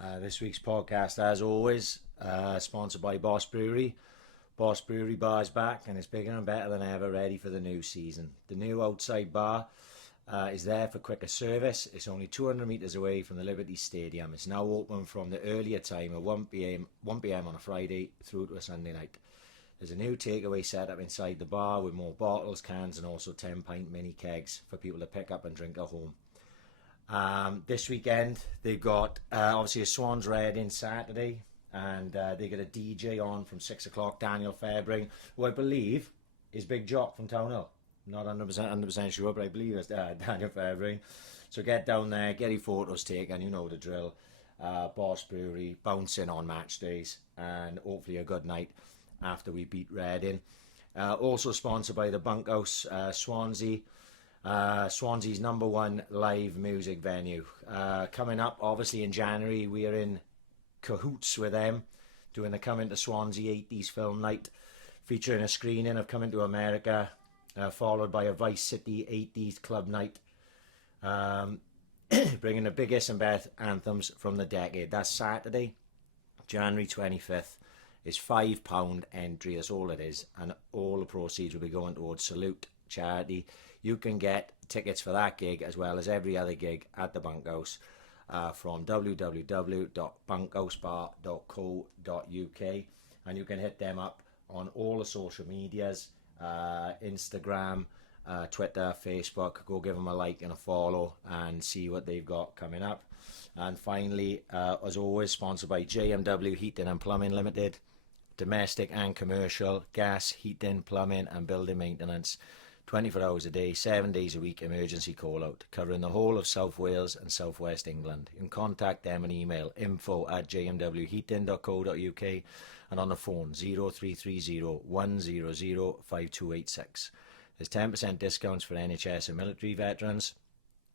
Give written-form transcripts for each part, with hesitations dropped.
This week's podcast, as always, sponsored by Boss Brewery. Boss Brewery Bar's back and it's bigger and better than ever, ready for the new season. The new outside bar is there for quicker service. It's only 200 metres away from the Liberty Stadium. It's now open from the earlier time of 1pm on a Friday through to a Sunday night. There's a new takeaway set up inside the bar with more bottles, cans and also 10-pint mini kegs for people to pick up and drink at home. This weekend they've got obviously a Swans Red in Saturday, and they got a DJ on from 6 o'clock, Daniel Fairbrain, who I believe is Big Jock from Town Hill. Not 100% sure, but I believe it's Daniel Fairbrain. So get down there, get your photos taken, you know the drill. Boss Brewery, bouncing on match days, and hopefully a good night after we beat Reading. Also sponsored by the Bunkhouse, Swansea. Swansea's #1 live music venue. Coming up, obviously in January, we are in cahoots with them, doing the Coming to Swansea 80s film night, featuring a screening of Coming to America, followed by a Vice City 80s club night, bringing the biggest and best anthems from the decade. That's Saturday, January 25th. It's £5 entry, that's all it is, and all the proceeds will be going towards Salute charity. You can get tickets for that gig as well as every other gig at the Bunkhouse from www.bunkhousebar.co.uk, and you can hit them up on all the social medias, Instagram, Twitter, Facebook. Go give them a like and a follow and see what they've got coming up. And finally, as always, sponsored by JMW Heating and Plumbing Limited, domestic and commercial gas, heating, plumbing and building maintenance. 24 hours a day, 7 days a week, emergency call out, covering the whole of South Wales and South West England. You can contact them and email info@jmwheating.co.uk and on the phone 0330 100 5286. There's 10% discounts for NHS and military veterans.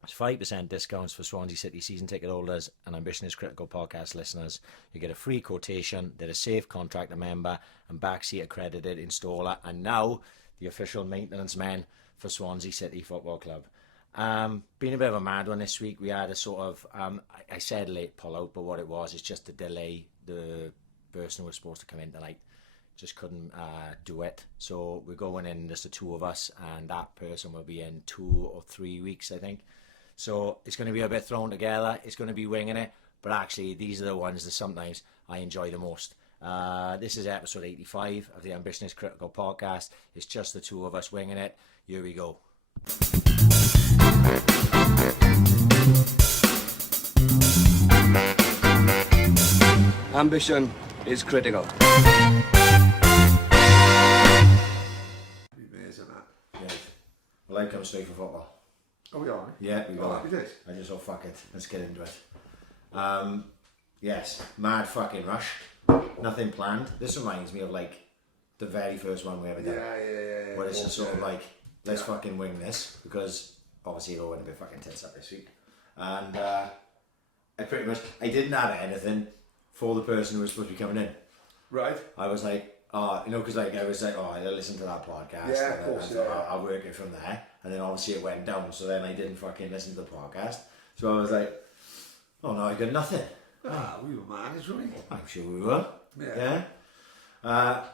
There's 5% discounts for Swansea City season ticket holders and Ambition is Critical podcast listeners. You get a free quotation, they're a safe contractor member and backseat accredited installer, and now the official maintenance men for Swansea City Football Club. Been a bit of a mad one this week. We had a sort of, I said late pull out, but what it was is just to delay the person who was supposed to come in tonight. Just couldn't do it. So we're going in, just the two of us, and that person will be in 2 or 3 weeks, I think. So it's going to be a bit thrown together. It's going to be winging it. But actually, these are the ones that sometimes I enjoy the most. This is episode 85 of the Ambition is Critical podcast. It's just the two of us winging it. Here we go. Ambition is critical. Amazing that. Yeah. Well, I come straight for football. Oh, we are? Yeah, we got it. I just thought, fuck it, let's get into it. Yes, mad fucking rush. Nothing planned. This reminds me of like the very first one we ever did. Yeah. Where it's just sort of like, let's fucking wing this, because obviously it all went a bit fucking tense up this week. And I didn't have anything for the person who was supposed to be coming in. Right. I was like, because like I was like, I listen to that podcast. Yeah, of course. I'll work it from there. And then obviously it went down, so then I didn't fucking listen to the podcast. So I was like, oh no, I got nothing. We were managed, weren't we? I'm sure we were. Yeah.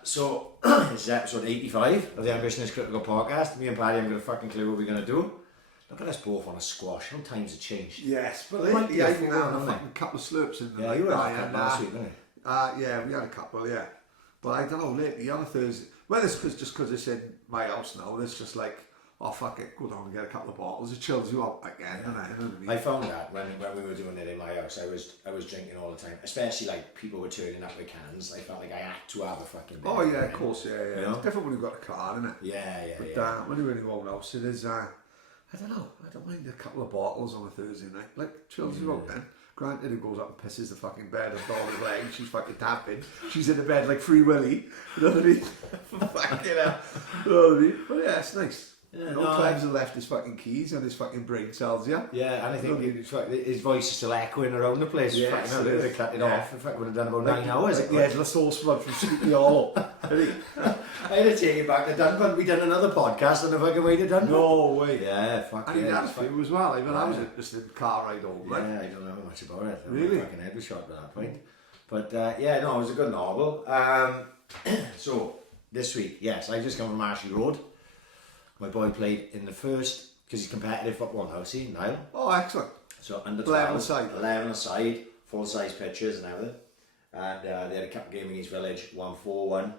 So this is episode 85 of the Ambition is Critical podcast. Me and Paddy haven't got a fucking clue what we're going to do. Look at us both on a squash. How times have changed. Yes, but It might be I a think full I had one, a haven't fucking couple of slurps in there. Yeah, you were a couple last week, weren't you? Yeah, we had a couple, yeah. But I don't know, lately on a Thursday, well, it's just because it's in my house now, it's just like, oh fuck it, go down and get a couple of bottles, it chills you out again, you know what I mean? I found that when we were doing it in my house, I was drinking all the time, especially like people were turning up with cans. I felt like I had to have a fucking beer. Oh yeah, of course, yeah. You know? It's different when you've got a car, isn't it? Yeah. But when you're in your own house, it is, I don't know, I don't mind a couple of bottles on a Thursday night, like chills you out then. Granted, who goes up and pisses the fucking bed and Dawn's leg, she's fucking tapping. She's in the bed like Free Willy, you know what I mean? Fucking hell. You know what I mean? But yeah, it's nice. You know, Clevs have left his fucking keys and his fucking brain cells, yeah? Yeah, and I think his voice is still echoing around the place. Yeah, Fucking hell, they cut it off. In fact, would have done about 9 hours. Like the headless horseman from Sleepy Hollow. I had to take it back to Dunban. We done another podcast on the fucking way to Dunban. No way. Yeah, fuck And he yeah. had a few as well. Even I was interested in car ride home. Yeah, I don't know much about it. Really? My fucking head was shot at that point. But yeah, no, it was a good novel. So, this week, yes, I just come from Ashley Road. My boy played in the first, because he's competitive football now, see, Niall. Oh, excellent. So under 11 12, aside. 11 aside, full-size pitches and everything. And they had a cup game in his village, won 4-1,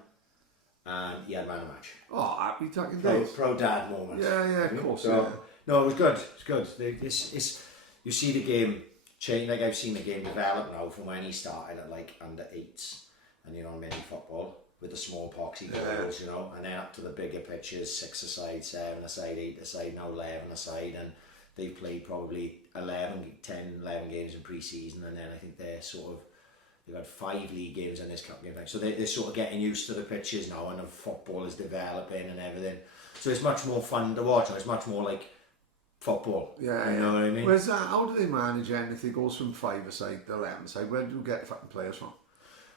and he had man of the match. Oh, happy talking Pro, days. pro dad moment. Yeah, of course. So, Yeah. no, it was good. It's good. It's you see the game change. Like I've seen the game develop now from when he started at like under 8s and mini football with the small poxy goals, and then up to the bigger pitches, 6 aside, 7 aside, 8 aside, now 11 aside, and they've played probably 11 games in pre-season, and then I think they've had 5 league games in this cup game. So they're sort of getting used to the pitches now, and the football is developing and everything. So it's much more fun to watch, and it's much more like football. Yeah, you know what I mean? Where's that? How do they manage anything if it goes from 5 aside to 11 aside? Where do you get fucking players from?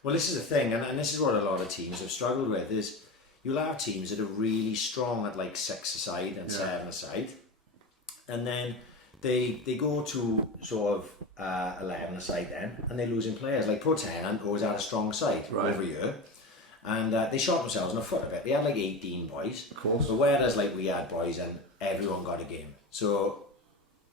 Well, this is the thing, and this is what a lot of teams have struggled with, is you'll have teams that are really strong at like 6 aside and 7 aside, and then they go to sort of 11 aside then, and they're losing players. Like Pro Tenant always had a strong side over here, and they shot themselves in the foot a bit. They had like 18 boys, of course. But whereas like we had boys and everyone got a game. So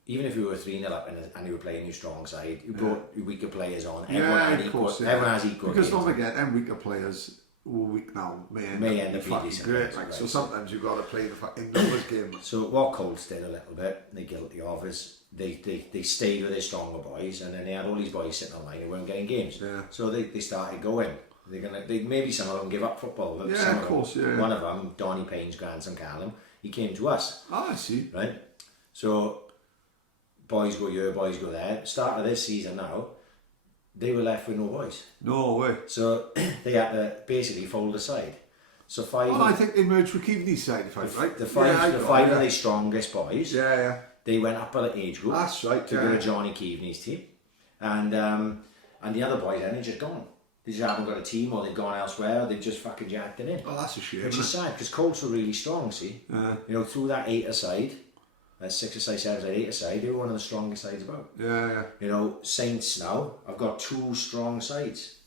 even if you were 3-0 up and you were playing your strong side, you brought your weaker players on. Everyone had equal, everyone has equal. Because don't forget, them weaker players who are weak now may end up fucking great. Like, so sometimes you've got to play the fucking numbers game. So what Colts did a little bit, they're guilty of, is they stayed with their stronger boys, and then they had all these boys sitting online who weren't getting games. Yeah. So they started going. Maybe some of them give up football. But yeah, of course, yeah. One of them, Donny Payne's grandson Callum, he came to us. Oh, I see. Right? So boys go here, boys go there. Start of this season now, they were left with no boys. No way. So they had to basically fold aside. So 5. Oh, I think they merged with Keaveney's side, if I'm right. The 5 of the strongest boys. Yeah. They went up an age group. That's right. To go to Johnny Keaveney's team, and the other boys then are just gone. They just haven't got a team, or they've gone elsewhere, or they've just fucking jacked it in. Oh, that's a shame. Which is sad, because Colts were really strong. See, through that 8 aside. 6 aside, 7 aside, 8 aside, they were one of the strongest sides about. Yeah. Saints now, I've got 2 strong sides.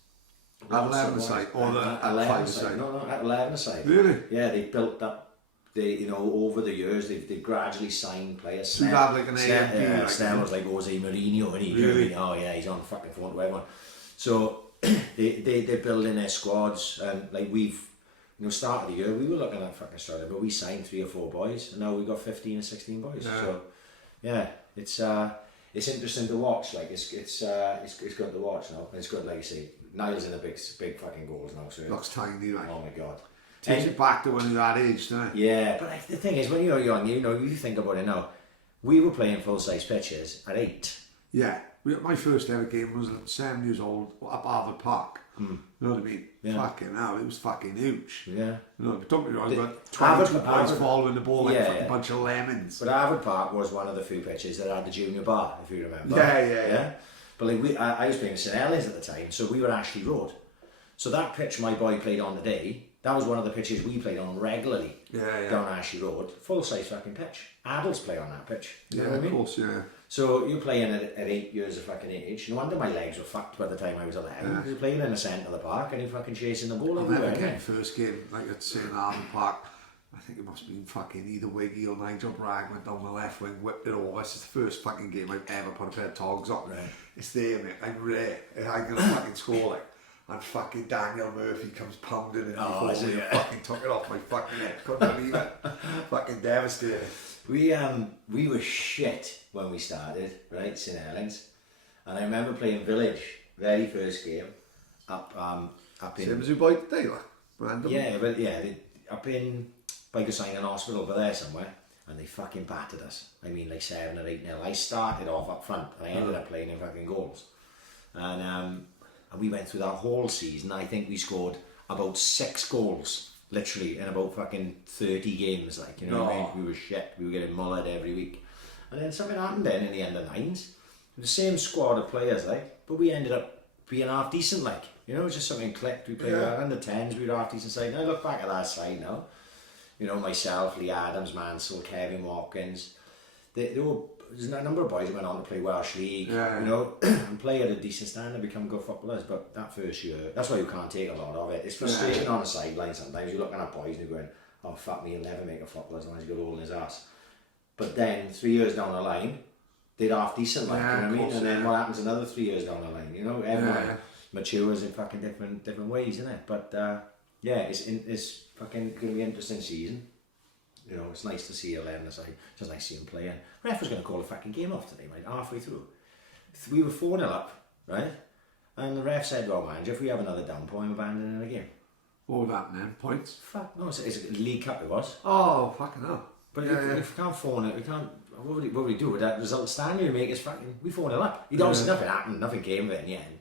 At 11 aside, or at 5 aside? No, at 11 aside. Really? Yeah, they built up, over the years, they've gradually signed players. So you have like an A and B. Snell was like Jose Mourinho, and Really? Oh yeah, he's on the fucking phone to everyone. So they're building their squads, and like we've, start of the year, we were looking at fucking struggling, but we signed 3 or 4 boys, and now we've got 15 or 16 boys. Yeah. So, yeah, it's interesting to watch. Like it's good to watch now. It's good, like you say. Niall's in the big fucking goals now. So Looks tiny, right? Oh my god. Takes you back to when you're that age, doesn't it? Yeah, but like, the thing is, when you're young, you think about it now. We were playing full size pitches at 8. Yeah. My first ever game was at 7 years old up Harvard Park. You know what I mean? Yeah. Fucking hell, it was fucking huge. Yeah. Don't get me wrong, but 22 points following the ball like a fucking bunch of lemons. But Harvard Park was one of the few pitches that had the junior bar, if you remember. Yeah. But like I was playing St Helens at the time, so we were Ashley Road. So that pitch my boy played on today, that was one of the pitches we played on regularly. Down Ashley Road, full size fucking pitch. Adults play on that pitch. You know what I mean? Of course, yeah. So you're playing at 8 years of fucking age. No wonder my legs were fucked by the time I was 11. You're playing in the centre of the park and you're fucking chasing the ball everywhere. I'll never get first game, like at St Harvard Park. I think it must have been fucking either Wiggy or Nigel Bragg went down the left wing, whipped it over. This is the first fucking game I've ever put a pair of togs on. Right. It's there, mate. I'm rare. I'm going to fucking score like. And fucking Daniel Murphy comes pounding in before me and fucking took it off my fucking head. Couldn't believe it. Fucking devastating. We were shit when we started, right, St Helens, and I remember playing Village, very first game, up in. Same as you boy today, like random. Up in Bickersine Hospital, over there somewhere, and they fucking battered us. I mean, like 7 or 8-0. I started off up front, and I ended up playing in fucking goals, and we went through that whole season. I think we scored about 6 goals literally in about fucking 30 games, like, you know what I mean? We were shit, we were getting mullered every week. And then something happened then in the under nines. The same squad of players, like, but we ended up being half decent, like, you know, just something clicked. We played under 10s, we were half decent side. And I look back at that side now, you know, myself, Lee Adams, Mansell, Kevin Watkins, they were, there's a number of boys who went on to play Welsh League, you know, and play at a decent standard, become good footballers. But that first year, that's why you can't take a lot of it. It's frustrating on the sideline sometimes. You're looking at boys and you're going, oh, fuck me, he'll never make a footballer as long as he's got a hole in his ass. But then 3 years down the line, they're half decent, like, you know what I mean? And then what happens another 3 years down the line, you know? Everyone matures in fucking different ways, isn't it? But it's fucking going to be an interesting season. You know, it's nice to see 11 aside. It's just nice to see him playing. Ref was going to call the fucking game off today, right? Halfway through. We were 4-0 up, right? And the ref said, well, man, if we have another down point, I'm abandoning the game. What would happen then? Points? Fuck, no, it's a League Cup it was. Oh, fucking hell. But if we can't 4-0, we can't... What would we do? Would that result standing to make us fucking... We 4-0 up. He'd obviously nothing happened, nothing came of it in the end.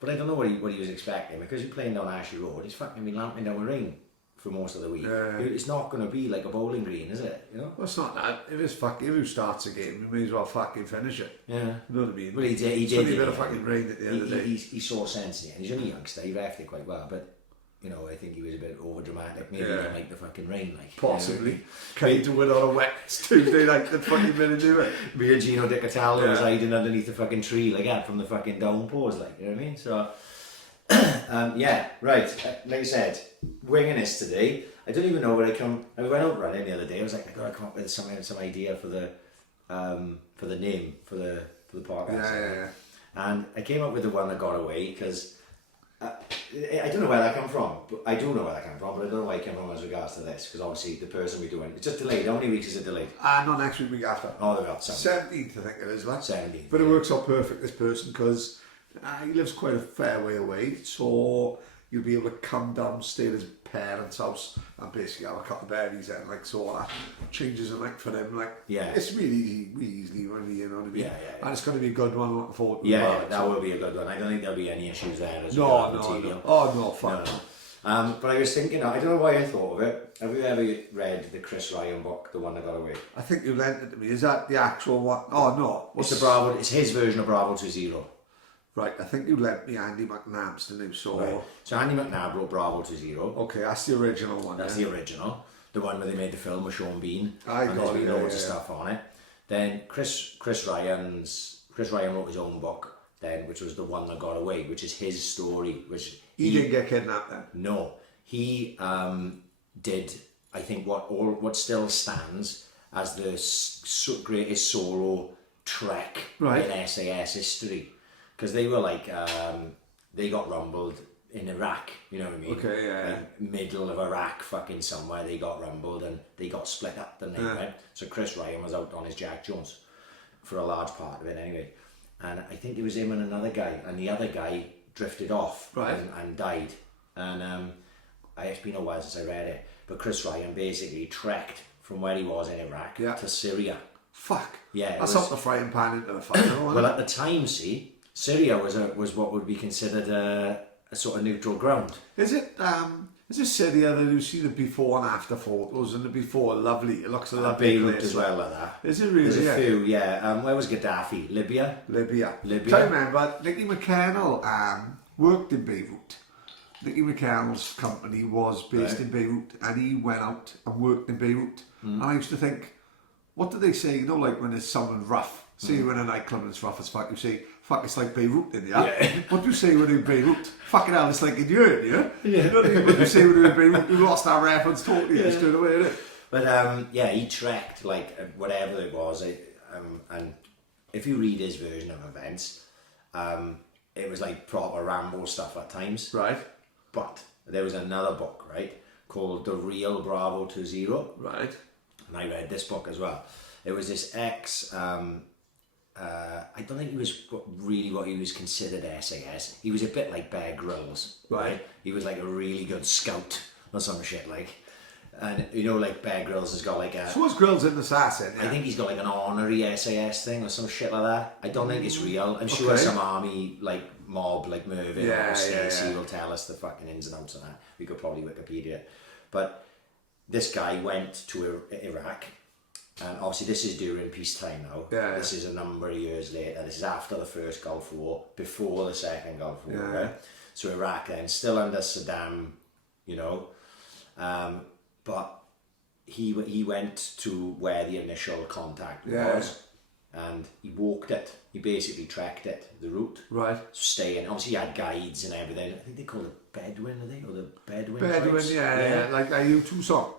But I don't know what he was expecting, because he's playing down Ashley Road, he's fucking been lamping down the rain for most of the week. It's not going to be like a bowling green, is it? You know? Well, it's not that. If he starts a game, he may as well fucking finish it. Yeah. You know what I mean? Well, he did. It's only a bit of fucking rain at the end of the day. He saw sense in it. He's only a youngster, he refed it quite well, but... You know, I think he was a bit over dramatic. Maybe he didn't like the fucking rain, like possibly. Came to win on a wet Tuesday night the fucking minute do it. Me and Gino Di Cataldo was hiding underneath the fucking tree like that from the fucking downpours, like, you know what I mean? So right. Like I said, winging this today. I don't even know where I went out running the other day. I was like, I gotta come up with some idea for the name for the podcast. And I came up with the one that got away because. I don't know where that came from, but I do know where that came from, but I don't know why it came from as regards to this, because obviously the person we're doing, it's just delayed. How many weeks is it delayed? Not next week after. Oh, they've got 17th, I think it is, like. 17th. But it works out perfect, this person, because he lives quite a fair way away, so you'll be able to come down, stay at his parents' house, and basically have a couple of berries and like, so that changes the night for them, like. It's really easily running, you know what I mean? And it's going to be a good one, looking forward to it. That will be a good one. I don't think there'll be any issues there as well. No. Oh, no, fuck. No. But I was thinking, I don't know why I thought of it. Have you ever read the Chris Ryan book, The One That Got Away? I think you lent it to me. Is that the actual one? Oh, no. It's his version of Bravo to Zero. Right, I think you lent me Andy McNabb's the name, so... Right. So Andy McNabb wrote Bravo to Zero. Okay, that's the original one. That's the original. The one where they made the film with Sean Bean. And there's been loads of stuff on it. Then Chris Ryan wrote his own book, then, which was The One That Got Away, which is his story. Which he didn't get kidnapped then? No. He did, I think, what still stands as the greatest solo trek in SAS history. Because they were like, they got rumbled in Iraq, you know what I mean? Okay, like, middle of Iraq, fucking somewhere, they got rumbled and they got split up, didn't they? Right? So Chris Ryan was out on his Jack Jones for a large part of it anyway. And I think it was him and another guy, and the other guy drifted off and died. And it's been a while since I read it, but Chris Ryan basically trekked from where he was in Iraq to Syria. Fuck. Yeah. That's up the frying pan into the fire. Well, at the time, see, Syria was what would be considered a sort of neutral ground. Is it Syria that you see the before and after photos, and the before lovely, it looks a lovely Beirut place as well like that. Is it really? There's a few, yeah. Where was Gaddafi? Libya. I remember Nicky McCannell worked in Beirut. Nicky McCannell's company was based in Beirut, and he went out and worked in Beirut. And I used to think, what do they say? You know, like when it's someone rough. Say you're in a nightclub and it's rough as fuck, you say, fuck, it's like Beirut in here. What do you say when you're in Beirut? Fucking hell, it's like in Europe, yeah? You know what I mean? What do you say when you're in Beirut? We lost our reference totally, it's doing away with it. But he trekked, like, whatever it was, and if you read his version of events, it was like proper Rambo stuff at times. Right. But there was another book, right, called The Real Bravo to Zero. Right. And I read this book as well. It was this I don't think he was really what he was considered SAS. He was a bit like Bear Grylls, right? He was like a really good scout or some shit, like. And you know, like Bear Grylls has got like a... So was Grylls in the assassin? Yeah? I think he's got like an honorary SAS thing or some shit like that. I don't think it's real. I'm sure some army like mob like Mervyn or Stacey will tell us the fucking ins and outs of that. We could probably Wikipedia it. But this guy went to Iraq, and obviously this is during peacetime now. Yeah, this is a number of years later. This is after the first Gulf War, before the second Gulf War. Yeah. Right? So Iraq then, still under Saddam, but he went to where the initial contact was, and he walked it. He basically trekked it, the route. Right. Staying. Obviously, he had guides and everything. I think they call it Bedouin, are they? Or the Bedouin. Bedouin, tribes? yeah, like a U2 song.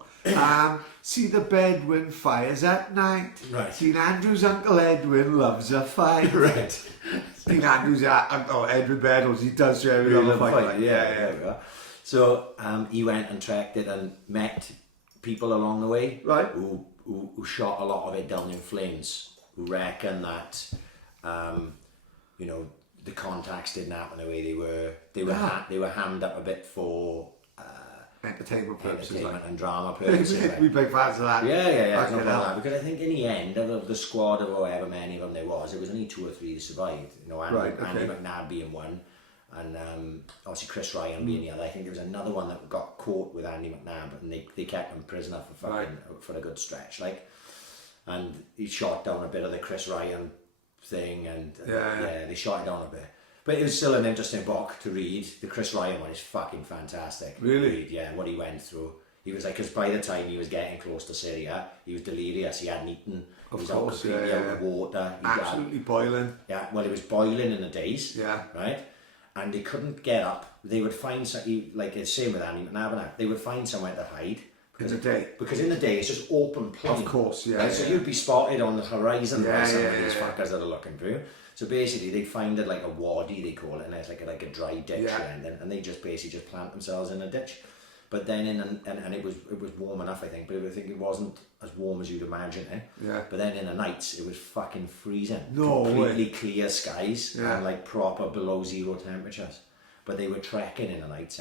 See the Bedouin fires at night. Right. Dean Andrews' Uncle Edwin loves a fight. Right. Dean Andrews' Uncle Edwin Bedouins, he does every Really other fight. fight. Like, Yeah, there we go. So he went and trekked it and met people along the way, Right. Who shot a lot of it down in flames. Who reckon that, the contacts didn't happen the way they were. They were hammed up a bit for entertainment purposes. entertainment and drama purposes. We big fans of that. Yeah. Fucking No hell. problem. Because I think in the end of the squad of however many of them there was only 2 or 3 that survived. Andy McNabb being one, and obviously Chris Ryan being the other. I think there was another one that got caught with Andy McNabb, and they kept him prisoner for a good stretch, and he shot down a bit of the Chris Ryan thing, and they shot it down a bit. But it was still an interesting book to read. The Chris Ryan one is fucking fantastic. Really? Read, yeah, what he went through. He was like, because by the time he was getting close to Syria, he was delirious. He hadn't eaten. He was completely out of water. Absolutely boiling. Yeah, well, it was boiling in the days. Yeah. Right? And they couldn't get up. They would find, like the same with Andy McNabb, they would find somewhere to hide. In the day. Because in the day, it's just open plain. Of course, yeah. Right? So you'd be spotted on the horizon by some of these yeah. fuckers that are looking for you. So basically, they'd find it like a wadi, they call it, and it's like a dry ditch, and they just basically just plant themselves in a ditch. But then and it was warm enough, I think, but I think it wasn't as warm as you'd imagine, Yeah. But then in the nights, it was fucking freezing. No Completely way. clear skies and like proper below 0 temperatures. But they were trekking in the night,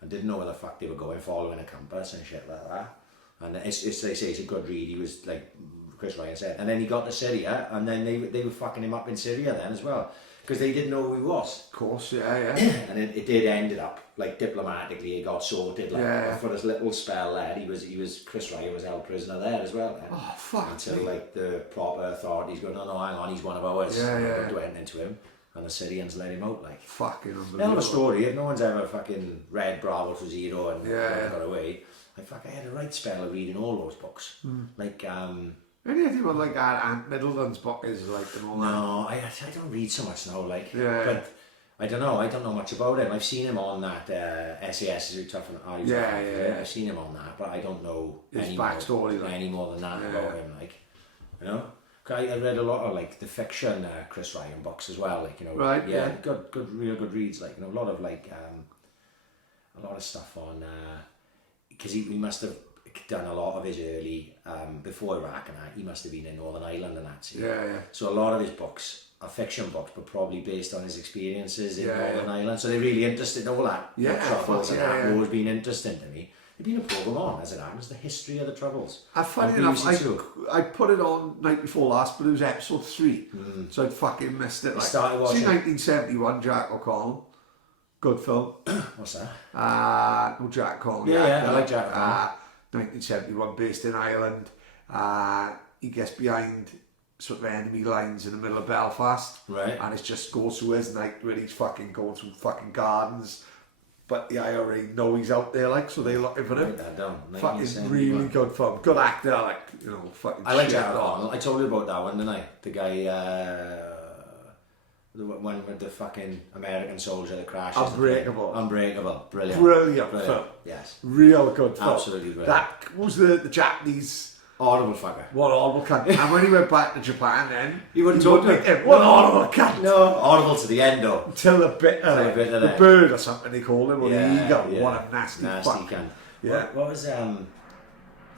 and didn't know where the fuck they were going, following a compass and shit like that. And it's they say it's a good read. He was like Chris Ryan said, and then he got to Syria, and then they were fucking him up in Syria then as well, because they didn't know who he was. Of course, yeah. And it did ended up like diplomatically, it got sorted. But for this little spell there, he was Chris Ryan was held prisoner there as well. Then, Oh fuck! until like the proper authorities go, no, hang on, he's one of ours. Don't do anything to him. And the Syrians let him out, like. Fucking unbelievable. Hell of a story. If no one's ever fucking read Bravo to Zero and got away, I had a right spell of reading all those books. Like, Any idea what like Ant Middleton's book is like and all that? no, I don't read so much now, like. Yeah. But I don't know much about him. I've seen him on that SAS is Tough and Are You Tough? I've seen him on that, but I don't know His backstory, any more than that about him, like, you know. I read a lot of like the fiction Chris Ryan books as well, like, you know. Right. Real good reads, like, you know, a lot of like a lot of stuff on because he must have done a lot of his early before Iraq and that. He must have been in Northern Ireland and that. See? Yeah. So a lot of his books are fiction books, but probably based on his experiences in Northern Ireland. So they're really interested in all that. That has always been interesting to me. There's been a programme on, as it happens, the history of the Troubles. Funny enough, I put it on night before last, but it was episode 3, so I'd fucking missed it. Like, started watching. See 1971, Jack O'Connell, good film. What's that? No, Jack O'Connell. Yeah, I like Jack O'Connell. 1971, based in Ireland. He gets behind sort of enemy lines in the middle of Belfast, right? And it just goes through his night where he's fucking going through fucking gardens. But the IRA know he's out there, like, so they're looking for him. Write that down. Fucking really good film. Good actor, like, you know, fucking I like shit Jack on. O'Connell. I told you about that one, didn't I? The guy, the one with the fucking American soldier that crashes. Unbreakable. Brilliant film. Yes. Real good film. Absolutely brilliant. That was the Japanese... Horrible fucker. What horrible cunt. And when he went back to Japan then... He wouldn't talk to him. What horrible cunt. No, horrible to the end though. Until the bit of the bird or something they call him, or the eagle. Yeah. What a nasty fuck. Cunt. Yeah. What was,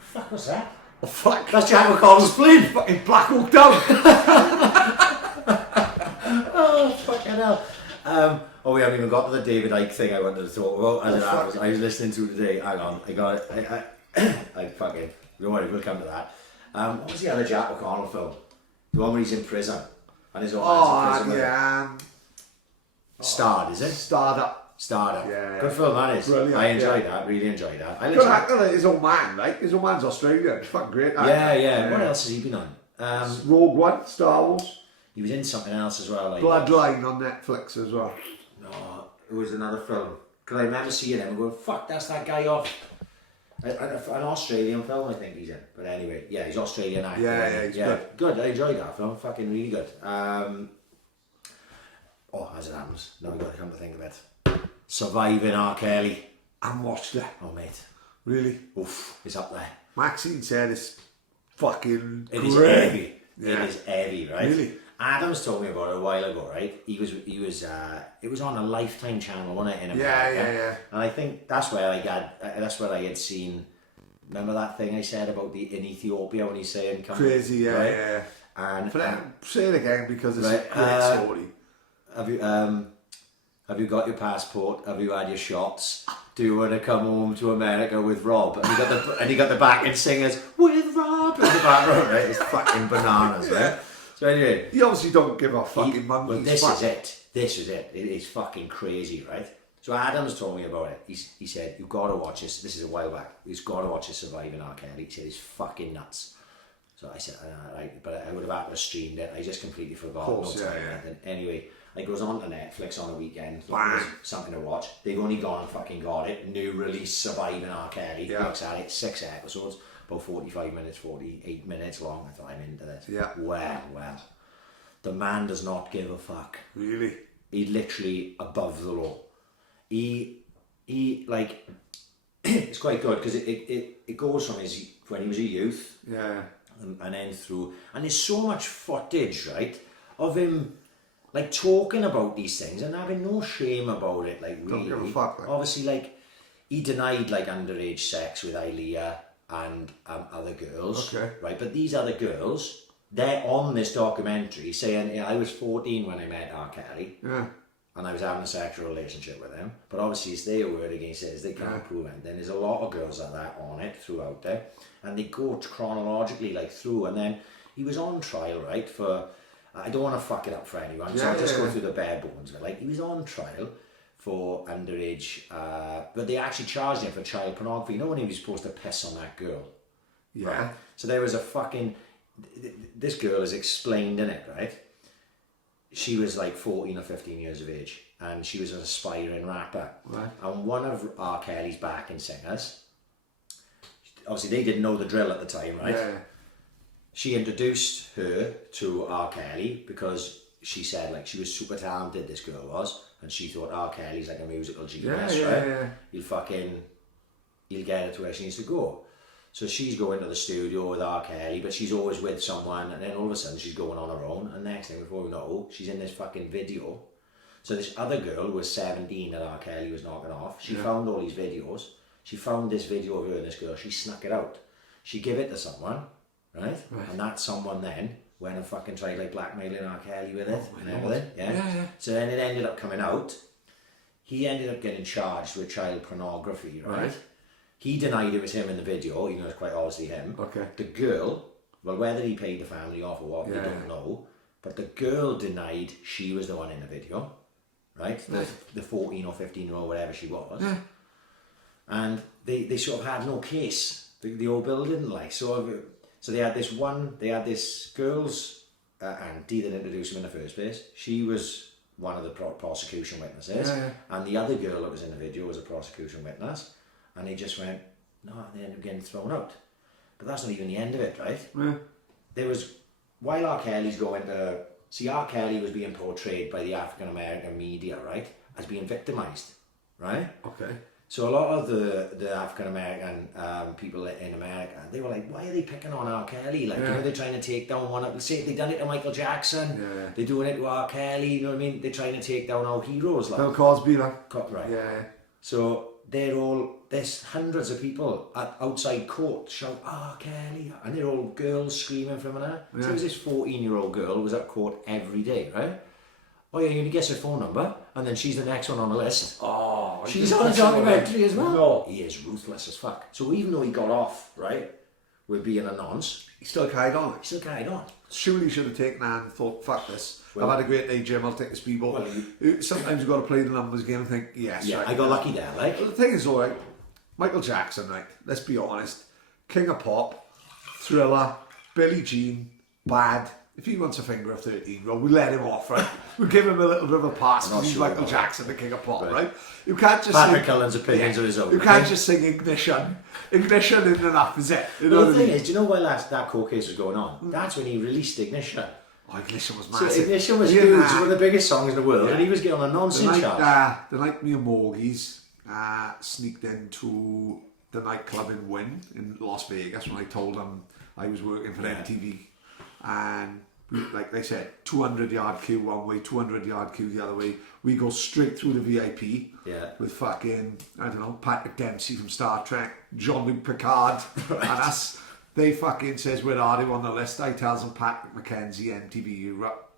fuck was that? Oh, fuck. That's Jack O'Connell's plane. Fucking Black Hawk Down. Oh, fucking hell. We haven't even got to the David Icke thing I wanted to talk about. I was listening to it today. Hang on, I got it. I fucking... Don't worry, we'll come to that. What was the other Jack O'Connell film? The one where he's in prison and his own man's in prison. Yeah. Starred, is it? Starred Up. Starter. Yeah. Good film that is. Brilliant, I enjoyed that. Really enjoyed that. I Good actor, his old man, like his old man's Australian. He's fucking great. Yeah. What else has he been on? Rogue One, Star Wars. He was in something else as well. Like Bloodline on Netflix as well. No, it was another film. Because I remember seeing him and going, fuck, that's that guy off. An Australian film, I think he's in. But anyway, yeah, he's Australian actor. Yeah, he's good. Good, I enjoyed that film. Fucking really good. As it happens, now we've got to come to think of it. Surviving R.Kelly. I watched it. Oh, mate. Really? Oof, it's up there. Maxine said it's fucking It is great. heavy. Yeah. It is heavy, right? Really? Adams told me about it a while ago, right? It was on a Lifetime channel, wasn't it, in America? Yeah. And I think that's where I had seen. Remember that thing I said about in Ethiopia when he's saying Crazy, yeah, right? yeah. And say it again because it's right, a great story. Have you got your passport? Have you had your shots? Do you want to come home to America with Rob? And he got the backing singers with Rob in the background, right? It's fucking bananas, right? So anyway, He obviously don't give a fucking monkey's well, this fuck. is it. This is it. It is fucking crazy, right? So Adams told me about it. He said, you've got to watch this. This is a while back. You've got to watch this Surviving R.Kelly. He said, it's fucking nuts. So I said, right, but I would have had to have streamed it. I just completely forgot. Of course, no time, yeah. And anyway, I goes on to Netflix on a weekend. Bang. Something to watch. They've only gone and fucking got it. New release Surviving R.Kelly. Yeah. Looks at it. 6 episodes. About 45 minutes, 48 minutes long. I thought I'm into this. Yeah. Well. The man does not give a fuck. Really? He literally above the law. He like it's quite good because it goes from when he was a youth, Yeah. and then through, and there's so much footage, right, of him like talking about these things and having no shame about it. Like really, Don't give a fuck, like. obviously, like he denied like underage sex with Ilea and other girls, Okay. right? But these other girls, they're on this documentary saying, I was 14 when I met R.Kelly. Yeah. And I was having a sexual relationship with him. But obviously it's their word against his, they can't prove it. Then there's a lot of girls like that on it throughout there. And they go chronologically like through, and then he was on trial, right, for, I don't want to fuck it up for anyone, so I'll just go through the bare bones. But like he was on trial for underage, but they actually charged him for child pornography. You know when he was supposed to piss on that girl? Yeah. Right? So there was a fucking, this girl is explained in it, right? She was like 14 or 15 years of age, and she was an aspiring rapper. Right. And one of R. Kelly's backing singers, obviously they didn't know the drill at the time, right? Yeah. She introduced her to R. Kelly because she said like she was super talented, this girl was, and she thought R. Kelly's like a musical genius, right? He'll get her to where she needs to go. So she's going to the studio with R. Kelly, but she's always with someone, and then all of a sudden she's going on her own, and next thing before we know, she's in this fucking video. So this other girl who was 17 that R. Kelly was knocking off, she found all these videos. She found this video of her and this girl, she snuck it out. She gave it to someone, right? And that someone then went and fucking tried like blackmailing R. Kelly with it and everything. Yeah. So then it ended up coming out. He ended up getting charged with child pornography, right? He denied it was him in the video, even though it's quite obviously him. Okay. The girl, well, whether he paid the family off or what, we don't know. But the girl denied she was the one in the video, right? The 14 or 15-year-old, whatever she was. Yeah. And they sort of had no case. The old bill didn't like. So they had this girl's auntie that introduced him in the first place. She was one of the prosecution witnesses. And the other girl that was in the video was a prosecution witness. And they just went, no, they ended up getting thrown out. But that's not even the end of it, right? Yeah. There was, while R. Kelly's going to, see, R. Kelly was being portrayed by the African American media, right, as being victimised, right? Okay. So a lot of the African American people in America, they were like, why are they picking on R. Kelly? Like, you know, they're trying to take down one of, say, they done it to Michael Jackson, they're doing it to R. Kelly, you know what I mean? They're trying to take down our heroes. Like, Bill Cosby, like. Right. Yeah. So there's hundreds of people outside court shout, R. Kelly, and they're all girls screaming from her. So there was this 14-year-old girl who was at court every day, right? Oh yeah, you only guess her phone number, and then she's the next one on the list. Oh, she's on a documentary as well. No. He is ruthless as fuck. So even though he got off, right, with being a nonce, he still carried on. He still carried on. surely should have taken that and thought, fuck this. Well, I've had a great day, Jim, I'll take the speedball. Well, Sometimes you've got to play the numbers game and think, yes. Yeah, right, I got lucky there, like. Well, the thing is, all right, Michael Jackson, right, let's be honest, King of Pop, Thriller, Billie Jean, Bad. If he wants a finger of 13-year-old, we let him off, right? We give him a little bit of a pass because he's Michael Jackson, the King of Pop, right? You can't just Patrick Cullen's opinions are his own. You can't just sing Ignition. Ignition isn't enough, is it? You know Well, what the I thing mean? is, do you know why that court case was going on? That's when he released Ignition. Oh, Ignition was So massive. Ignition was huge. It was one of the biggest songs in the world, and he was getting on a The nonsense charge. night, the night me and Morgies sneaked into the nightclub in Wynn in Las Vegas when I told them I was working for MTV, and we, like they said, 200-yard queue one way, 200-yard queue the other way. We go straight through the VIP with fucking, I don't know, Patrick Dempsey from Star Trek, Jean-Luc Picard, and us. They fucking says, where are they on the list? I tells them Patrick McKenzie, MTV Europe.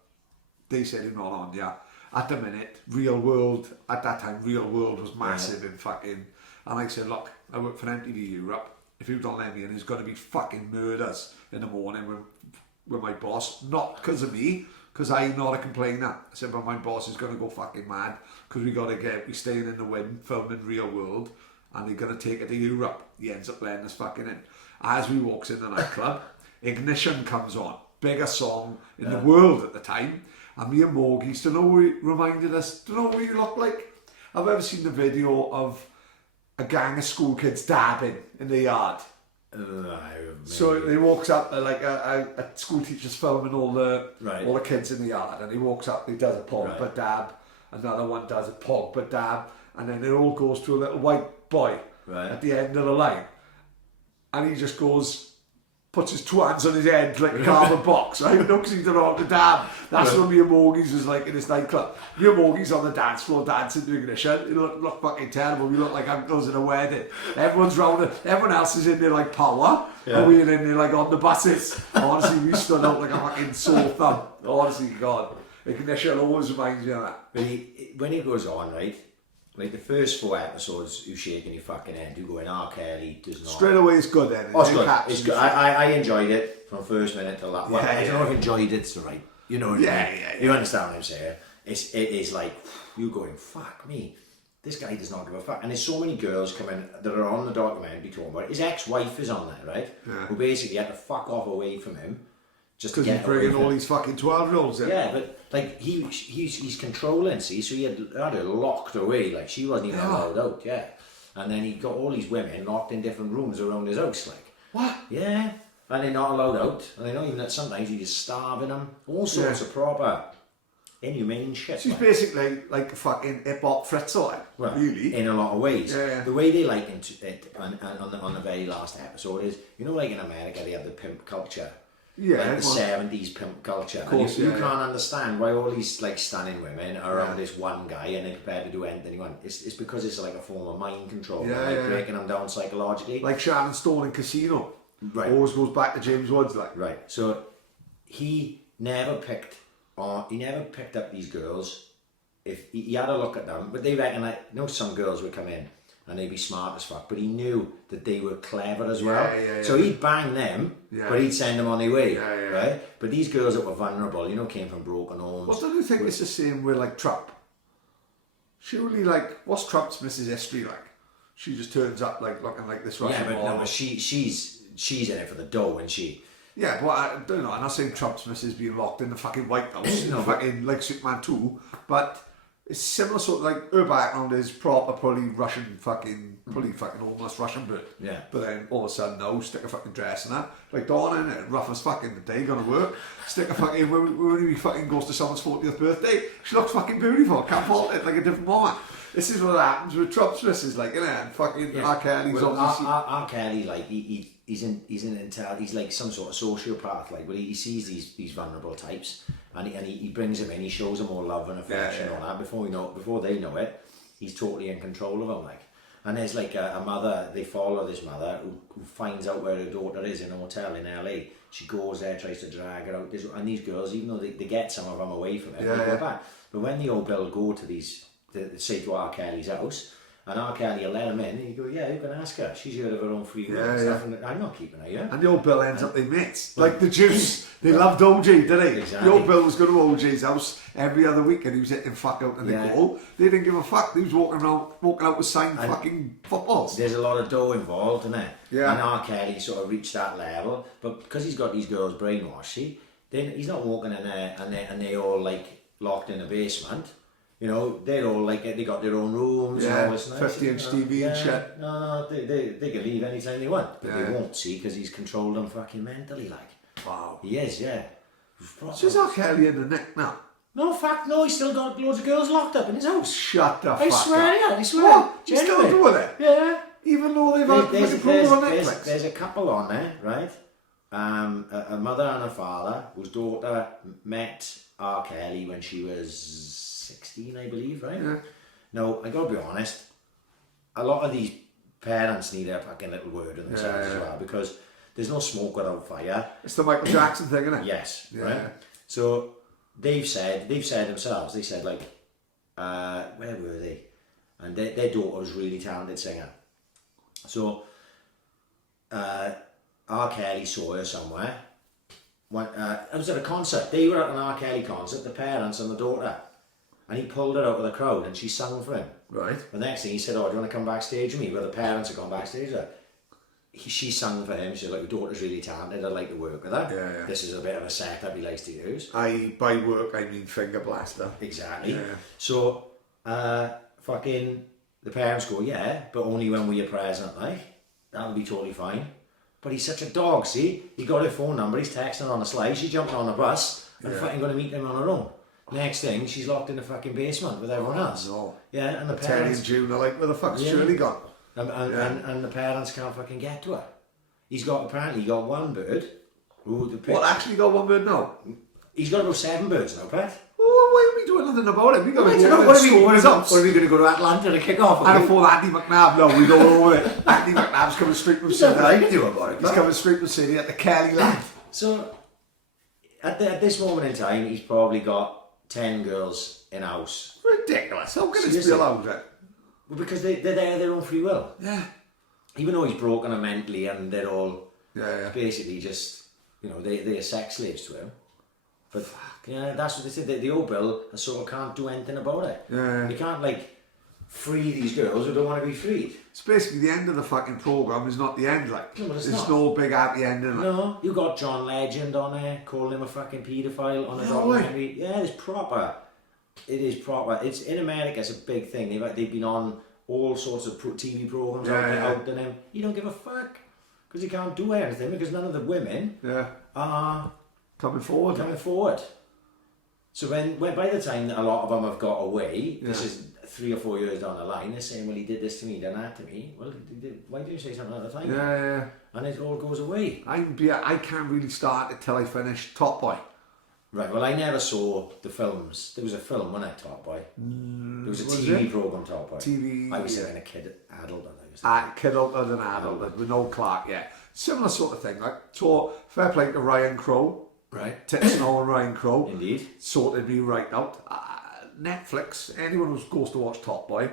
They said, you're not on, yeah. At the minute, Real World, at that time, Real World was massive in fucking, and I said, look, I work for MTV Europe. If you don't let me in, there's going to be fucking murders in the morning with my boss. Not because of me, because I'm not a complainer. I said, but my boss is going to go fucking mad because we staying in the wind, filming Real World, and they're going to take it to Europe. He ends up letting us fucking in. As we walks in the nightclub, Ignition comes on. Biggest song in the world at the time. And me and Morgies, do you know what he reminded us? Do you know what you look like? I've ever seen the video of a gang of school kids dabbing in the yard. So he walks up, like a school teacher's filming all the kids in the yard, and he walks up, he does a pog but dab, another one does a pog but dab, and then it all goes to a little white boy at the end of the line, and he just puts his two hands on his head like a cardboard box, right? No, because he don't know how to dab. That's what me and Morgies was like in this nightclub. Me and Morgies on the dance floor dancing to Ignition. It look fucking terrible. We look like uncles in a wedding. Everyone's round it. Everyone else is in there like power. And we're in there like on the buses. Honestly, we stood out like a fucking sore thumb. Honestly, God. Ignition always reminds me of that. When he goes on, right? Like the first 4 episodes, you shaking your fucking head, you going, R.Kelly does not. Straight away, it's good then. Oh, it's good. It's good. I enjoyed it from first minute to last. Well, I don't know if enjoyed it's the right. You know what I mean? Yeah. You understand what I'm saying? It is like you going, fuck me. This guy does not give a fuck. And there's so many girls coming that are on the documentary talking about it. His ex-wife is on there, right? Yeah. Who basically had to fuck off away from him. Just because he's bringing all these fucking 12-year-olds in. Yeah, but like he's controlling, see, so he had her locked away, like she wasn't even allowed out, and then he got all these women locked in different rooms around his house, like. What? Yeah, and they're not allowed out, and they know even that sometimes he's starving them, all sorts of proper inhumane shit. She's basically like fucking hip-hop Fritzel, like, really. In a lot of ways. Yeah. The way they likened it on the very last episode is, you know, like in America they have the pimp culture. Yeah, like the 70s pimp culture. Of course, you can't understand why all these like stunning women are around this one guy and they're prepared to do anything you want. It's because it's like a form of mind control, breaking them down psychologically. Like Sharon Stone in Casino. Right. Always goes back to James Woods, like. Right. So he never picked up these girls. If he had a look at them, but they reckon like, you know, some girls would come in and they'd be smart as fuck, but he knew that they were clever as well. So he'd bang them, but he'd send them on their way, right? But these girls that were vulnerable, you know, came from broken homes. Well, don't you think it's the same with like Trump? Surely, like, what's Trump's Mrs. History like? She just turns up like looking like this Russian model. No, but she's in it for the dough, and she. Yeah, but I don't know. I'm not saying Trump's Mrs. being locked in the fucking White House, fucking like Superman 2, but. It's similar sort of like her background is proper probably fucking homeless Russian bird. Yeah. But then all of a sudden now stick a fucking dress in that. Like Dawn in it, rough as fucking the day gonna work. Stick a fucking when he fucking goes to someone's 40th birthday, she looks fucking beautiful, can't fault it, like a different woman. This is what happens with Trump's missus, like, you know, and fucking R.Kelly's obviously R.Kelly, like he's like some sort of sociopath, like, well, he sees these vulnerable types and he brings them in, he shows them all love and affection and all that. Before they know it, he's totally in control of them, like. And there's like a mother, they follow this mother who finds out where her daughter is in a hotel in LA. She goes there, tries to drag her out, and these girls, even though they get some of them away from it, they go back. But when the old bill go to say to R. Kelly's house, And R.Kelly will let him in, and you go, yeah, you can ask her. She's heard of her own free will and stuff, and I'm not keeping her here. And the old Bill ends up their mates. Like the Juice, they loved OG, didn't they? Exactly. The old Bill was going to OJ's house every other week and he was hitting fuck out in the goal. They didn't give a fuck. He was walking out with signed fucking footballs. There's a lot of dough involved, isn't there? Yeah. And R.Kelly sort of reached that level, but because he's got these girls brainwashed, then he's not walking in there and they all like locked in a basement. You know, they're all like, they got their own rooms and all this. 50-inch TV and shit. No, they can leave anytime they want, but they won't, see, because he's controlled them fucking mentally, like. Wow. He is, yeah. So is R.Kelly in the neck now? No, fact, no, he's still got loads of girls locked up in his house. Shut the fuck up. I swear, yeah, I swear. What? He's still Genuinely. doing it? Yeah. Even though they've had like a program on Netflix? There's a couple on there, right? A mother and a father whose daughter met R.Kelly when she was 16, I believe, right? Yeah. Now, I gotta be honest, a lot of these parents need a fucking little word in themselves as well, because there's no smoke without fire. It's the Michael Jackson thing, isn't it? Yes, Yeah. right? So they've said themselves, they said like, where were they? And their daughter was a really talented singer. So R. Kelly saw her somewhere. It was at a concert. They were at an R. Kelly concert, the parents and the daughter. And he pulled her out of the crowd and she sang for him. Right. The next thing he said, oh, do you want to come backstage with me? Where the parents had gone backstage with her. She sang for him. She was like, your daughter's really talented. I'd like to work with her. Yeah. This is a bit of a setup he likes to use. By work, I mean finger blaster. Exactly. Yeah. So, fucking, the parents go, yeah, but only when we're present, like. That'll be totally fine. But he's such a dog, see? He got her phone number, he's texting her on the slide, she's jumping on the bus and fucking going to meet him on her own. Next thing, she's locked in the fucking basement with everyone else. No. Yeah, and the Terry parents... and June are like, where the fuck's Shirley gone? And the parents can't fucking get to her. Apparently he got one bird. What, actually got one bird now? He's got about 7 birds now, Pat. Oh, why are we doing nothing about it? We got What are we going to go to Atlanta to kick off? And before Andy McNabb, no, we don't know it. Andy McNabb's coming straight from City. I can do about it. He's coming straight from City at the Kelly Land. So, at this moment in time, he's probably got 10 girls in house. Ridiculous. How can this be allowed then? Well, because they're there of their own free will. Yeah. Even though he's broken them mentally and they're all basically just, they're sex slaves to him. But that's what they said. The old Bill sort of can't do anything about it. Yeah. You can't free these girls who don't want to be freed. It's basically the end of the fucking programme is not the end, like. No, but it's There's not. no big happy ending. Like. No, you got John Legend on there calling him a fucking paedophile on a documentary. Yeah, it's proper. It is proper. It's in America. It's a big thing. They've been on all sorts of TV programs out to him. You don't give a fuck because he can't do anything because none of the women are coming forward. So when by the time that a lot of them have got away, this is 3 or 4 years down the line, they're saying, well, he did this to me, done that to me. Well, why didn't you say something at the time? Yeah. And it all goes away. I can't really start it till I finish Top Boy. Right, well, I never saw the films. There was a film, wasn't it, Top Boy? There was a TV programme, Top Boy. TV. I was saying a kid, adult. Kid older than adult, with no Clark, Similar sort of thing. Like, so, fair play to Ryan Crowe. Right. Titsnow and Ryan Crowe. Indeed. Sorted me right out. Netflix, anyone who goes to watch Top Boy,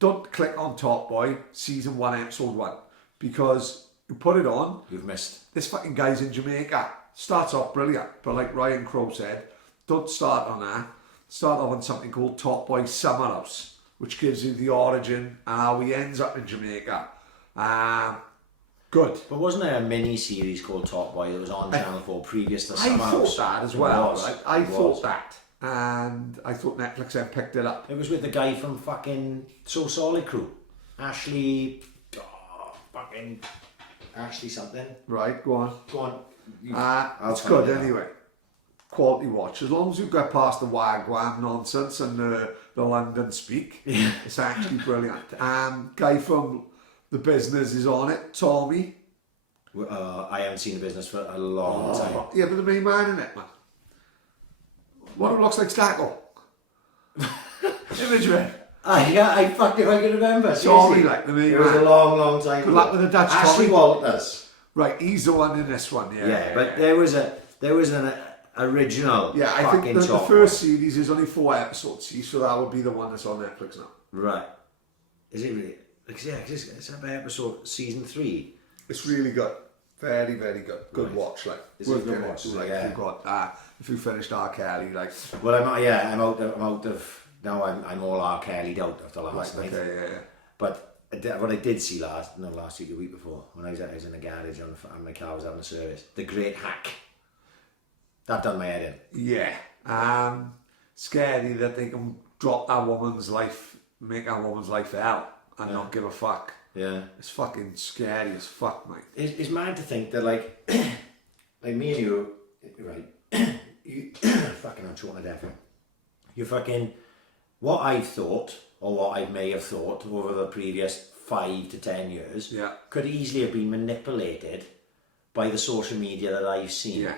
don't click on Top Boy, season 1, episode 1. Because you put it on. You've missed. This fucking guy's in Jamaica. Starts off brilliant, but like Ryan Crowe said, don't start on that. Start off on something called Top Boy Summer House, which gives you the origin and how he ends up in Jamaica. Good. But wasn't there a mini series called Top Boy that was on Channel 4 previous to Summer I House? thought that as well, right? I thought was. that. And I thought Netflix then picked it up. It was with the guy from fucking So Solid Crew. Ashley something. Right, go on. Go on. It's good anyway. Quality watch. As long as you get past the wagwan nonsense and the London speak, it's actually brilliant. Guy from The Business is on it, Tommy. I haven't seen The Business for a long time. Yeah, but the main man in it, man. One who looks like Stackle. Imagery. I fucking I can remember. Tommy, like the main man. It was a long time ago. Good luck with the Dutch Ashley Tommy. Walters. Right, he's the one in this one, But there was an original. Yeah, I think the first series is only 4 episodes, see, so that would be the one that's on Netflix now. Right. Is it really? Because yeah, it's about episode season 3. It's really good. Very, very good. Good Right. watch, like. It's a good watch, like, yeah. if you've got, if you finished R.Kelly, like. Well, I'm out of now. I'm all R.Kelly'd out after last night. Okay, yeah. But what I did see last week, the week before, when I was in the garage and my car was having a service, The Great Hack. That done my head in. Yeah. Scary that they can drop that woman's life, make that woman's life hell, and not give a fuck. Yeah. It's fucking scary as fuck, mate. It's mad to think that like me and you, right? You fucking I'm talking to death. You fucking what I've thought or what I may have thought over the previous 5 to 10 years could easily have been manipulated by the social media that I've seen. Yeah.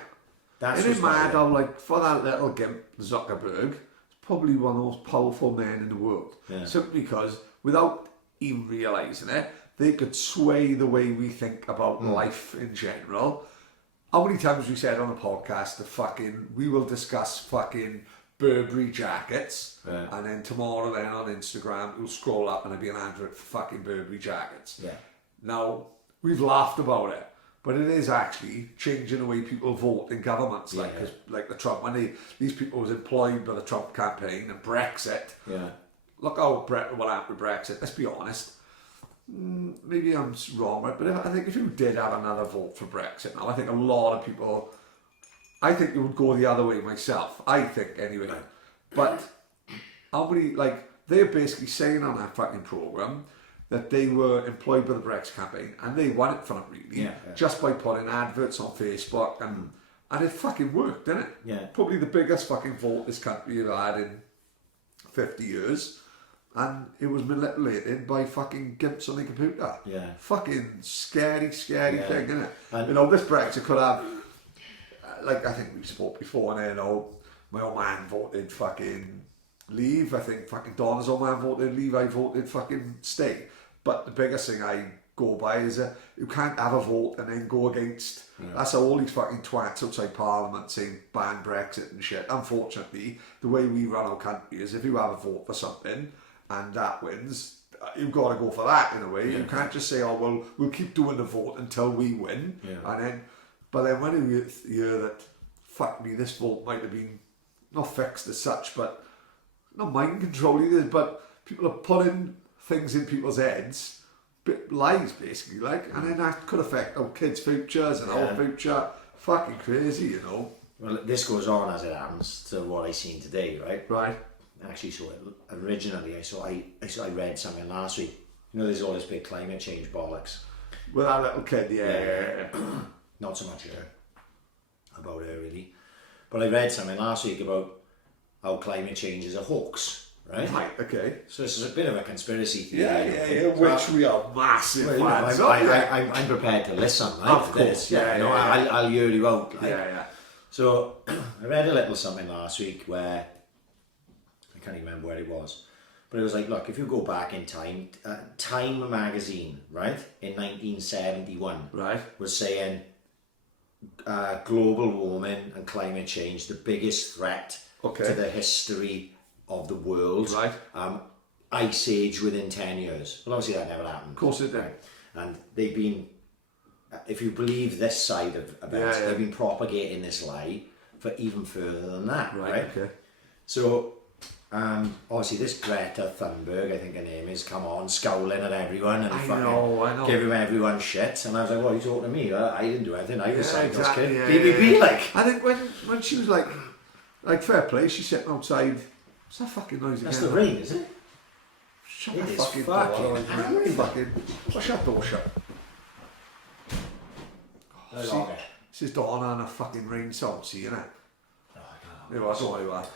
That's Isn't it mad how, like, for that little gimp, Zuckerberg, he's probably one of the most powerful men in the world. Yeah. Simply because, without even realising it, they could sway the way we think about life in general. How many times we said on the podcast that we will discuss fucking Burberry jackets, and then tomorrow then on Instagram we'll scroll up and there'll be an advert for fucking Burberry jackets. Yeah. Now, we've laughed about it, but it is actually changing the way people vote in governments, like the Trump, when these people was employed by the Trump campaign and Brexit. Yeah. Look how what happened with Brexit. Let's be honest. Maybe I'm wrong, right? But I think if you did have another vote for Brexit now, I think a lot of people, I think it would go the other way myself. I think anyway. But how many, like, they're basically saying on that fucking programme that they were employed by the Brexit campaign and they won it for them really, just by putting adverts on Facebook and it fucking worked, didn't it? Yeah. Probably the biggest fucking vote this country have had in 50 years. And it was manipulated by fucking gimps on the computer. Yeah. Fucking scary thing, isn't it? And, you know, this Brexit could have, like I think we spoke before, and you know, my old man voted fucking leave. I think fucking Donna's old man voted leave. I voted fucking stay. But the biggest thing I go by is you can't have a vote and then go against. Yeah. That's how all these fucking twats outside Parliament saying ban Brexit and shit. Unfortunately, the way we run our country is if you have a vote for something and that wins, you've got to go for that in a way. Yeah. You can't just say, oh well, we'll keep doing the vote until we win. Yeah. But then when you hear that, fuck me, this vote might have been not fixed as such, but not mind control either, but people are putting things in people's heads, lies basically, like, and then that could affect our kids' futures and our future. Fucking crazy, you know. Well, this goes on as it happens to what I seen today, right? Right. Actually, so originally I read something last week. You know, there's all this big climate change bollocks. With that little kid, yeah. Not so much about her really, but I read something last week about how climate change is a hoax, right? Right. Okay. So this is a bit of a conspiracy theory. Yeah. Which we are massive fans of. I'm prepared to listen, right? Of course. I'll hear you out. Like. Yeah. So I read a little something last week where. I can't even remember where it was, but it was like, look, if you go back in time, Time magazine, right, in 1971, right, was saying global warming and climate change, the biggest threat to the history of the world, right, ice age within 10 years. Well, obviously that never happened. Of course it did. Right? And they've been, if you believe this side of events, they've been propagating this lie for even further than that, right? Okay. So obviously this Greta Thunberg, I think her name is, come on, scowling at everyone and I know. giving everyone shit, and I was like, what are you talking to me? I didn't do anything, I decided exactly, this kid. BBB, like. I think when she was like fair play, she's sitting outside. What's that fucking noise again? That's the rain, is it? Shut the fucking door. Fucking, what's your door shut? This is Donna and a fucking rain song, see, you know? It was all right.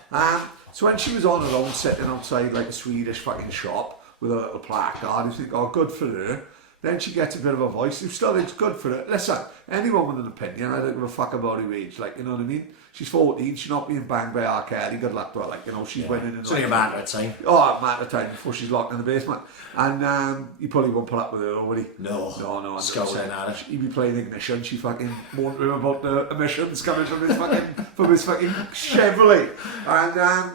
So when she was on her own sitting outside like a Swedish fucking shop with a little placard, you think, oh, good for her. Then she gets a bit of a voice. You still think it's good for her. Listen, anyone with an opinion, I don't give a fuck about her age. Like, you know what I mean? She's 14, she's not being banged by R.Kelly. Good luck to her. Like, you know, she's winning. It's only a matter of time. Oh, a matter of time before she's locked in the basement. And he probably won't put up with her, will he? No. Scowling at her. He'd be playing Ignition. She fucking won't know about the emissions coming from his fucking Chevrolet. And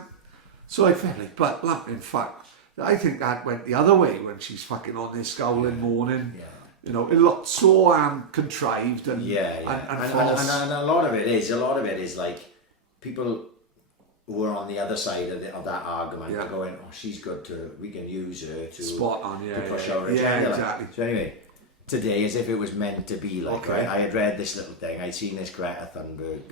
so like, fairly, but in fact, I think that went the other way when she's fucking on this scowling moaning. Yeah. You know, it looked so contrived and and false. And a lot of it is like people who are on the other side of that argument are going, oh, she's good we can use her to spot on, to push our agenda. Exactly. So anyway, today, as if it was meant to be, like, Okay. right? I had read this little thing, I'd seen this Greta Thunberg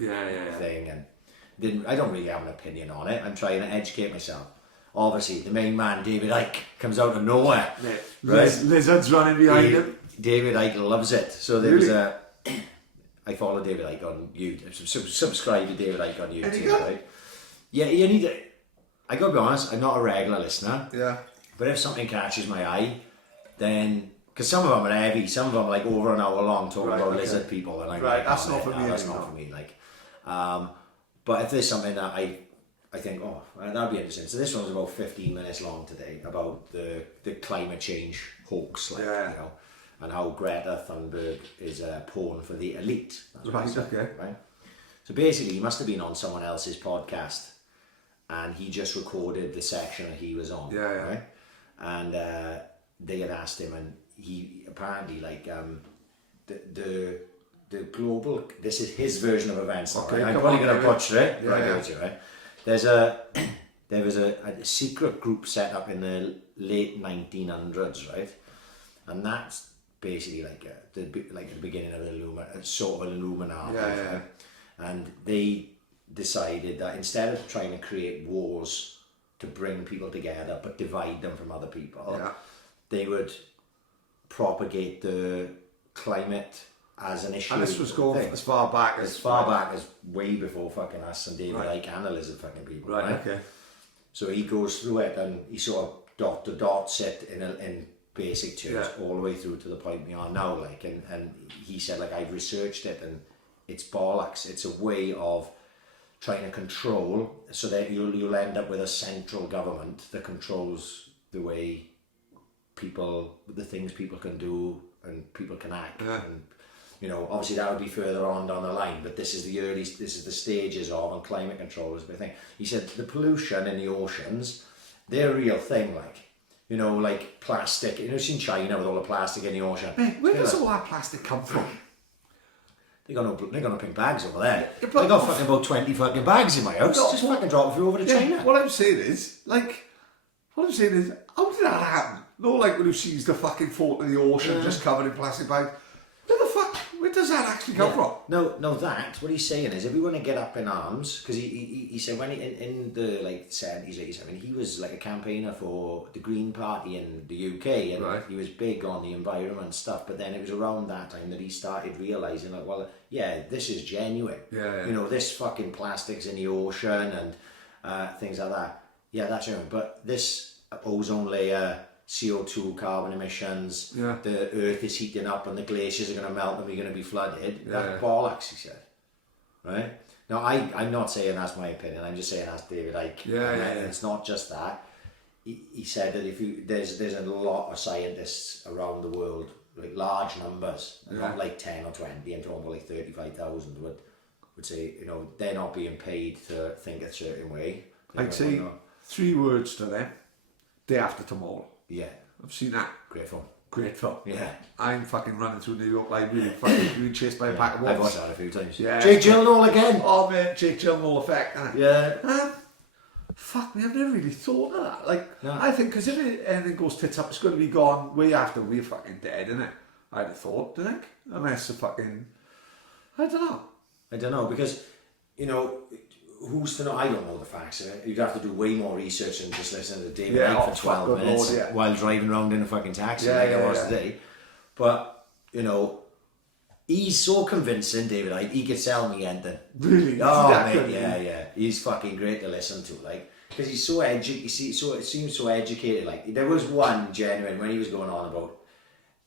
thing, and I don't really have an opinion on it. I'm trying to educate myself. Obviously, the main man, David Icke, comes out of nowhere. Yeah. Right? Lizards running behind him. David Icke loves it. So there was I follow David Icke on YouTube. Subscribe to David Icke on YouTube, right? Yeah, you need to. I gotta be honest, I'm not a regular listener. Yeah. But if something catches my eye, then because some of them are heavy, some of them are like over an hour long talking about lizard people, and I'm like, that's not for me. That's not for me. Like, but if there's something that I think, oh, that'd be interesting. So this one's about 15 minutes long today about the climate change hoax, like, you know, and how Greta Thunberg is porn for the elite. That's what he said, right? So basically, he must have been on someone else's podcast, and he just recorded the section that he was on, right? And they had asked him, and he apparently, like, the global, this is his version of events. Okay, right? I'm probably going to butcher it. Right? There was a secret group set up in the late 1900s, right? And that's basically like the beginning of the sort of Illuminati. Right? And they decided that instead of trying to create wars to bring people together but divide them from other people, they would propagate the climate as an issue. And this was going as far back as way before fucking us and David Icke and the lizard fucking people. Right. Okay. So he goes through it and he sort of dot to dot it in basic terms all the way through to the point we are now. Like, and he said, like, I've researched it and it's bollocks. It's a way of trying to control so that you'll end up with a central government that controls the way the things people can do and people can act. And, you know, obviously that would be further on down the line, but this is the stages of, and climate control is a big thing. He said the pollution in the oceans, they're a real thing, like, you know, like plastic. You know, you've seen China with all the plastic in the ocean. Mate, where does all that plastic come from? They got no pink bags over there. I got fucking about 20 fucking bags in my house. Just fucking drop a few over to China. What I'm saying is, how did that happen? No, like when you sees the fucking float in the ocean just covered in plastic bags. Where does that actually come from? No, what he's saying is if we want to get up in arms, because he said when in the like 70s, 80s, I mean, he was like a campaigner for the Green Party in the UK, and he was big on the environment stuff, but then it was around that time that he started realising, like, well, this is genuine. You know, this fucking plastic's in the ocean and things like that. Yeah, that's genuine. But this ozone layer, CO2, carbon emissions, the earth is heating up and the glaciers are going to melt and we're going to be flooded. That's bollocks, he said. Right? Now, I'm not saying that's my opinion, I'm just saying that's David Icke. It's not just that. He said that there's a lot of scientists around the world, like large numbers, not like 10 or 20, I'm talking about like 35,000 would say, you know, they're not being paid to think a certain way. I'd say 3 words to them: day after tomorrow. Yeah. I've seen that. Grateful. Yeah. I'm fucking running through New York Library and fucking being chased by a pack of wolves. I've watched that a few times. Yeah. Jake Gyllenhaal again. Oh man, Jake Gyllenhaal effect. Yeah. Fuck me, I've never really thought of that. Like, no. I think, because if anything goes tits up, it's going to be gone way after we're fucking dead, isn't it? I'd have thought, do you think? Unless the fucking... I don't know, because, you know, who's to know? I don't know the facts. You'd have to do way more research than just listen to David Icke for 12 minutes while driving around in a fucking taxi like I was today. But, you know, he's so convincing, David Icke, he could sell me anything. Really? Oh, mate, yeah. He's fucking great to listen to, like, because he's so it seems so educated. Like, there was one genuine, when he was going on about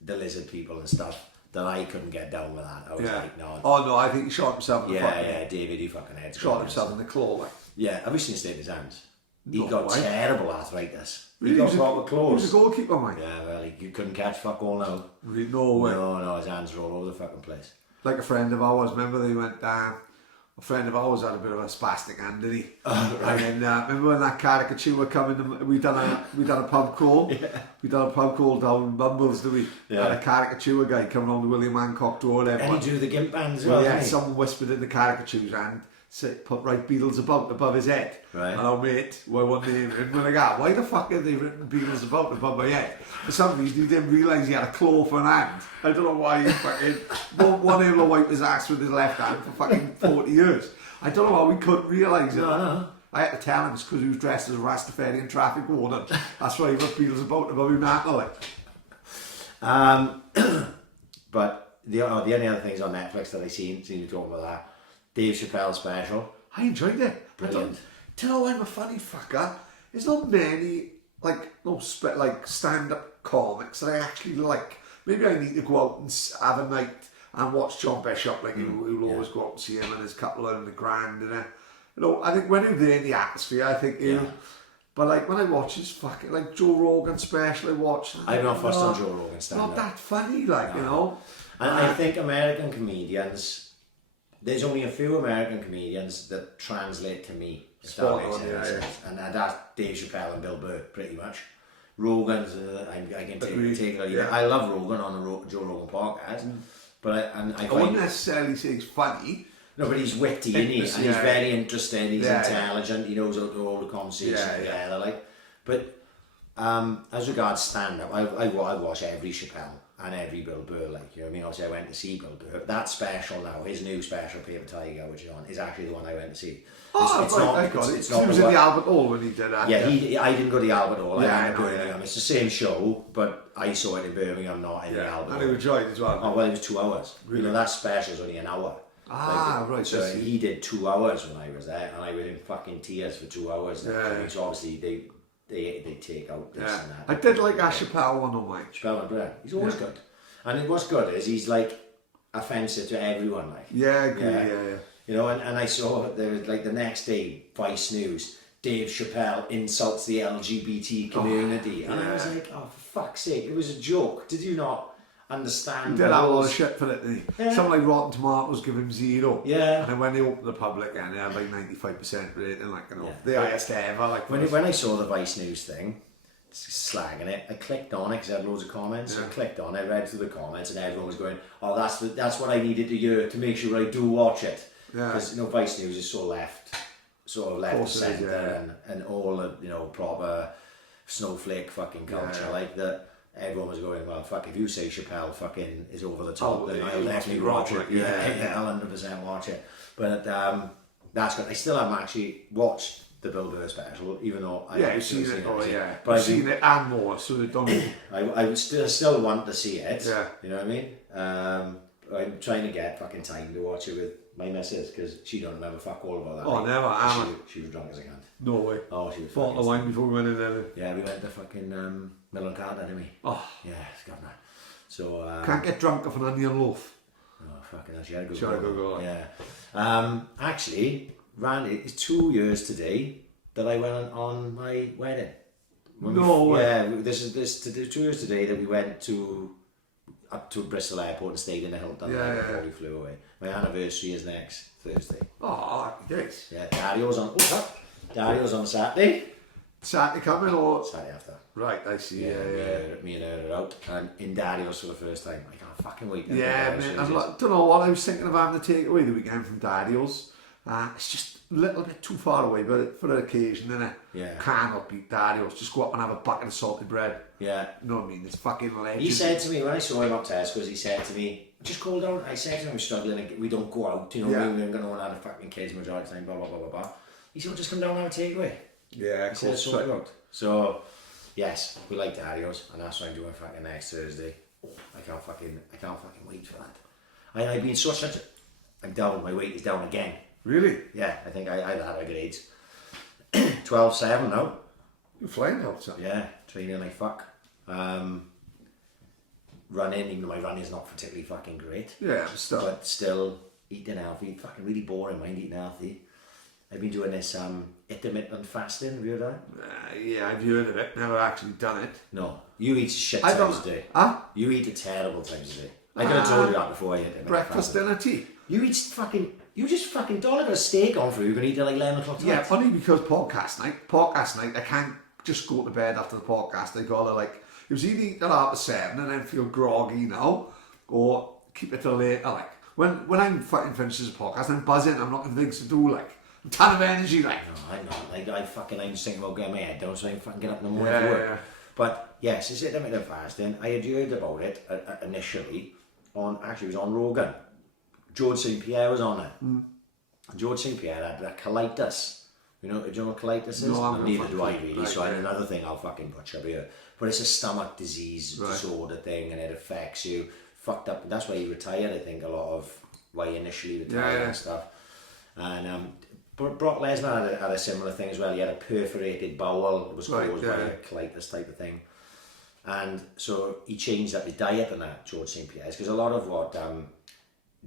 the lizard people and stuff, that I couldn't get down with that. I was like, no. Oh no, I think he shot himself in the fucking... Yeah, David, he fucking head. Shot himself in the claw, like. Yeah, have you seen the state of his hands? He got terrible arthritis. Really? He got proper claws. He was a goalkeeper, mate. Yeah, well, he couldn't catch fuck all now. Really? No way. No, his hands are all over the fucking place. Like a friend of ours, remember they went a friend of ours had a bit of a spastic hand, didn't he? Right. And then remember when that caricature coming? We done a pub crawl. Yeah. We done a pub crawl down Mumbles, did we? Yeah. And a caricature guy coming on the William Hancock door. And And he drew the gimp bands as well, yeah, didn't he? someone whispered in the caricature's hand, put right Beatles about above his head. Right. And our mate, one name, and we're like, why the fuck have they written Beatles about above my head? For some reason, he didn't realise he had a claw for an hand. I don't know why he fucking won't able to wipe his ass with his left hand for fucking 40 years. I don't know how we couldn't realise it. No. I had to tell him it's because he was dressed as a Rastafarian traffic warden. That's why he wrote Beatles about above his mantle. But the only other things on Netflix that I seen you talking about that, Dave Chappelle special. I enjoyed it. Brilliant. Do you know I'm a funny fucker? There's not many like stand-up comics that I actually like. Maybe I need to go out and have a night and watch John Bishop, like who'll always go out and see him and his couple in the Grand, and I think when you're there in the atmosphere, I think But like when I watch his fucking like Joe Rogan special, I watch. I'm not first on Joe Rogan stand-up. Not that funny, like you know. And I think American comedians. There's only a few American comedians that translate to me. If that makes any sense. And that's Dave Chappelle and Bill Burr, pretty much. Rogan's, I can take it. Yeah. I love Rogan on the Joe Rogan podcast, but I wouldn't necessarily say he's funny. No, but he's witty, isn't he? And he's very interesting. He's intelligent. He knows how to hold a conversation together. Like, but as regards stand-up, I watch every Chappelle and every Bill Burr. Like, you know what I mean? Obviously, I went to see Bill Burr. That special now, his new special, Paper Tiger, which is on, is actually the one I went to see. I got it. He was in the Albert Hall when he did that. Yeah, I didn't go to the Albert Hall. I went to Birmingham. It's the same show, but I saw it in Birmingham, not in the Albert Hall. And he enjoyed it as well. Oh, well, it was 2 hours. Really? You know, that special's only an hour. Right. So he did 2 hours when I was there, and I was in fucking tears for 2 hours. Yeah. So obviously they take out this and that. I did like a Chappelle one on mine. Chappelle and Blair. He's always good. And what's good is he's like offensive to everyone. Like. Yeah, I agree. Yeah. You know, and I saw there was like the next day, Vice News, Dave Chappelle insults the LGBT community. And I was like, oh, for fuck's sake, it was a joke. Did you not understand? He did have a lot of shit for it, didn't he? Yeah. Something like Rotten Tomatoes give him 0. Yeah. And then when they opened the public, and they had like 95% rating, like, you know, the highest ever. Like, when I saw the Vice News thing, slagging it, I clicked on it because I had loads of comments. I clicked on it, read through the comments, and everyone was going, oh, that's what I needed to hear to make sure I do watch it. Because, you know, Vice News is so left of centre and all the, you know, proper snowflake fucking culture like that. Everyone was going, well, fuck, if you say Chappelle fucking is over the top, then I'll definitely watch it. Yeah, I'll 100% watch it. But that's good. I still haven't actually watched the Bill Burr special, even though I've seen it. But I've seen it and more, so they don't. I would still want to see it. Yeah. You know what I mean? I'm trying to get fucking time to watch it with my missus because she don't remember fuck all about that. Oh, never. She was drunk as a cunt. No way. Oh, she was. Bought the wine before we went in there. Yeah, we went to fucking Mill and Carter, didn't we? Oh. Yeah, it's governor. So. Can't get drunk off an onion loaf. Oh, fucking hell, she had a good go. Yeah. Actually, Randy, it's 2 years today that I went on my wedding. Yeah, this is 2 years today that we went up to Bristol Airport and stayed in the Hilton before we flew away. My anniversary is next Thursday. Oh, yes. Yeah, Dario's on Saturday. Saturday coming or? Saturday after. Right, I see. Yeah. Me and her are out and in Dario's for the first time. I can't fucking wait. Yeah, man. I don't know what I was thinking of having to take away the weekend from Dario's. It's just a little bit too far away, but for an occasion, innit? Yeah. Cannot beat Dario's. Just go up and have a bucket of salted bread. Yeah. You know what I mean? It's fucking legend. He said to me, when I saw him up Tesco's, he said to me, just call down. I said to him, I'm struggling, we don't go out, you know, we ain't going to have fucking kids majority of the time, blah, blah, blah, blah, blah. He said, well, just come down and have a takeaway. Yeah, of course. So, yes, we like Dario's, and that's what I'm doing fucking next Thursday. I can't fucking wait for that. I've been I'm down, my weight is down again. Really? Yeah, I think I had a grade 12.7 now. You're flying out, son. Yeah, training like fuck. Running, even though my running is not particularly fucking great. Yeah, but still eating healthy. Fucking really boring, mind eating healthy. I've been doing this intermittent fasting. Have you heard of that? Yeah, I've heard of it. Never actually done it. No, you eat shit times a day. Huh? You eat a terrible times a day. I could have told you that before. Breakfast, dinner, tea. You eat fucking You just fucking don't have a steak on for you, you're going to eat it like 11 o'clock tonight. Yeah, only because podcast night, I can't just go to bed after the podcast. I gotta like, it was either eat at 7:30 and then feel groggy now, or keep it till later. Like, when I'm fucking finishes the podcast, I'm buzzing, I'm not having things to do, like, a ton of energy, like. No, I'm not. Like, I'm just thinking about getting my head down so I can fucking get up in the morning for work. Yeah. But yes, it's intermittent fasting. I had heard about it initially it was on Rogan. George St. Pierre was on it. George St. Pierre had a colitis. Do you know what colitis is? No, neither do I really, right, so another thing I'll fucking butcher here. But it's a stomach disease disorder thing, and it affects you. Fucked up. That's why he retired, I think, a lot of why he initially retired and stuff. And Brock Lesnar had a similar thing as well. He had a perforated bowel. It was caused by a colitis type of thing. And so he changed up his diet and that, George St. Pierre's, because a lot of what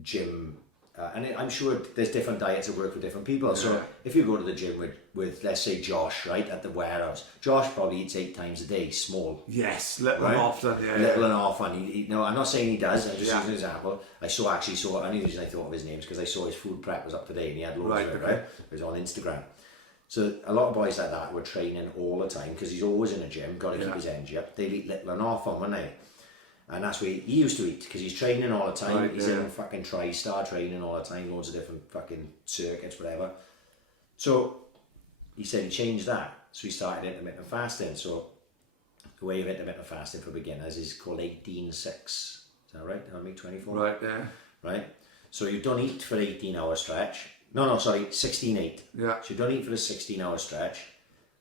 gym, and I'm sure there's different diets that work for different people. So if you go to the gym with let's say Josh, right, at the warehouse, Josh probably eats 8 times a day, small. Yes, little and often, Little and often. No, I'm not saying he does, I'm just using an example. I saw, only reason I thought of his names because I saw his food prep was up to date and he had loads of it, right? It was on Instagram. So a lot of boys like that were training all the time because he's always in a gym, got to keep his energy up. They'd eat little and often, wouldn't they? And that's where he used to eat because he's training all the time. He's in fucking TriStar training all the time, loads of different fucking circuits, whatever. So he said he changed that. So he started intermittent fasting. So the way of intermittent fasting for beginners is called 18-6. Is that right? Did I make 24? Right, yeah. Right? So you don't eat for 18-hour stretch. No, sorry, 16-8. Yeah. So you don't eat for a 16-hour stretch,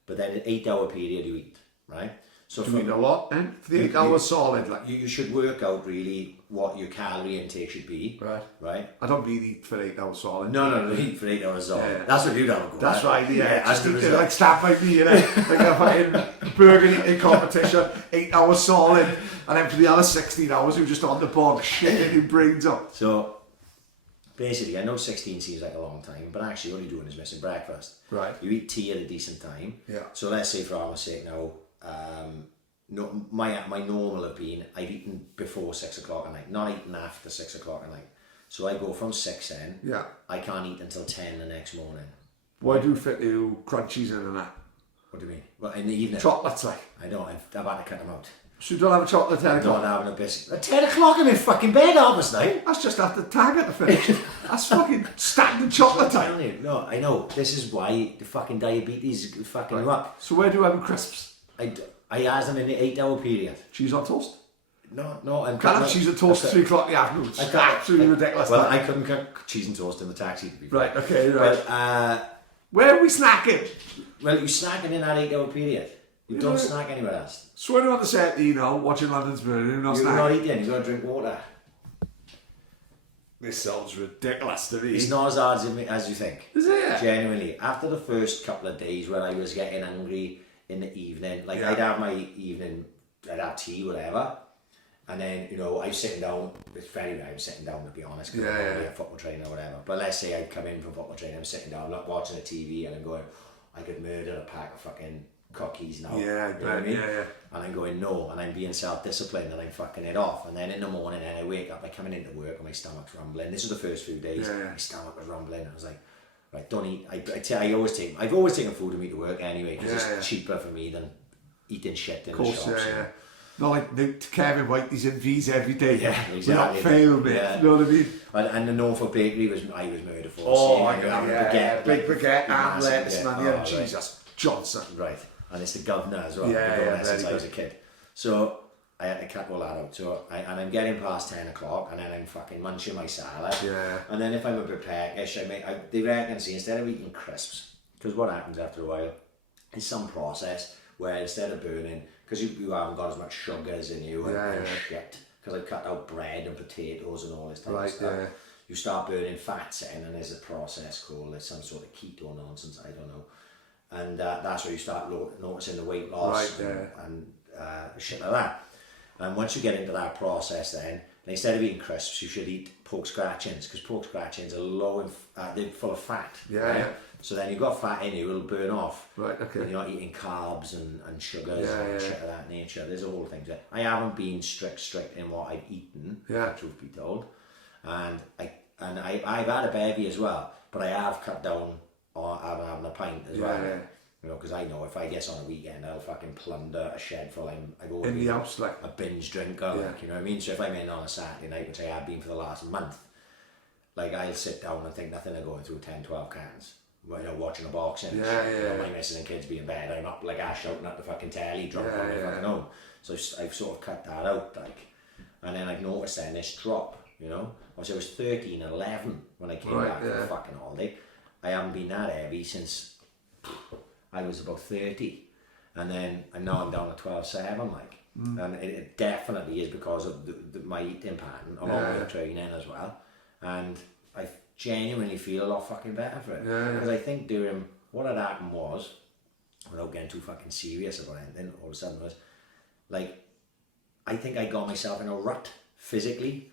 but then an 8-hour period you eat, right? So you eat a lot then? For the 8 hours solid, like. You should work out really what your calorie intake should be. Right? I don't mean eat for 8 hours solid. No, eat for 8 hours solid. Yeah. That's what you don't go. That's right, yeah. Just eat it like stand by me, like a fucking burger eating competition, 8 hours solid, and then for the other 16 hours you're just on the board shitting your brains up. So basically, I know 16 seems like a long time, but actually all you're doing is missing breakfast. Right. You eat tea at a decent time. Yeah. So let's say for argument's sake now, my normal have been I've eaten before 6 o'clock at night, not eaten after 6 o'clock at night. So I go from 6 then. Yeah. I can't eat until 10 the next morning. Why do you fit you crunchies in and that? What do you mean? Well, in the evening. Chocolates, like. I don't. I've had to cut them out. So you don't have a chocolate at 10 o'clock? Not having a biscuit. At 10 o'clock I'm in fucking bed half night. That's just after tag at the finish. That's fucking standard chocolate time. No, I know. This is why the fucking diabetes is fucking you up. So where do you have crisps? I asked them in the 8 hour period. Cheese on toast? No. Can't have cheese and toast at 3 o'clock in the afternoon. It's absolutely ridiculous. Well, I couldn't cook cheese and toast in the taxi to be fair. Right, okay, right. But, where are we snacking? Well, you're snacking in that 8 hour period. You don't snack anywhere else. So when you're on the set, watching London's Burning, you're not snacking? You're not eating, you've got to drink water. This sounds ridiculous to me. It's not as hard as you think. Is it? Genuinely. After the first couple of days where I was getting hungry in the evening, like I'd have my evening, I'd have tea, whatever, and then, I was sitting down, it's very rare I'm sitting down to be honest, because I'm a football trainer or whatever, but let's say I'd come in from football training, I'm sitting down, watching the TV, and I'm going, I could murder a pack of fucking cookies now. Yeah, you know what I mean? Yeah. And I'm going, no, and I'm being self-disciplined, and I'm fucking it off, and then in the morning, and I wake up, I'm coming into work, and my stomach's rumbling. This was the first few days, my stomach was rumbling, and I was like, right, don't eat. I've always taken food with me to work anyway, because it's cheaper for me than eating shit in the shops. Yeah. Not like Kevin White, he's in V's every day. Yeah, exactly. Without fail, mate. Yeah. You know what I mean? And the Norfolk Bakery I was murdered for. Oh, baguette, big baguette and lettuce, yeah. man. Yeah, Jesus. Johnson. Right, and it's the governor as well. Yeah, since I was a kid. So I had to cut all that out. So and I'm getting past 10 o'clock, and then I'm fucking munching my salad. Yeah. And then if I'm a bit peckish, they reckon, see, instead of eating crisps, because what happens after a while is some process where instead of burning, because you haven't got as much sugars in you and shit, because I've cut out bread and potatoes and all this type of stuff. You start burning fats in, and there's a process called some sort of keto nonsense, I don't know. And that's where you start noticing the weight loss and shit like that. And once you get into that process, then instead of eating crisps, you should eat pork scratchings, because pork scratchings are low in they're full of fat. Yeah. So then you've got fat in you, it'll burn off. Right, okay. And you're not eating carbs and sugars and shit of that nature. There's all things there. I haven't been strict in what I've eaten, truth be told. And and I've had a bevy as well, but I have cut down on having a pint as well. Yeah. You know, because I know if I get on a weekend, I'll fucking plunder a shed full. I've always In the been house, like. a binge drinker, like, you know what I mean? So if I'm in on a Saturday night, which I have been for the last month, like I'll sit down and think nothing of going through 10, 12 cans. You know, watching a boxing. You know, my missus and kids be in bed, I'm up like ash shouting at the fucking telly, drunk on my fucking own. So I've sort of cut that out, like, and then I've noticed then this drop, you know. Obviously I was 13, 11 when I came back from fucking holiday. I haven't been that heavy since I was about 30, and then I'm down at 12.7, like, and it definitely is because of my eating pattern, along with training as well, and I genuinely feel a lot fucking better for it. Because I think during what had happened was, without getting too fucking serious about anything, all of a sudden was like, I think I got myself in a rut physically,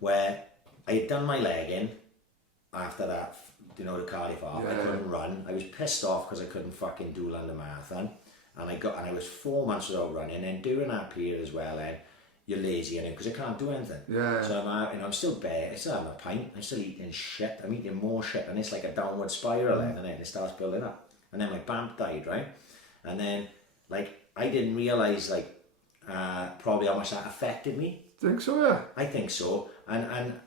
where I had done my leg in after that, you know, the Cardiff off. I couldn't run. I was pissed off because I couldn't fucking do London Marathon, and I was 4 months without running. And during that period as well, then you're lazy because I can't do anything. So I'm still bare. I still have a pint. I'm still eating shit. I'm eating more shit, and it's like a downward spiral, and then it starts building up. And then my BAMP died, right? And then like I didn't realise like probably how much that affected me. Think so, yeah. I think so, and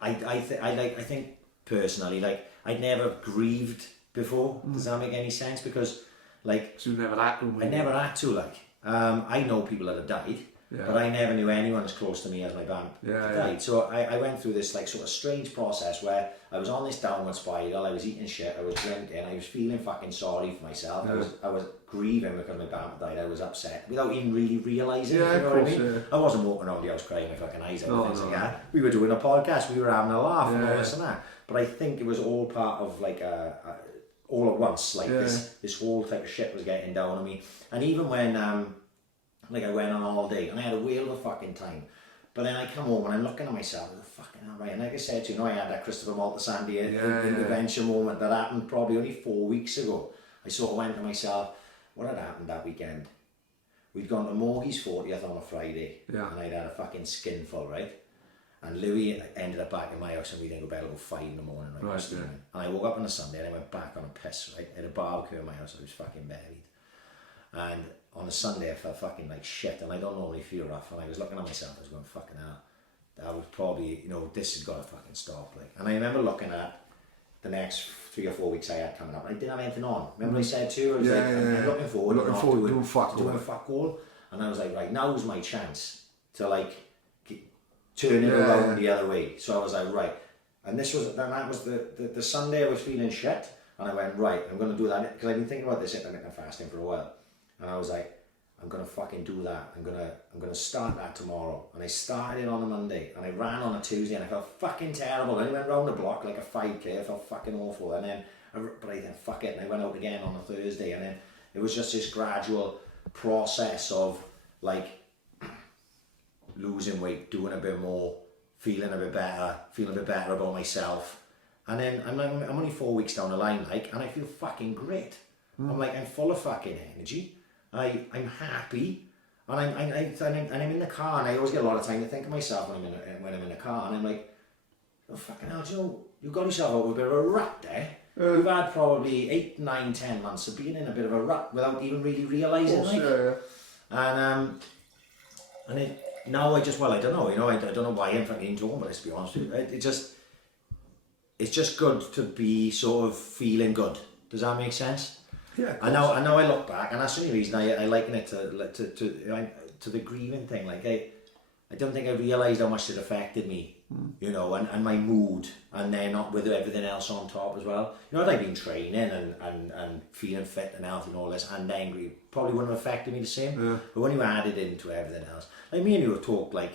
I think personally, like, I'd never grieved before. Does that make any sense? Because like, so you never had to. I never had to, like, I know people that have died, but I never knew anyone as close to me as my BAMP died. So I went through this like sort of strange process where I was on this downward spiral. I was eating shit, I was drinking, I was feeling fucking sorry for myself. I was grieving because my BAMP died. I was upset without even really realising. You know what I mean? I wasn't walking around the house crying my fucking eyes out and things like that. We were doing a podcast, we were having a laugh and all this and that. But I think it was all part of like all at once, like this whole type of shit was getting down on me. And even when like I went on holiday and I had a whale of a fucking time, but then I come home and I'm looking at myself and fucking hell, right. And like I said to you, I had that Christopher Maltasandi intervention moment that happened probably only 4 weeks ago. I sort of went to myself, what had happened that weekend? We'd gone to Morgie's 40th on a Friday, and I'd had a fucking skinful, right? And Louis ended up back in my house and we didn't go bed till 5 in the morning, right? And I woke up on a Sunday and I went back on a piss, right? I had a barbecue in my house, I was fucking buried. And on a Sunday I felt fucking like shit, and I don't normally feel rough, and I was looking at myself, I was going, fucking hell, that was probably, you know, this has got to fucking stop, like. And I remember looking at the next 3 or 4 weeks I had coming up, and I didn't have anything on. Remember I said to you, I was I'm looking forward to doing fuck all, and I was like, right, now's my chance to like turn it around the other way. So I was like, right, and that was the Sunday I was feeling shit, and I went, right, I'm going to do that, because I've been thinking about this intermittent fasting for a while. And I was like, I'm gonna fucking do that. I'm gonna start that tomorrow. And I started it on a Monday, and I ran on a Tuesday, and I felt fucking terrible. And I went round the block like a 5k. I felt fucking awful. And then, but I then fuck it, and I went out again on a Thursday. And then it was just this gradual process of like losing weight, doing a bit more, feeling a bit better about myself. And then I'm only 4 weeks down the line, like, and I feel fucking great. I'm like, I'm full of fucking energy. I'm happy, and I'm in the car, and I always get a lot of time to think of myself when I'm in the car, and I'm like, oh fucking hell, do you know, you've got yourself out of a bit of a rut there. You've had probably 8, 9, 10 months of being in a bit of a rut without even really realising, and now I don't know, you know, I don't know why I'm fucking talking about this, to be honest with you. It's just good to be sort of feeling good. Does that make sense? Yeah, I know. I look back, and that's the only reason I liken it to the grieving thing. Like I don't think I realised how much it affected me, you know, and my mood, and then not with everything else on top as well. You know, I'd been training and feeling fit and healthy and all this, and angry probably wouldn't have affected me the same. Yeah. But when you add it into everything else, like me and you have talked, like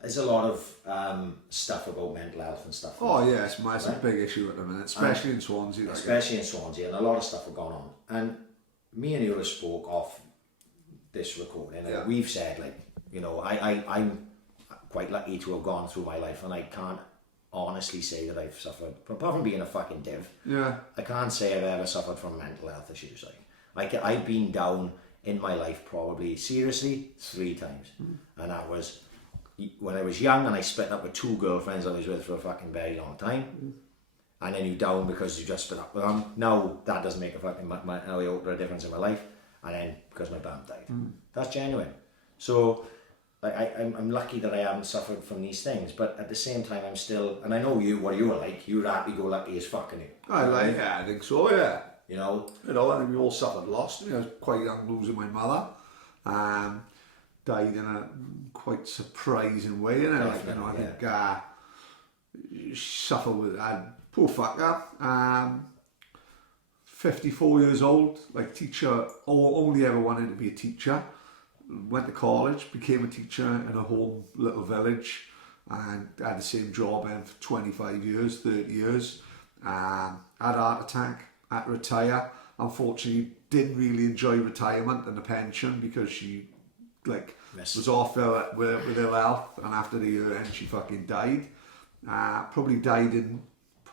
there's a lot of stuff about mental health and stuff. Oh yeah, it's a big issue at the minute, especially in Swansea. Especially in Swansea, and a lot of stuff have gone on. And me and you have spoke off this recording, and we've said, like, you know, I'm quite lucky to have gone through my life, and I can't honestly say that I've suffered, apart from being a fucking div. Yeah. I can't say I've ever suffered from mental health issues. Like I've been down in my life probably seriously 3 times, and that was when I was young and I split up with 2 girlfriends I was with for a fucking very long time, and then you down because you just split up with them. Now that doesn't make a fucking iota of difference in my life, and then because my bum died. That's genuine. So I'm lucky that I haven't suffered from these things, but at the same time I'm still, and I know what you were like. You're happy-go-lucky as fucking you. I think so, yeah. You know, I think we all suffered loss. I was quite young losing my mother. Died in a quite surprising way, and I think she suffered with poor fucker. 54 years old, like teacher, only ever wanted to be a teacher. Went to college, became a teacher in a home little village, and had the same job for 25 years, 30 years. Had a heart attack, had to retire. Unfortunately, didn't really enjoy retirement and the pension because she was off with ill health, and after the year end she fucking died. Probably died in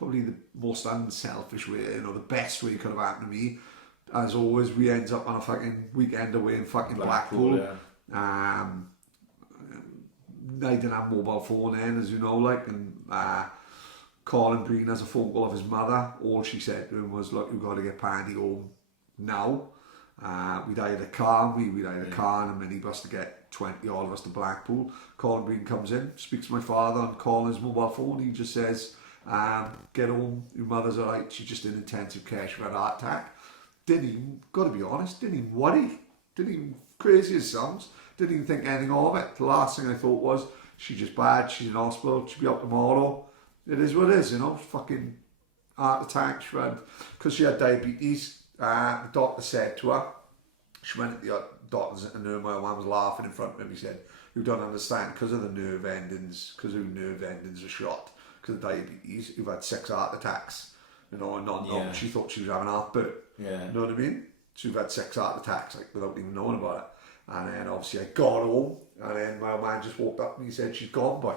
the most unselfish way, the best way it could have happened to me. As always, we ends up on a fucking weekend away in fucking Blackpool. I didn't have a mobile phone then, as you know, and Colin Breen has a phone call of his mother. All she said to him was, look, you've got to get Paddy home now. We'd hired a car, we'd hired a car and a minibus to get 20 all of us to Blackpool. Colin Breen comes in, speaks to my father on Colin's mobile phone. He just says, get home, your mother's alright, she's just in intensive care, she had a heart attack. Didn't even, got to be honest, didn't even worry. Didn't even, crazy as sounds, didn't even think anything of it. The last thing I thought was, she's just bad, she's in hospital, she'll be up tomorrow. It is what it is, fucking heart attack. Because she had diabetes, the doctor said to her, she went at the doctor's and her mum was laughing in front of him. He said, you don't understand, because of the nerve endings, because her nerve endings are shot, because of diabetes, you've had 6 heart attacks. She thought she was having heartburn. Yeah. You know what I mean? So we've had 6 heart attacks, without even knowing about it. And then obviously I got home, and then my man just walked up and he said, she's gone, boy.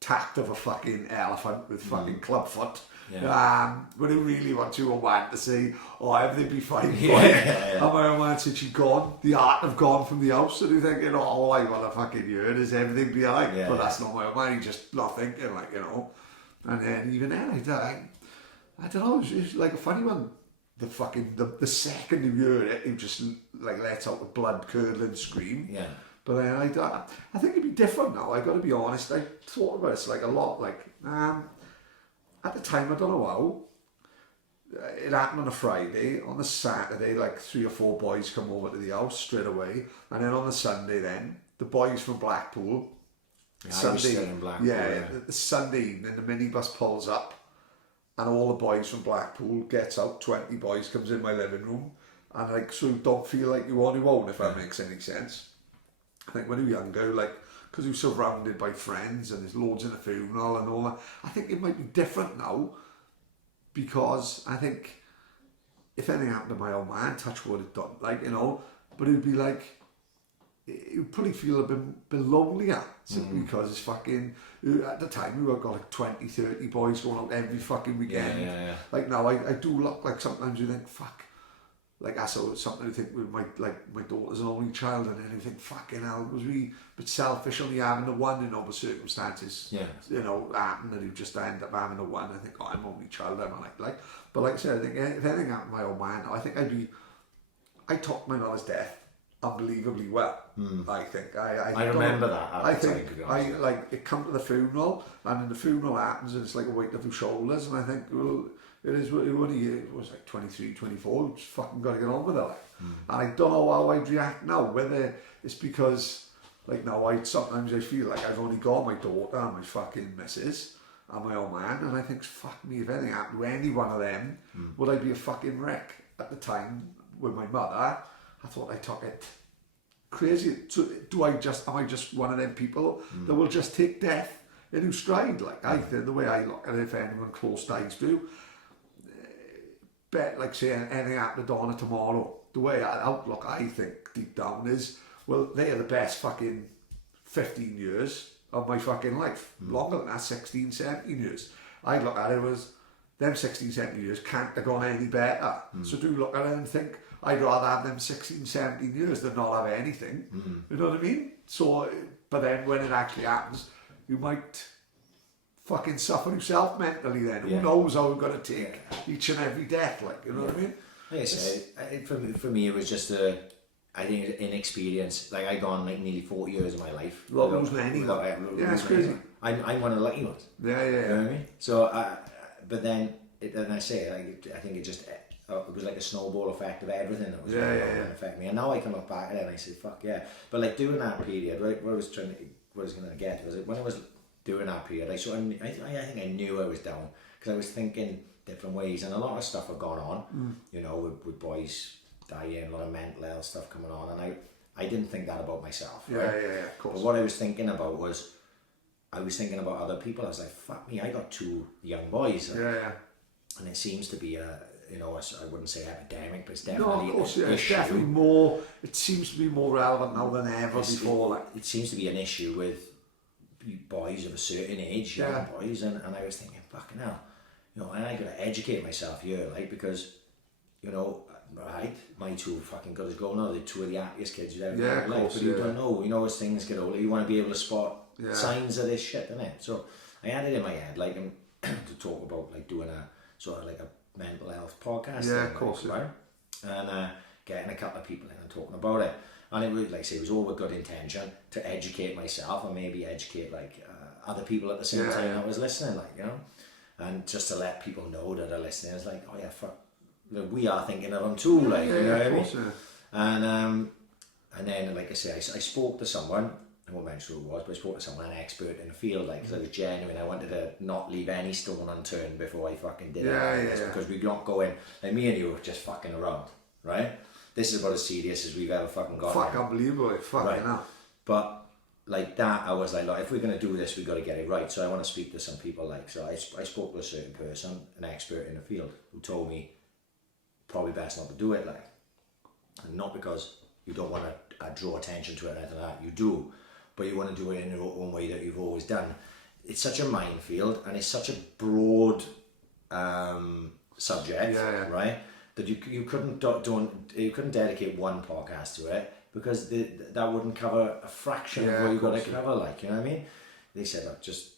Tact of a fucking elephant with fucking clubfoot. Yeah. But I really want you a man to say, everything be fine. And my man said, she's gone. The heart have gone from the house. And you're thinking, all I want to fucking hear is everything be alright. Yeah. But that's not my man. He's just not thinking, And then even then, I don't know, it's like a funny one. The second you hear it, it just lets out a blood curdling scream. Yeah. But then I think it'd be different now. I got to be honest. I thought about it a lot. At the time, I don't know how. It happened on a Friday. On the Saturday, 3 or 4 boys come over to the house straight away, and then on the Sunday, the boys from Blackpool. Sunday, the Sunday evening, the minibus pulls up. And all the boys from Blackpool gets out, 20 boys comes in my living room, and so you don't feel like you on your own, if that makes any sense. I think when you're younger, because you're surrounded by friends and there's loads in the funeral and all that, I think it might be different now, because I think if anything happened to my old man, touch wood, it done, but it would be you probably feel a bit lonelier, simply because it's fucking, at the time we got 20, 30 boys going out every fucking weekend. Now I do look sometimes you think, fuck, that's something I think with my daughter's an only child, and then you think, fucking hell, was we a bit selfish only having the one, but circumstances happen that you just end up having the one. I think, I'm only child, I'm but like I said, I think if anything happened to my old man, I think I took my mother's death unbelievably well. I think I remember that. I think it come to the funeral, and then the funeral happens, and it's like a weight off your shoulders, and I think, well, it is what it was 23, 24. Just fucking got to get on with it. And I don't know how I'd react now. Whether it's because now sometimes I feel like I've only got my daughter and my fucking missus and my old man, and I think, fuck me, if anything happened to any one of them, would I be a fucking wreck? At the time with my mother, I thought I took it crazy. So am I just one of them people that will just take death in whose stride? I think the way I look at it, if anyone close dies do, bet say anything happened to Donna tomorrow, the way I outlook, I think deep down is, well, they are the best fucking 15 years of my fucking life. Longer than that, 16, 17 years. I look at it as, them 16, 17 years can't have gone any better. So do look at it and think, I'd rather have them 16, 17 years than not have anything. You know what I mean? So but then when it actually happens, you might fucking suffer yourself mentally then. Who knows how you're going to take each and every death, like, you know what I mean? Like I said, for me it was just I think inexperience. Like I've gone like nearly 40 years of my life. Not losing anyone. Yeah, it's crazy. I'm one of the lucky ones. Yeah. You know what I mean? So, but then, I say, like, I think it just, it was like a snowball effect of everything that was going to affect me. And now I can look back at it and I say, fuck yeah. But like during that period, what I was going to get was when I was during that period, I think I knew I was down because I was thinking different ways, and a lot of stuff had gone on, you know, with boys dying, a lot of mental health stuff coming on, and I didn't think that about myself. Right? Yeah, of course. But what I was thinking about was, I was thinking about other people. I was like, fuck me, I got 2 young boys. Yeah. And it seems to be I wouldn't say epidemic, but it's definitely of course, an it's issue. definitely more, it seems to be more relevant now than ever before. Like. It seems to be an issue with boys of a certain age, young boys, and I was thinking, fucking hell, you know, and I got to educate myself here, like, because, you know, right, my 2 fucking good as gold now, they're 2 of the happiest kids you've ever met in life, but you don't know, you know, as things get older, you want to be able to spot signs of this shit, innit? So I had it in my head, like, to talk about, like, doing a sort of like a mental health podcast. Yeah, of course, right? And getting a couple of people in and talking about it. And it was, like I say, it was all with good intention to educate myself and maybe educate like other people at the same time that was listening, like, you know, and just to let people know that are listening. It's like, oh yeah, fuck, we are thinking of them too, like, you know what I mean? And then, like I say, I spoke to someone. I won't mention who it was, but I spoke to someone, an expert in the field, like, because I was genuine. I wanted to not leave any stone unturned before I fucking did it. Because we don't go in, like me and you were just fucking around, right? This is about as serious as we've ever fucking got. Fuck, unbelievable, fucking hell. But like that, I was like, look, if we're going to do this, we've got to get it right. So I want to speak to some people, like, so I spoke to a certain person, an expert in the field, who told me probably best not to do it, like, and not because you don't want to draw attention to it or anything like that, you do, but you want to do it in your own way that you've always done. It's such a minefield, and it's such a broad subject, right? That you couldn't dedicate one podcast to it, because that wouldn't cover a fraction of what you've got to cover, like, you know what I mean? They said, look, just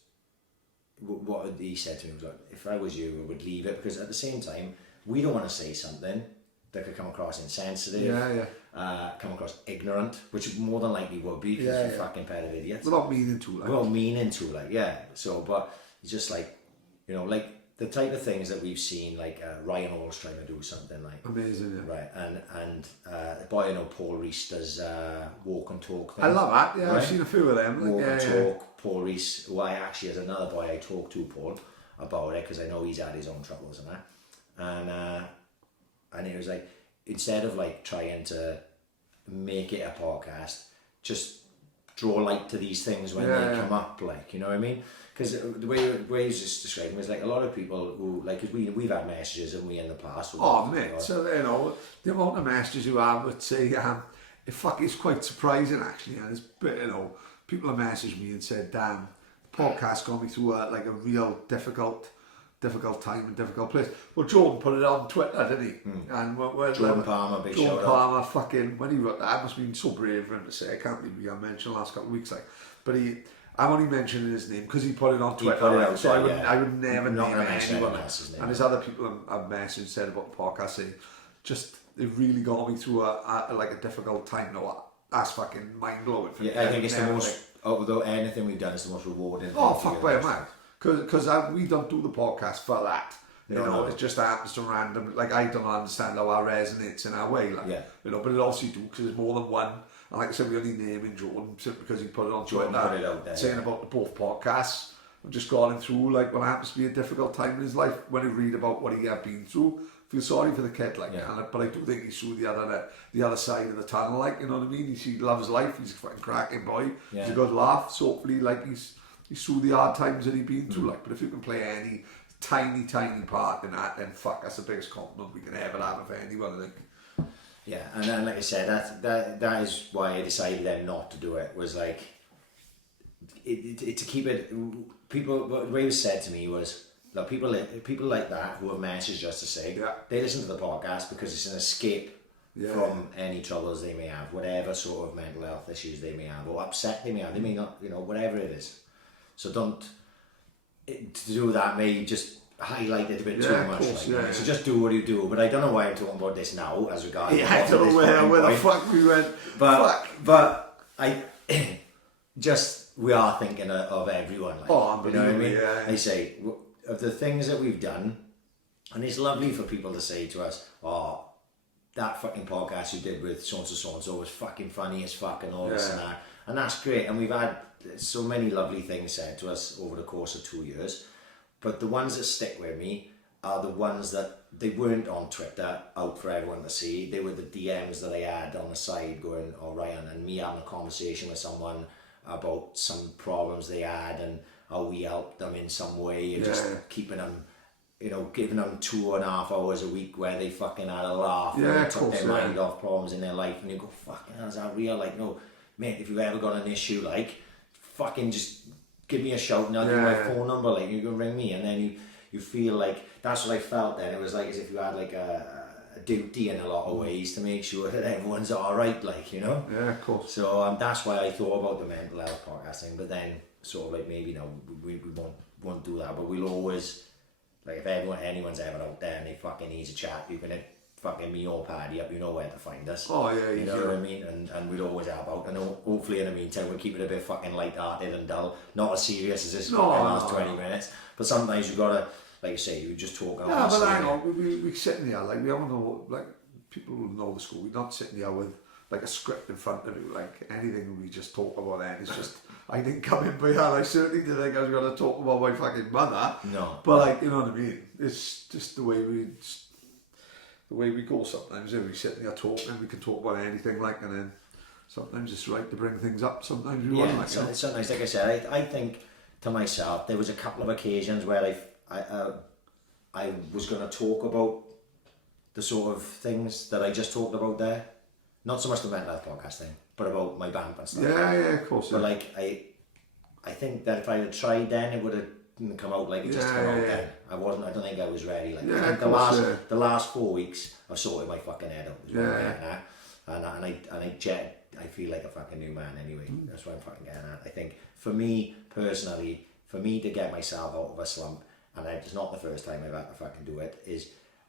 what he said to me was, like, if I was you, I would leave it, because at the same time, we don't want to say something that could come across insensitive, come across ignorant, which more than likely would be, because you're a fucking pair of idiots. Without meaning to, like. So, but it's just like, you know, like the type of things that we've seen, like Ryan Hall's trying to do something like amazing, right, and the boy I know, Paul Rees, does walk and talk thing. I love that. Yeah, right? I've seen a few of them. Like, walk and talk. Paul Rees, who I actually, as another boy, I talked to Paul about it, because I know he's had his own troubles and that, and it was like, instead of like trying to make it a podcast, just draw light to these things when they come up, like, you know what I mean? Because the way he's just describing it is like a lot of people who, like, cause we've had messages, haven't we, in the past? Oh, mate, so, you know, the amount of messages you have would say, it's quite surprising, actually, and it's, you know, people have messaged me and said, damn, the podcast got me through like a real difficult time and difficult place. Well, Jordan put it on Twitter, didn't he? And Jordan Palmer, big shout out. Jordan Palmer, fucking, when he wrote that, must have been so brave for him to say. I can't believe he got mentioned the last couple of weeks, like. But I'm only mentioning his name because he put it on Twitter, so I would never name anyone. And there's other people I've messaged said about the podcast, saying, just, it really got me through a difficult time. No, that's fucking mind blowing. I think it's the most, although anything we've done is the most rewarding. Oh, fuck by a man. Because we don't do the podcast for that. You know, it just happens to random. Like, I don't understand how that resonates in our way. Like, you know, but it also do, because there's more than one. And like I said, we only naming Jordan simply because he put it on Twitter, saying about the both podcasts. I've just gone through, like, what happens to be a difficult time in his life. When I read about what he had been through, feel sorry for the kid, like. But I do think he's through the other side of the tunnel, like, you know what I mean? He loves life. He's a fucking cracking boy. He's a good laugh. So hopefully, like, he's through the hard times that he's been through, like. But if you can play any tiny part in that, then fuck, that's the biggest compliment we can ever have of anyone, I think. Yeah, and then, like I said, that is why I decided then not to do it. Was like, it to keep it. People, the way it was said to me was, look, people like that who have messaged us to say they listen to the podcast because it's an escape from any troubles they may have, whatever sort of mental health issues they may have, or upset they may have. They may not, whatever it is. So to do that may just highlight it a bit too much. Course, So just do what you do. But I don't know why I'm talking about this now, as regards. I don't know where the fuck we went. But I we are thinking of everyone. Like, you know what I mean? Yeah. I say, of the things that we've done, and it's lovely for people to say to us, oh, that fucking podcast you did with so-and-so was fucking funny as fuck and all this and that. And that's great. And we've had so many lovely things said to us over the course of 2 years. But the ones that stick with me are the ones that they weren't on Twitter out for everyone to see. They were the DMs that I had on the side going, oh, Ryan, and me having a conversation with someone about some problems they had and how we helped them in some way, and just keeping them, giving them 2.5 hours a week where they fucking had a laugh and took their mind off problems in their life. And you go, fucking hell, is that real? Like, no, mate, if you've ever got an issue, like, fucking just give me a shout and I'll give you my phone number, like, you can ring me. And then you feel like, that's what I felt then. It was like as if you had like a duty in a lot of ways to make sure that everyone's alright, like, Yeah, of course. So that's why I thought about the mental health podcasting, but then sort of like maybe we won't do that, but we'll always, like, if anyone's ever out there and they fucking needs a chat, you can hit fucking me or Paddy up, you know where to find us. Oh yeah, you know what I mean? And we'll always help out, and hopefully in the meantime we'll keep it a bit fucking light-hearted and dull, not as serious as this last 20 minutes, but sometimes you gotta, like you say, you just talk out. Yeah, but hang on, we're sitting here, like, we don't know, like, people who know the school, we're not sitting here with, like, a script in front of you, like, anything we just talk about then, it's just, I didn't come in behind, I certainly didn't think I was going to talk about my fucking mother. No. But, like, you know what I mean? It's just the way we go sometimes, if we sit here talking, we can talk about anything, like, and then sometimes it's right to bring things up, sometimes we want, like, sometimes, like I said, I think to myself, there was a couple of occasions where I was going to talk about the sort of things that I just talked about there. Not so much the mental health podcast thing, but about my band and stuff. Yeah, of course. But like, I think that if I had tried then, it would have come out like it just came out then. I don't think I was ready. Like, I think the last 4 weeks, I've sorted my fucking head out. And I feel like a fucking new man anyway. That's what I'm fucking getting at. I think for me personally, for me to get myself out of a slump, and it's not the first time I've had to fucking do it, is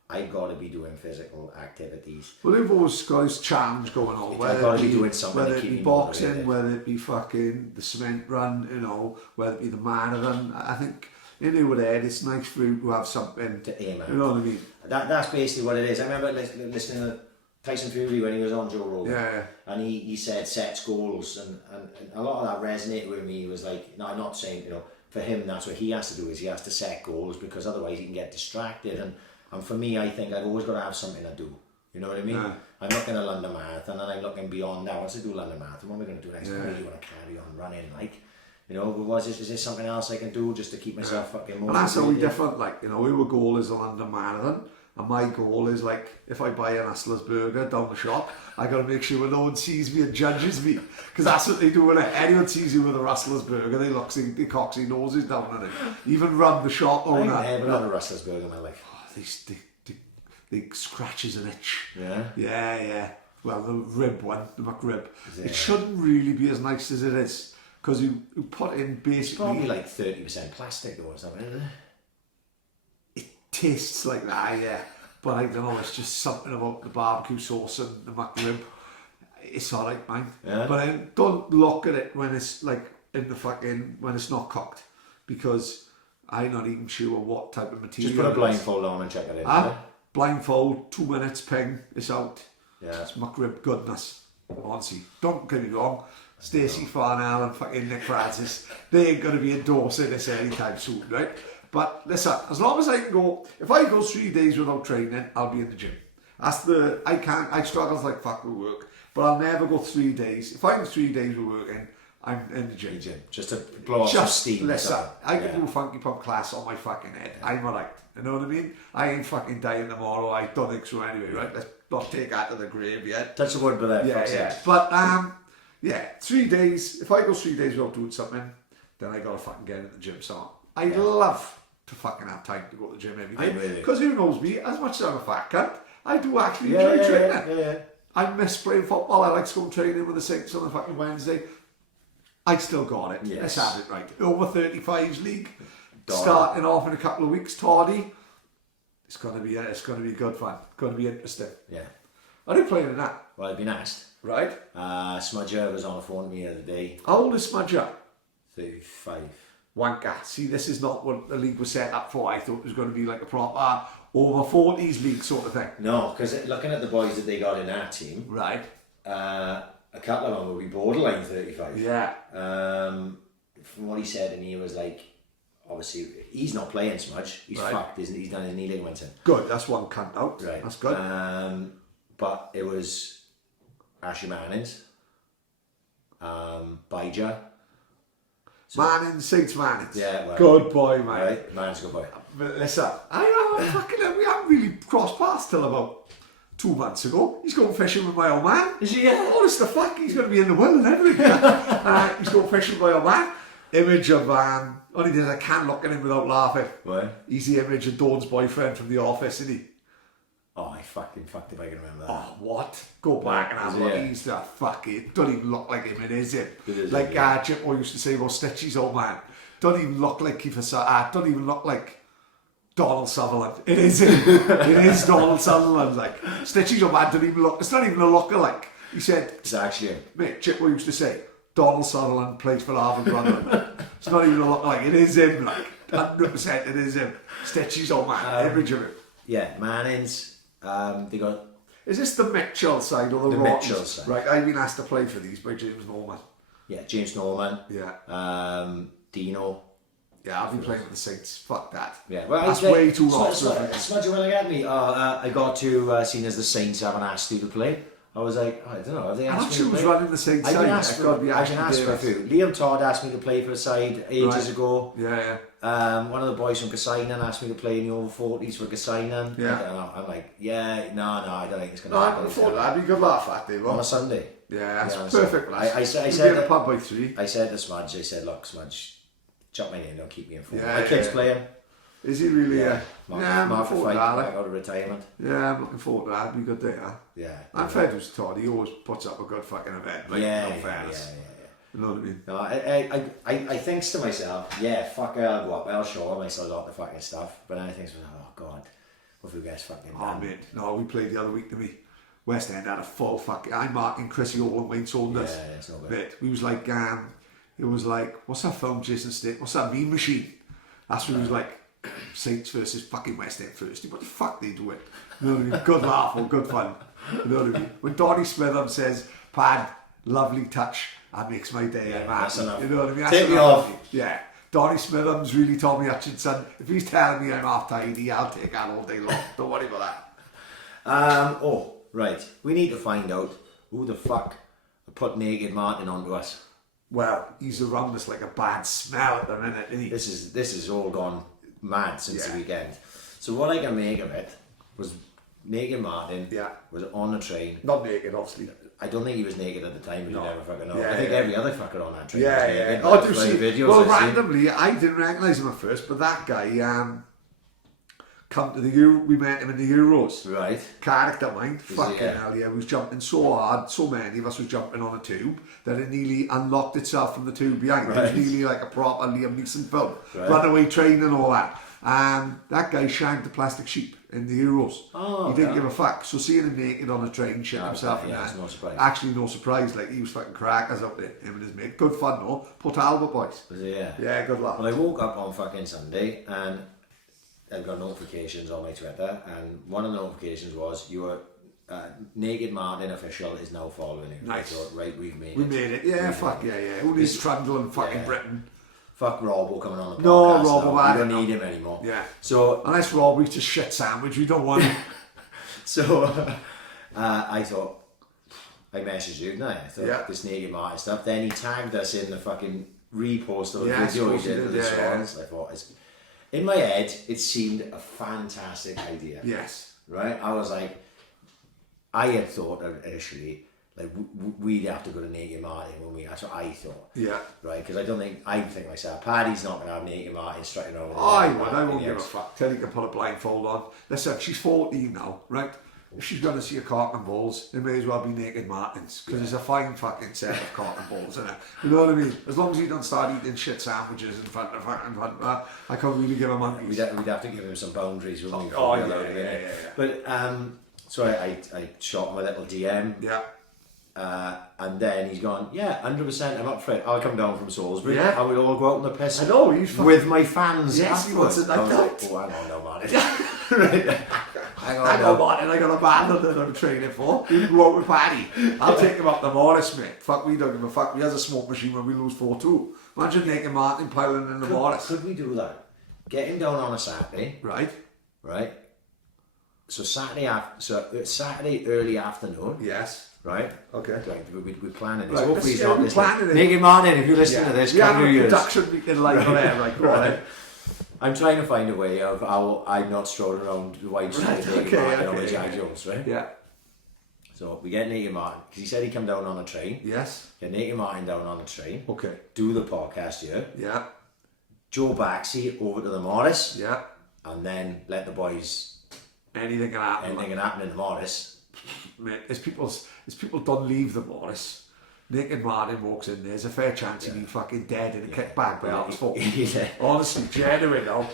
I've got to be doing physical activities. Well, they've always got this challenge going on. I've got to be doing something whether to keep it be me boxing, motivated. whether it be fucking the cement run, whether it be the marathon. I think over there, it's nice for you to have something to aim at. You know what I mean? That's basically what it is. I remember listening to Tyson Fury when he was on Joe Rogan. Yeah. And he said sets goals, and a lot of that resonated with me. He was like, no, I'm not saying, for him, that's what he has to do, is he has to set goals, because otherwise he can get distracted. And for me, I think I've always got to have something to do. You know what I mean? Yeah. I'm looking at London Marathon, and I'm looking beyond that. Once I do London Marathon, what am I going to do next? I really want to carry on running, like, but is there something else I can do just to keep myself fucking motivated? And that's how we different, like, our goal is a London Marathon, and my goal is, like, if I buy an Hustler's burger down the shop, I got to make sure no one sees me and judges me, because that's what they do when anyone sees you with a Hustler's burger, they look, they cocks their noses down on it, even run the shop owner. I've never had a Hustler's burger in my life. They scratches an itch. Yeah? Yeah. Well, the rib one, the McRib. Yeah. It shouldn't really be as nice as it is, because you put in basically... It's probably like 30% plastic or something, isn't it? It tastes like that, yeah. But I don't know, it's just something about the barbecue sauce and the McRib. It's alright, man. Yeah. But don't look at it when it's like when it's not cooked, because I'm not even sure what type of material. Just put a blindfold on and check it in. Blindfold, 2 minutes, ping, it's out. Yeah. It's McRib goodness. Honestly, don't get me wrong. Stacey Farnell and fucking Nick Francis, they ain't going to be endorsing this anytime soon, right? But listen, as long as I can go, if I go 3 days without training, I'll be in the gym. I struggle like fuck with work, but I'll never go 3 days. If I'm 3 days with working, I'm in the gym. Just to blow off some steam. Listen, I can do a funky pump class on my fucking head. I'm alright. You know what I mean? I ain't fucking dying tomorrow. I don't think so anyway, right? Let's not take that to the grave yet. Touch the wood, but yeah. But 3 days. If I go 3 days without doing something, then I gotta fucking get in the gym. So I love to fucking have time to go to the gym every day. Because who knows me? As much as I'm a fat cunt, I do actually enjoy training. I miss playing football. I like to go training with the Saints on the fucking Wednesday. I still got it. Yes. Let's have it right. Over 35s league, Done. starting off in a couple of weeks. Toddy. It's gonna be good fun. Gonna be interesting. Yeah. Are you playing in that? Well, I've been asked. Right. Smudger was on the phone to me the other day. How old is Smudger? 35. Wanker. See, this is not what the league was set up for. I thought it was going to be like a proper over 40s league sort of thing. No, because looking at the boys that they got in our team, Right. a couple of them will be borderline 35. Yeah. From what he said to me, it was like, obviously, he's not playing Smudge. He's Right. fucked, isn't he? He's done his knee ligaments in. Good. That's one cunt out. Right. That's good. But it was Ashley Mannings, Bijah. Mannings, Saints Mannings. Yeah, well, good boy, mate. Right, Mannings, good boy. But listen, we haven't really crossed paths till about 2 months ago. He's going fishing with my old man. Is he? Yeah. Honest to fuck, he's going to be in the will and everything. He's going fishing with my old man. Image of, only did I can't look at him without laughing. What? He's the image of Dawn's boyfriend from The Office, isn't he? Oh, I fucking fucked if I can remember that. Oh, what? Go back and have a look. Yeah. He's the fucking, don't even look like him, it is him. It is like him, yeah. Chip Boy used to say about Stitchy's old man. Don't even look like don't even look like Donald Sutherland. It is him. It is Donald Sutherland. Like, Stitchy's old man don't even look, it's not even a look-alike. He said, It's actually him. mate, Chip Boy used to say, Donald Sutherland plays for Harvard Brother. It's not even a look-alike. It is him, like, 100% it is him. Stitchy's old man, image of him. Yeah, Mannings. They got Is this the Mitchell side or the Mitchell Rottens? side. Right, I've been asked to play for these by James Norman. James Norman. Yeah. Dino. Yeah, I've been playing with the Saints. Fuck that. Yeah, well, that's way too long. Smudge will get me. I got to seen as the Saints haven't asked you to play. I was like, I don't know. Have they I'm not asked sure me to who's play? running the Saints I've side. been asked for a few. Liam Todd asked me to play for the side ages ago. Yeah, yeah. One of the boys from Casainan asked me to play in the over 40s for Casainan. Yeah. I don't know. I'm like, no, I don't think it's going No, to I happen. thought that'd be a good laugh at day, On a Sunday. Yeah, that's Yeah, perfect. so lads. I said We'll be in the that- pub by 3. I said to Smudge, look, Smudge, chuck my name, don't keep me informed. Yeah, My kid's yeah. playing. Is he really? Yeah. Yeah, I'm Mark looking the forward to fight, that. back out of retirement. Yeah, I'm looking forward to that. It'd be a good day, huh? Yeah. I'm fed with Todd. He always puts up a good fucking event. Like, Yeah, no yeah, fairness. You know what I mean? No, I thinks to myself, yeah, fuck it, I'll go up, I'll show him I still got the fucking stuff. But then I think, oh God, what if we get fucking Oh, done? mate. No, we played the other week to me. West End had a full fucking... I'm marking Chrissy Hall and Wayne Saunders. Yeah, it's not good. Mate, we was like, it was like, what's that film, Jason Statham? What's that, Mean Machine? That's what it was like, Saints versus fucking West End first. What the fuck they do it? You know what I mean? Good laugh or good fun. You know what I mean? When Donny Smitham says, Pad, lovely touch, that makes my day. Yeah, I'm that's happy. enough. You know what I mean? Take me enough. off. Yeah. Donny Smitham's really Tommy Hutchinson. If he's telling me I'm half tidy, I'll take that all day long. Don't worry about that. Right. We need to find out who the fuck put Naked Martin onto us. Well, he's around us like a bad smell at the minute, isn't he? This is all gone mad since Yeah. the weekend. So what I can make of it was Naked Martin was on the train. Not naked, obviously. I don't think he was naked at the time, but you never fucking know. Yeah, I think yeah. every other fucker on that train was Yeah, naked. yeah. Like, Oh, do you see? videos Well, I've seen. randomly, I didn't recognise him at first, but that guy come to the Euro. We met him in the Euros. Right. Character mind, he, fucking yeah? hell, yeah. We was jumping so hard, so many of us was jumping on a tube that it nearly unlocked itself from the tube behind. It Right. was nearly like a proper Liam Neeson film. Right. Runaway train and all that. That guy shagged the plastic sheep in the Euros. Oh, he didn't okay. give a fuck. So seeing him naked on a train, shit himself yeah, and it's that. no surprise. Actually, no surprise. Like, he was fucking crackers out there, him and his mate. Good fun, though. Port Talbot boys. Was it, yeah. Yeah, good luck. Well, I woke up on fucking Sunday and I've got notifications on my Twitter, and one of the notifications was your Naked Martin official is now following you. Nice. I thought, right, we've made We it. made it. Yeah, fuck yeah, yeah. All this Trundle and fucking Yeah. Britain. Fuck Robbo coming on the podcast. No, Robbo, now. I We don't don't need him anymore. Yeah. So Unless Rob eats a shit sandwich, we don't want him. So I thought, I messaged you, didn't I? I thought, Yeah. this Naked Martin stuff. Then he tagged us in the fucking repost of the Yeah, I video he suppose he did did, with the yeah, swans. I thought, in my head, it seemed a fantastic idea. Yes. Right? I was like, I had thought initially, like, we'd have to go to Naked Martin when we, that's what I thought. Yeah. Right? Because I think myself, Paddy's not going to have Naked Martin strutting over there. I won't give a fuck. Tell you can put a blindfold on. Listen, she's 14 now, right? if she's going to see a cock and balls, it may as well be Naked Martins, because it's a fine fucking set of cock and balls, isn't it? You know what I mean? As long as you don't start eating shit sandwiches in front of her, I can't really give a monkeys. We'd have to give him some boundaries, wouldn't we? Oh, yeah. But, so I shot him a little DM. Yeah. And then he's gone, yeah, 100%, I'm up for it. I'll come down from Salisbury. Yeah. I will all go out on the piss. I know, he's with my fans. Yes, he wants it like that. Oh, hang on, no, man. Hang on, Martin, I got a band that I'm training for. You can go out with Paddy. I'll take him up the Morris, mate. Fuck, we don't give a fuck. We has a smoke machine when we lose 4-2. Imagine Naked Martin piling in the Morris. Could we do that? Get him down on a Saturday. Right. So Saturday early afternoon. Yes. Right? Okay. We're planning this. Right. Hopefully he's not listening. It. Naked Martin, if you're listening to this, we have come a to production meeting like there. Right, go on. I'm trying to find a way of how I'm not strolling around the White Street with Naked Martin on the Jack Jones, right? Yeah. So we get Naked Martin, because he said he'd come down on a train. Yes. Get Naked Martin down on a train. Okay. Do the podcast here. Yeah. Joe backseat over to the Morris. Yeah. And then let the boys... Anything can happen. Anything can happen in the Morris. Mate, as people don't leave the Morris, Naked Martin walks in, there's a fair chance he'll be fucking dead in a kickback by half foot. Honestly, genuine though.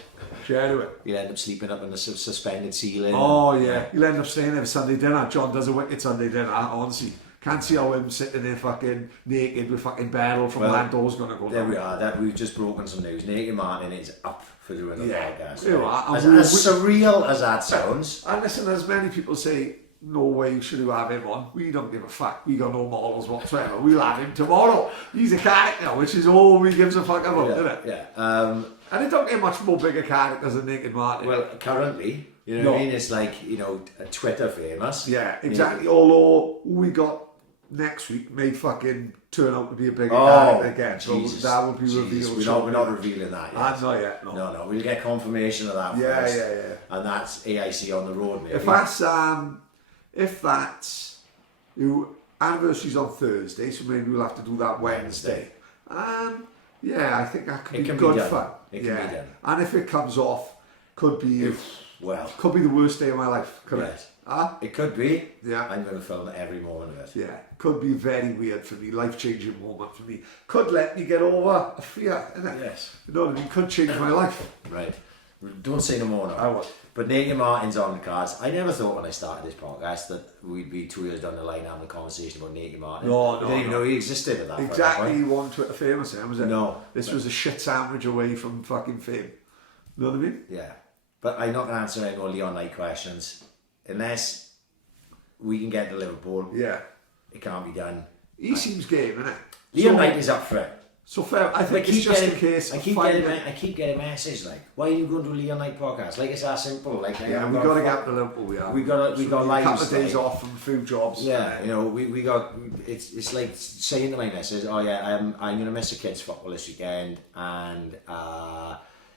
Genuine. You'll end up sleeping up in the suspended ceiling. Oh yeah, you'll end up staying there for Sunday dinner. John does a wicked Sunday dinner, honestly. Can't see how him sitting there fucking naked with fucking Beryl from Lando's gonna go there down. We are, we've just broken some news. Naked Martin is up for doing the podcast. Yeah, as surreal as that sounds. And listen, as many people say, no way should we have him on. We don't give a fuck. We got no morals whatsoever. We'll have him tomorrow. He's a character, which is all we gives a fuck about, isn't it? Yeah. And it don't get much more bigger characters than Naked Martin. Well, currently, you know what I mean? It's like, you know, Twitter famous. Yeah, exactly. You know? Although we got next week may fucking turn out to be a bigger character again. So Jesus, that will be revealed. We're not revealing that yet. Not yet. No. We'll get confirmation of that first. Yeah. And that's AIC on the road, maybe. If that's anniversary's on Thursday, so maybe we'll have to do that Wednesday. Yeah, I think that could be good fun. It can be done. And if it comes off, could be could be the worst day of my life. It could be. Yeah. I'm going to film every moment of it. Yeah. Could be very weird for me, life-changing moment for me. Could let me get over a fear, innit? Yes. You know what I mean? Could change my life. Right. Don't say no more now. I will. But Naked Martin's on the cards. I never thought when I started this podcast that we'd be 2 years down the line having a conversation about Naked Martin. I didn't even know he existed at that point. Exactly, he wasn't Twitter famous then, was it? No. This was a shit sandwich away from fucking fame. You know what I mean? Yeah. But I'm not going to answer any more Leon Knight questions. Unless we can get to Liverpool. Yeah. It can't be done. He seems game, innit? Leon Knight is up for it. So fair, I think it's just in case. I keep getting messages like, why are you going to a Leon Knight podcast? Like, it's that simple. Like, yeah, we've got to get to Liverpool. We got lives, a couple of days off from food jobs. Yeah, you know, we got. It's like saying to my missus, oh yeah, I'm going to miss the kids' football this weekend, and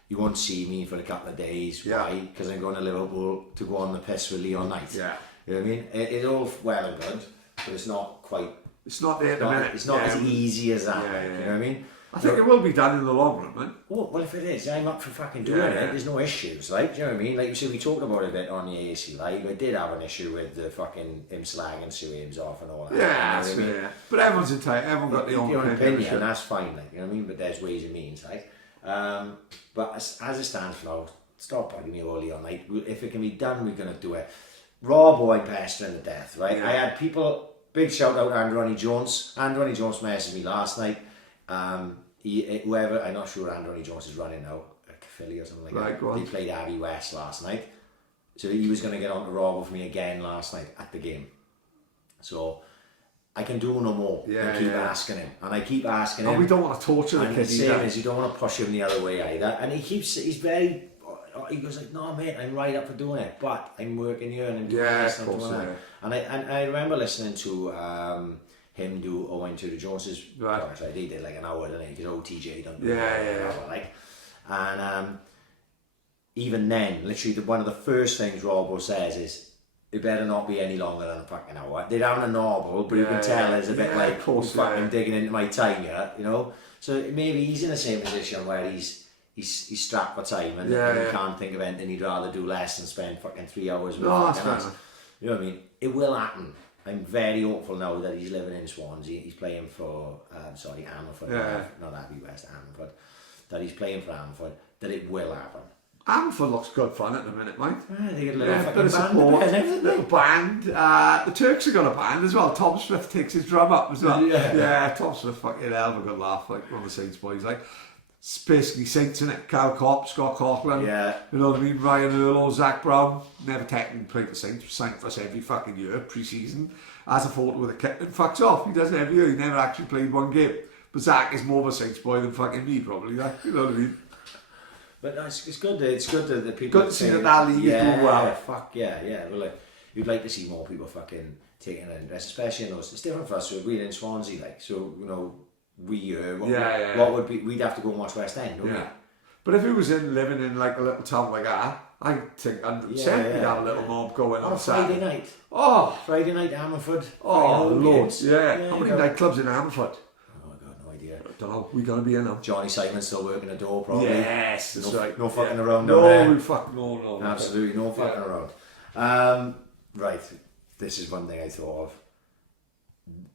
you won't see me for a couple of days. Yeah. Why? Because I'm going to Liverpool to go on the piss with Leon Knight. Yeah. You know what I mean? It's all well and good, but it's not quite. It's not there at the minute. It's not as easy as that. Yeah. You know what I mean? I think it will be done in the long run, man. Oh, well, if it is, I'm up for fucking doing it. There's no issues, like, do you know what I mean? Like you said, we talked about it a bit on the AAC Live. I did have an issue with the fucking him slagging Sue Ames off and all that. Yeah, that's fair. Yeah. But everyone's entitled. Everyone got their own opinion, and that's fine, like, you know what I mean? But there's ways and means, like. But as it stands for now, stop bugging me all Leon Knight. If it can be done, we're going to do it. Raw boy pestering to death, right? Yeah. I had people, big shout out to Androni Jones. Androni Jones messaged me last night. Whoever, I'm not sure Androni Jones is running now, like Philly or something like that. He played Abbey West last night. So he was going to get on to Raw with me again last night at the game. So I can do no more. I keep asking him. And I keep asking him. And we don't want to torture the kid. And the same is you don't want to push him the other way either. And he's very... He goes like, no mate, I'm right up for doing it, but I'm working here and I'm doing this and doing that. And I remember listening to him do Owen to the Joneses podcast. Like, he did like an hour, didn't he? Because OTJ done an hour, like. And even then, literally one of the first things Robbo says is, it better not be any longer than a fucking hour. They're having a novel, but you can tell there's a bit like fucking digging into my time here, you know. So maybe he's in the same position where he's strapped for time and he can't think of anything. He'd rather do less and spend fucking 3 hours with You know what I mean? It will happen. I'm very hopeful now that he's living in Swansea. He's playing for, Ammerford. Yeah. Not Abbey West, Ammerford. That he's playing for Ammerford. That it will happen. Ammerford looks good fun at the minute, mate. They get a little fucking bit of band support, and everything. little band. The Turks have got a band as well. Tom Smith takes his drum up as well. Yeah, Tom Smith fucking hell of a good laugh, like one of the Saints boys. Like, it's basically Saints in it. Cal Kopp, Scott Coughlin. Yeah. You know what I mean? Ryan Earl, Zach Brown. Never technically played for Saints. Signed for us every fucking year, pre-season. Has a photo with a kit and fucks off. He does it every year. He never actually played one game. But Zach is more of a Saints boy than fucking me, probably. Like, you know what I mean? But it's good. It's good that the people. Good to see that league is doing well. Fuck yeah. Well, like, you'd like to see more people fucking taking an interest, especially in those. It's different for us. So we're in Swansea, like, so you know, what would be? We'd have to go and watch West End, don't we? But if he was living in like a little town like that, I think 100% he'd have a little mob going on Friday night. Oh, Friday night, Ammerford. Oh, loads. Yeah. How many nightclubs in Ammerford? Don't know. We're going to be in them. Johnny Simon's still working the door, probably. Yes, that's right. No fucking around. No. Absolutely no fucking around. Right, this is one thing I thought of.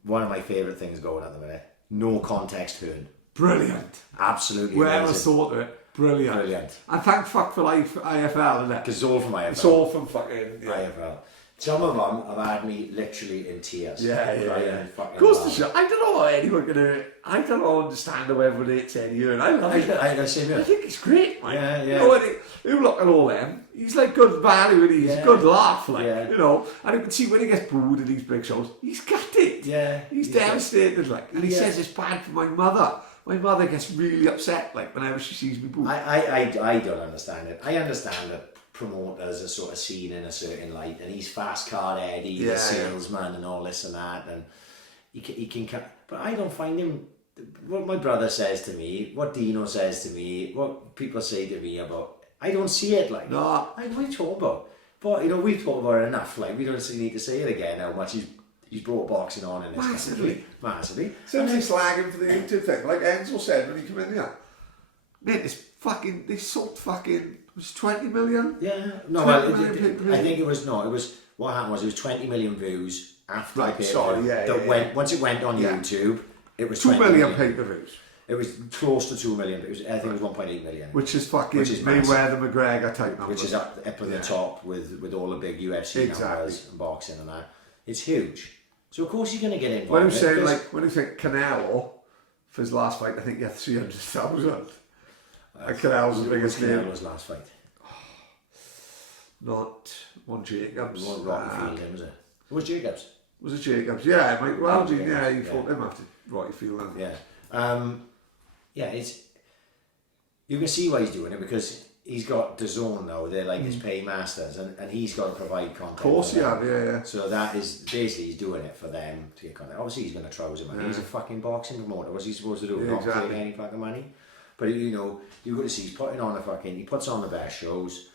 One of my favourite things going at the minute. No Context Hearn. Brilliant. Absolutely. Whoever thought of it. Brilliant. And thank fuck for IFL, isn't it? Because it's all from IFL. It's all from fucking IFL. Some of them have had me literally in tears. Yeah. Goes to show. I don't know how anyone gonna. I don't understand how everyone hates Eddie Hearn. I love it. I think it's great, man. Yeah. You know, you look at all them. He's like good value, and he's good laugh, like you know. And you can see when he gets booed in these big shows, he's gutted. Yeah. He's devastated, like. And he says it's bad for my mother. My mother gets really upset, like whenever she sees me booed. I don't understand it. I understand that promoters are sort of seen in a certain light, and he's fast car Eddie, the salesman, and all this and that, and he can. But I don't find him. What my brother says to me, what Dino says to me, what people say to me about, I don't see it like. No. What are you talking about? But you know, we've talked about it enough. Like, we don't need to say it again. How much he's brought boxing on in this country. Massively. Since he's slagging for the YouTube thing, like Enzo said when he came in here, mate, they sold fucking. It was 20 million? Yeah. No, I think it was, what happened was it was 20 million views after once it went on YouTube, it was 2 million pay-per-views. It was close to 2 million, but I think it was 1.8 million. Which is fucking Mayweather McGregor type numbers. Which is up at the top with all the big UFC numbers and boxing and that. It's huge. So of course you're going to get involved. When you think Canelo, for his last fight, I think he had 300,000. Canel's the biggest name. Canelo's last fight. Not one Jacobs. One Rocky Fielding, was it? It was Jacobs. Was it Jacobs? Yeah, Mike Weldon. Yeah, he fought him after Rocky Fielding. Yeah. It's. You can see why he's doing it because he's got DAZN now. They're like his paymasters, and he's got to provide content. Of course, yeah. So that is basically he's doing it for them to get content. Obviously, he's going to trouser money. He's a fucking boxing promoter. What's he supposed to do? Not take any fucking money. But you know, you've got to see he's putting on he puts on the best shows.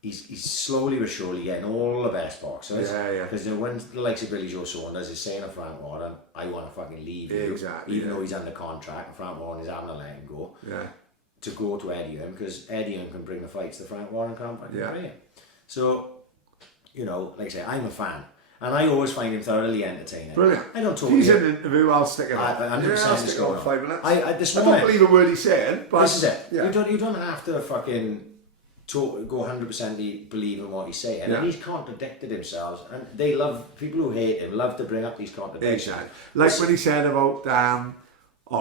He's slowly but surely getting all the best boxers. Because when the likes of Billy Joe Saunders is saying to Frank Warren, I want to fucking leave you. Even though he's under contract, and Frank Warren is having to let him go. To go to Eddie Hearn, because Eddie Hearn can bring the fights to Frank Warren can't bring it. So, you know, like I say, I'm a fan. And I always find him thoroughly entertaining. Brilliant. I don't talk. He's in an interview. I'll stick it on. 100% I'll stick it on 5 minutes. I don't believe a word he's saying, but this is it. You don't have to fucking go 100% believe in what he's saying. And he's contradicted himself, and people who hate him love to bring up these contradictions. Exactly. Like when he said about,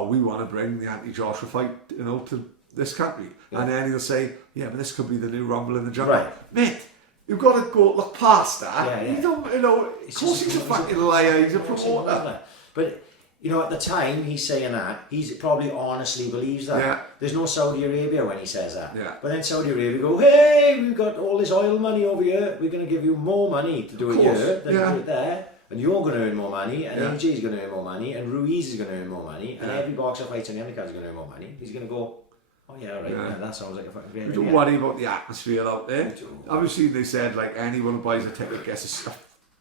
we want to bring the Anti-Joshua fight, you know, to this country, and then he'll say, but this could be the new Rumble in the Jungle. Right, mate. You've got to go look past that. You don't, you know. Of course, he's a fucking liar. He's a promoter. But you know, at the time he's saying that, he's probably honestly believes that. There's no Saudi Arabia when he says that. But then Saudi Arabia go, hey, we've got all this oil money over here. We're going to give you more money to do it here than do it there. And you're going to earn more money, and AJ's going to earn more money, and Ruiz is going to earn more money, and every boxer fights on the undercard is going to earn more money. He's going to go, oh that sounds like a fucking great idea. Don't worry about the atmosphere out there. Obviously they said like anyone who buys a ticket gets a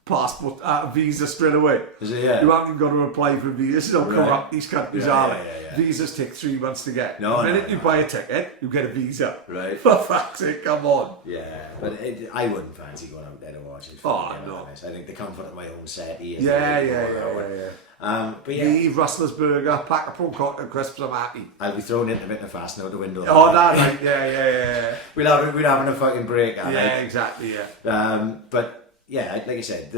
passport, visa straight away. Is it, yeah? You haven't even got to apply for a visa. This is how corrupt these countries are. Yeah. Visas take 3 months to get. No, the minute you buy a ticket, you get a visa. Right. For fuck's sake, come on. Yeah, but I wouldn't fancy going out there to watch it. Oh, no. I think the comfort of my own settee is... Yeah. But yeah... Me, Rustler's Burger, pack a prawn cocktail crisps, I'm happy. I'll be thrown into it fast out the window. Oh, that right, yeah. We're having a fucking break. Yeah, exactly, yeah. But yeah, like I said,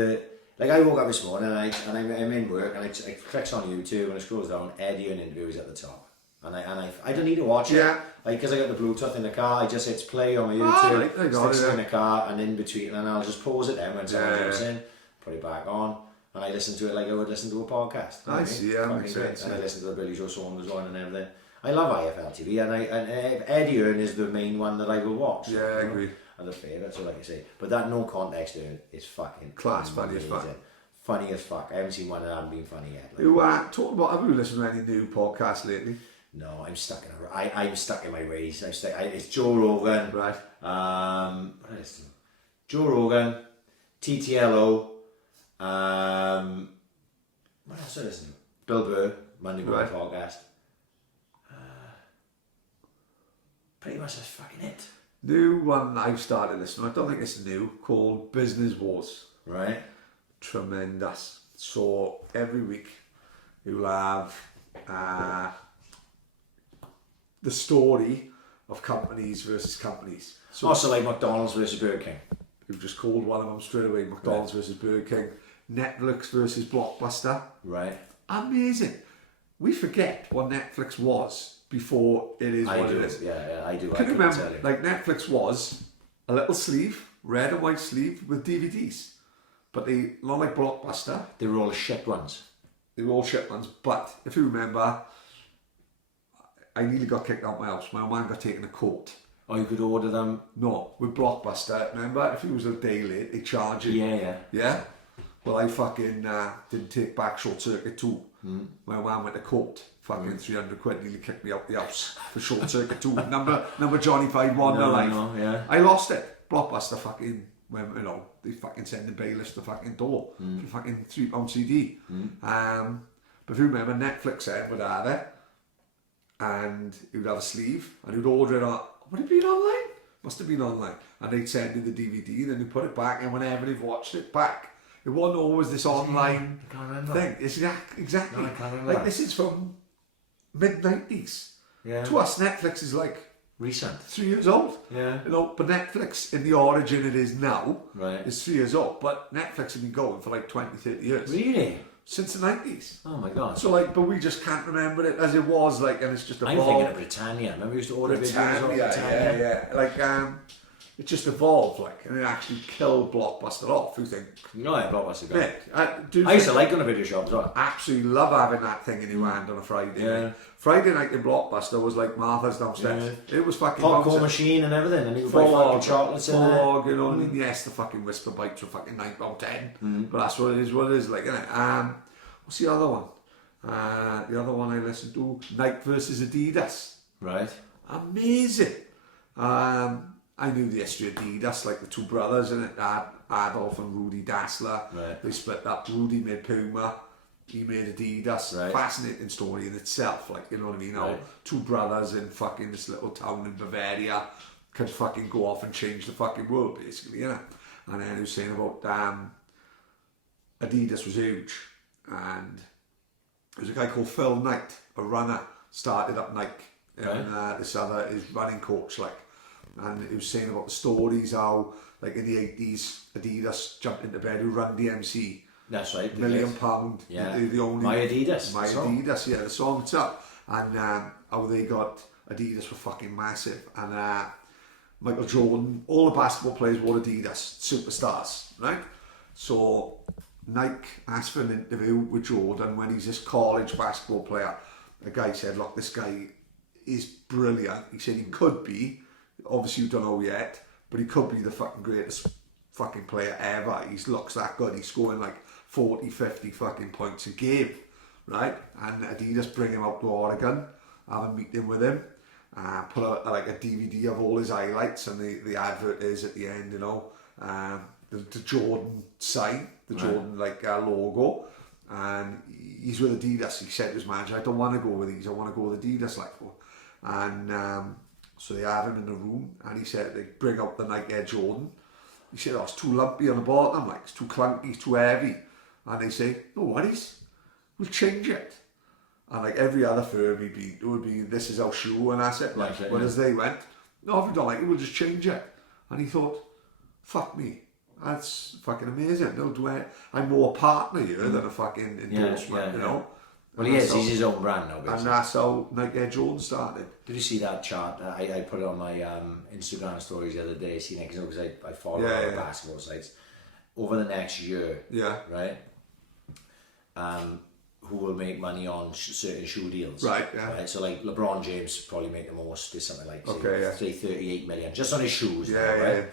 I woke up this morning and I'm in work and I click on YouTube and it scrolls down, Eddie and interviews at the top. And I don't need to watch it. Yeah. Because I got the Bluetooth in the car, I just hit play on my YouTube, sticks it in the car and in between, and I'll just pause it then when someone comes in, put it back on, and I listen to it like I would listen to a podcast. I see, yeah, makes sense. And I listen to the Billy Joe song was on and everything. I love IFL TV and Eddie Hearn is the main one that I will watch. Yeah, I agree. And the favourite, so like I say. But that No Context Hearn is fucking class, funny as fuck. Funny as fuck. I haven't seen one that hasn't been funny yet. Talking about, have you listened to any new podcasts lately? No, I'm stuck in my ways. It's Joe Rogan. Right. What is it? Joe Rogan, TTLO. What else I listen to? Bill Burr, Monday Morning Podcast. Pretty much that's fucking it. New one I've started listening. I don't think it's new. Called Business Wars. Right. Tremendous. So every week you'll have the story of companies versus companies. So like McDonald's versus Burger King. We've just called one of them straight away. McDonald's versus Burger King. Netflix versus Blockbuster. Right. Amazing. We forget what Netflix was before it is what it is. Yeah, I do. Can you remember, like Netflix was a little sleeve, red and white sleeve with DVDs. But they, not like Blockbuster. They were all shit ones. They were all shit ones. But if you remember, I nearly got kicked out of my house. My man got taken to court. Oh, you could order them? No, with Blockbuster. Remember, if it was a day late, they charge you. Yeah? Well, I fucking didn't take back Short Circuit 2. My man went to court. Fucking 300 quid, nearly kicked me out the house for Short Circuit 2. Number Johnny 5-1 in life. No, yeah. I lost it. Blockbuster fucking, when, they fucking send the bailiffs to the fucking door for fucking £3 CD. But if you remember, Netflix would have it, and he would have a sleeve, and he would order it on, would it be online? Must have been online. And they'd send you the DVD, then they'd put it back, and whenever they've watched it back, it wasn't always this online thing. It's exactly. No, I can't remember. Like, this is from mid-90s. Yeah. To us, Netflix is like recent. 3 years old. Yeah. But Netflix, in the origin it is now, right, is 3 years old. But Netflix has been going for like 20, 30 years. Really? Since the 90s. Oh my god. So like, but we just can't remember it as it was, like, and it's just evolved. I'm thinking of Britannia. Remember we used to order videos of Britannia? Yeah. Like, it just evolved, like, and it actually killed Blockbuster off. You think? No, yeah, Blockbuster. Mate, I used to like going to video shops. Absolutely love having that thing in your hand on a Friday. Yeah. Friday night in Blockbuster was like Martha's downstairs. Yeah. It was fucking popcorn machine and everything, and you could buy fucking chocolates in there. You know what I mean? Yes, the fucking Whisper Bites were fucking £9.10, but that's what it is, like, isn't it? What's the other one? The other one I listened to, Nike versus Adidas. Right. Amazing. I knew the history of Adidas, like the two brothers in it, Adolf and Rudy Dassler. Right. They split up. Rudy made Puma, he made Adidas. Right. Fascinating story in itself, like, you know what I mean? How two brothers in fucking this little town in Bavaria could fucking go off and change the fucking world, basically, you know? And then he was saying about Adidas was huge, and there was a guy called Phil Knight, a runner, started up Nike, and this other is running coach, like. And he was saying about the stories, how, like, in the 80s, Adidas jumped into bed with Run DMC. That's right. £1 million. Yeah. The only. My Adidas. Adidas, yeah, the song itself. And how they got, Adidas were fucking massive. And Michael Jordan, all the basketball players wore Adidas, superstars, right? So Nike asked for an interview with Jordan when he's this college basketball player. The guy said, look, this guy is brilliant. He said he could be, obviously you don't know yet, but he could be the fucking greatest fucking player ever. He looks that good. He's scoring like 40, 50 fucking points a game, right? And Adidas bring him out to Oregon, have a meeting with him, put like a DVD of all his highlights, and the advert is at the end, you know, the Jordan sign, the Jordan logo, and he's with Adidas. He said to his manager, I don't want to go with these, I want to go with Adidas and so they have him in the room, and he said they bring out the Nike Air Jordan. He said, oh, it's too lumpy on the bottom, like it's too clunky, it's too heavy. And they say, no worries, we'll change it. And like every other firm it would be, this is our shoe, and that's it. Like, whereas they went, no, if we don't like it, we'll just change it. And he thought, fuck me, that's fucking amazing. They'll do it. I'm more a partner here than a fucking endorsement, you know. Well, he's his own brand now, basically. And that's how Nike Air Jordan started. Did you see that chart? I put it on my Instagram stories the other day, seeing it because I follow a lot of basketball sites. Over the next year, right? Who will make money on certain shoe deals? Right. So like LeBron James probably make the most. Is something like say 38 million just on his shoes, right?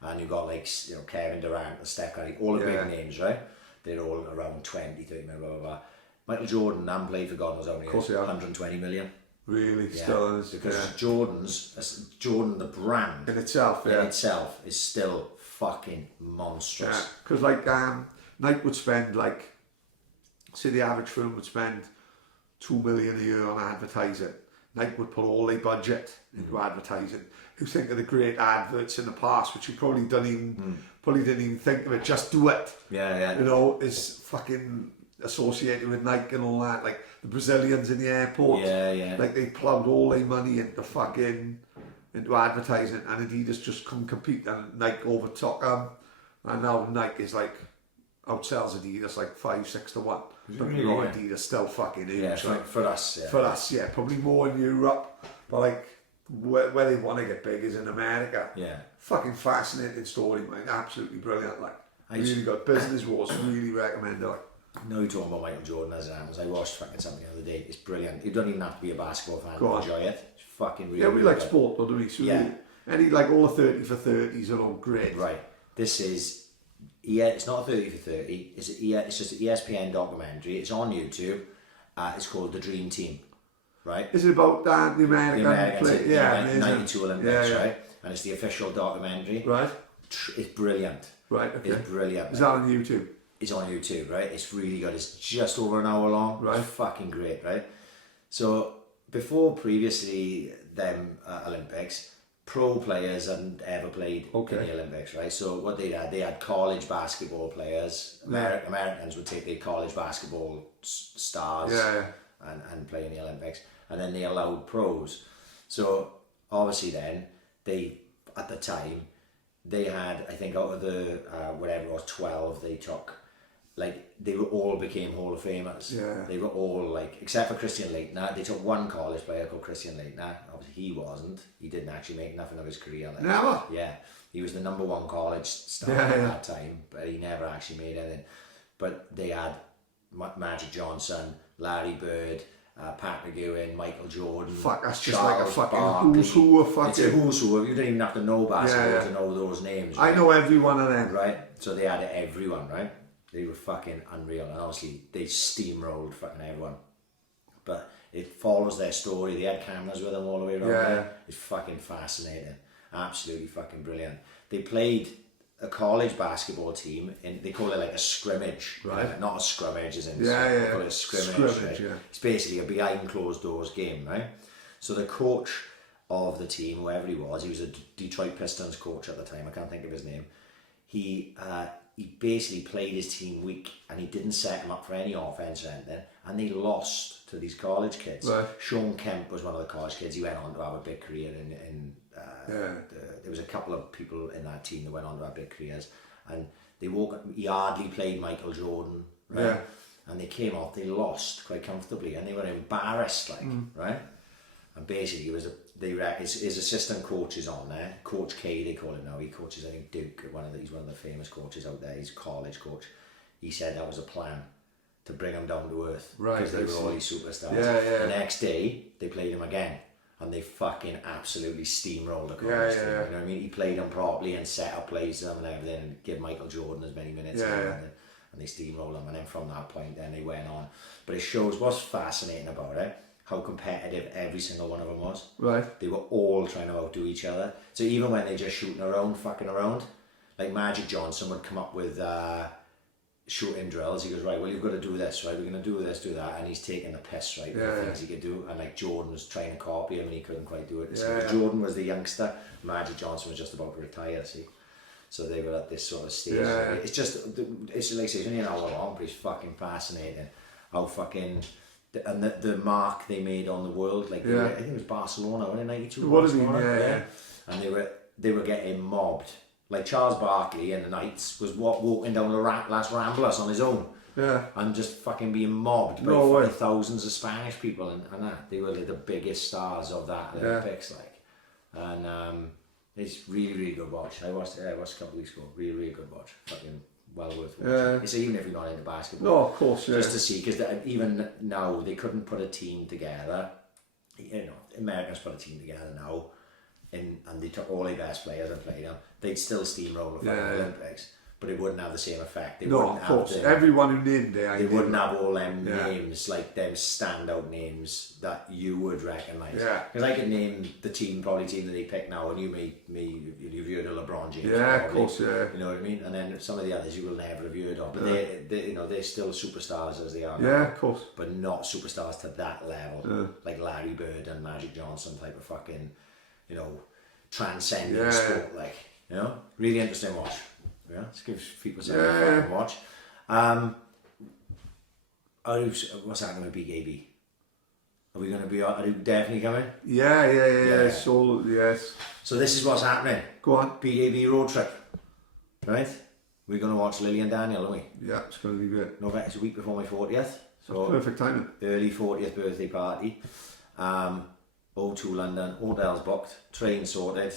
And you've got like Kevin Durant and Steph Curry, all the big names, right? They're all around 20, 30 million, blah blah blah. Michael Jordan, and played for God knows how many years, 120 million. Really, still is. Because Jordan, the brand in itself is still fucking monstrous. Because Nike would spend say the average firm would spend 2 million a year on advertising. Nike would put all their budget into advertising. You think of the great adverts in the past, which you probably didn't even think of it. Just do it. You know, is fucking associated with Nike and all that, like the Brazilians in the airport. Like they ploughed all their money into advertising, and Adidas just couldn't compete, and Nike overtook them, and now Nike is outsells Adidas 5-6 to 1. But Adidas still fucking huge. For us, probably more in Europe, but where they want to get big is in America. Fucking fascinating story, man. Absolutely brilliant. Really good. Business Wars, really recommend it. No, you're talking about Michael Jordan as I watched fucking something the other day. It's brilliant. You don't even have to be a basketball fan to enjoy it. It's fucking really. We like sport, don't we? So all the 30 for 30s are all great. Right. This is it's not a 30 for 30. It's just an ESPN documentary. It's on YouTube. It's called The Dream Team. Right. Is it about the American play? 92 Olympics, right? And it's the official documentary. Right. It's brilliant. Right. Okay. It's brilliant. Is that on YouTube? It's on YouTube, right? It's really good. It's just over an hour long. Right. It's fucking great, right? So before previously them Olympics, pro players hadn't ever played in the Olympics, right? So what they had college basketball players. Americans would take their college basketball stars and play in the Olympics, and then they allowed pros. So obviously then at the time they had, I think out of the whatever it was, 12 they took. They were all became Hall of Famers. They were all except for Christian Leitner. They took one college player called Christian Leitner. Obviously he wasn't. He didn't actually make nothing of his career. Never? Yeah. He was the number one college star at that time, but he never actually made anything. But they had Magic Johnson, Larry Bird, Pat McGowan, Michael Jordan. Fuck, that's just Charles like a fucking Barkley. who's who of fucking... It's a who's who. You don't even have to know basketball to know those names. Right? I know every one of them. Right? So they had everyone, right? They were fucking unreal, and obviously they steamrolled fucking everyone. But it follows their story. They had cameras with them all the way around. It's fucking fascinating. Absolutely fucking brilliant. They played a college basketball team, and they call it a scrimmage. Right. Not a scrummage, as in they call it a scrimmage. Right? It's basically a behind closed doors game, right? So the coach of the team, whoever he was a Detroit Pistons coach at the time. I can't think of his name. He basically played his team weak, and he didn't set them up for any offense or anything, and they lost to these college kids. Right. Sean Kemp was one of the college kids. He went on to have a big career there was a couple of people in that team that went on to have big careers, and he hardly played Michael Jordan, right? And they came off, they lost quite comfortably, and they were embarrassed, right? And basically his assistant coach is on there, Coach K they call him now. He coaches, I think, Duke. He's one of the famous coaches out there. He's a college coach. He said that was a plan to bring him down to earth, because they were all these superstars. The next day they played him again, and they fucking absolutely steamrolled the college team. You know what I mean? He played them properly and set up plays to them and everything, and give Michael Jordan as many minutes and they steamrolled them, and then from that point then they went on. But it shows what's fascinating about it, how competitive every single one of them was. Right. They were all trying to outdo each other. So even when they're just shooting around, fucking around, Magic Johnson would come up with shooting drills. He goes, right, well, you've got to do this, right? We're going to do this, do that. And he's taking the piss, right? With the things he could do. And like Jordan was trying to copy him and he couldn't quite do it. So Jordan was the youngster. Magic Johnson was just about to retire, see? So they were at this sort of stage. It's just, it's like I say, it's only an hour long, but it's fucking fascinating. How fucking, and the mark they made on the world, like, I think it was Barcelona, wasn't it, 92? What have you, And they were getting mobbed. Like Charles Barkley in the Knights was walking down the last Ramblas on his own. Yeah. And just fucking being mobbed by thousands of Spanish people and that. They were like the biggest stars of that Olympics, like. And it's really, really good watch. I watched a couple of weeks ago. Really, really good watch. Fucking well worth watching. Yeah. It's even if you're not into basketball. No, of course, Just to see, because even now they couldn't put a team together. You know, Americans put a team together now. And they took all their best players and played them. They'd still steamroll the Olympics, but it wouldn't have the same effect. They no, of course. Everyone who named it, they wouldn't have all them names, like them standout names that you would recognise. Because I could name the team that they pick now, and you've heard of LeBron James. Yeah, of course, yeah. You know what I mean? And then some of the others you will never have heard of, but they're still superstars as they are now. Yeah, of course. But not superstars to that level, like Larry Bird and Magic Johnson type of fucking, you know, transcending sport, like, you know, really interesting watch. Yeah, let's give people something to watch. What's happening with BKB? Are we going to be? Are you definitely coming? Yeah. So yes. So this is what's happening. Go on. BKB road trip, right? We're going to watch Lily and Daniel, aren't we? Yeah, it's going to be great. November, it's a week before my 40th. So perfect timing. Early 40th birthday party. O2 London, hotels booked, train sorted.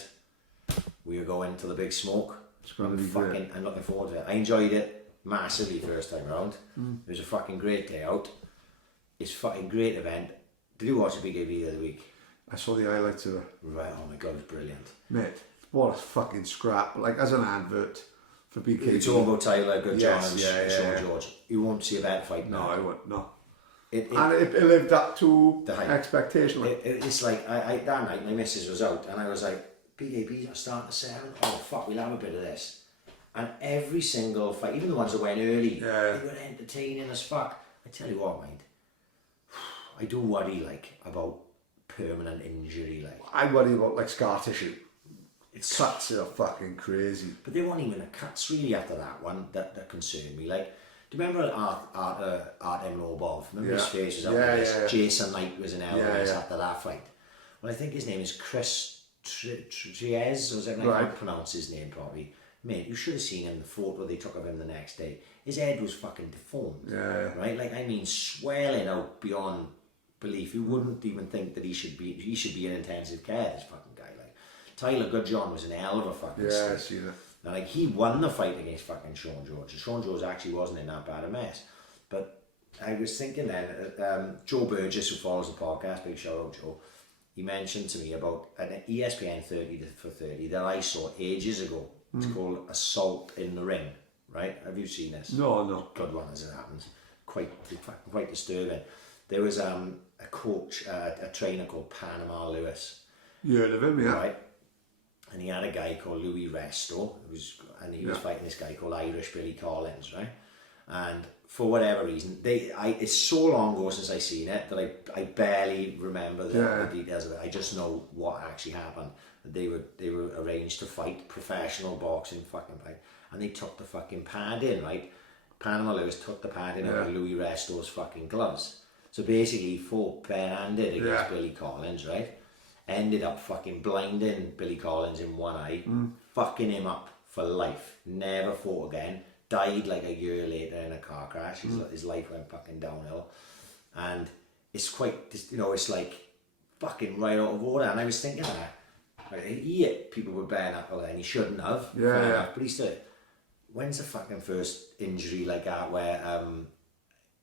We are going to the big smoke. It's going to be great. I'm looking forward to it. I enjoyed it massively first time round. It was a fucking great day out. It's a fucking great event. Did you watch the BKB the other week? I saw the highlights of it. Right, oh my god, it was brilliant. Mate, what a fucking scrap. Like, as an advert for BKB. It's all about Tyler, Good John and Sean George. You won't see a better fight now. No, I won't, no. It lived up to the expectation. It's like, I that night my missus was out and I was like, BKB starting at 7. Oh fuck, we'll have a bit of this. And every single fight, even the ones that went early, they were entertaining as fuck. I tell you what, mind, I do worry like about permanent injury. Like I worry about like scar tissue. Its cuts are fucking crazy. But they weren't even the cuts really after that one that concerned me. Like, do you remember Artem Lobov? Remember his face was out like this? Jason Knight was in Elvis after that fight. Well, I think his name is Chris Triez, or something. I can't pronounce his name properly. Mate, you should have seen him, the photo they took of him the next day. His head was fucking deformed. Right? Like, I mean, swelling out beyond belief. You wouldn't even think that he should be in intensive care, this fucking guy. Like, Tyler Goodjohn was an hell of a fucking stick. I see that. And like, he won the fight against fucking Sean George. And Sean George actually wasn't in that bad a mess. But I was thinking then, Joe Burgess, who follows the podcast, big shout out Joe, he mentioned to me about an ESPN 30 for 30 that I saw ages ago. It's called Assault in the Ring, right? Have you seen this? No. Good one as it happens. Quite disturbing. There was a coach, a trainer called Panama Lewis. You heard of him, yeah? Right. And he had a guy called Louis Resto, and he was fighting this guy called Irish Billy Collins, right? And for whatever reason, it's so long ago since I seen it that I barely remember the details of it. I just know what actually happened. They were arranged to fight, professional boxing fucking fight, and they took the fucking pad in, right? Panama Lewis took the pad in out of Louis Resto's fucking gloves. So basically he fought barehanded against Billy Collins, right? Ended up fucking blinding Billy Collins in one eye, fucking him up for life. Never fought again. Died like a year later in a car crash. His life went fucking downhill. And it's quite, you know, it's like fucking right out of order. And I was thinking that, like, he hit people with bare knuckle and he shouldn't have. But he still, when's the fucking first injury like that where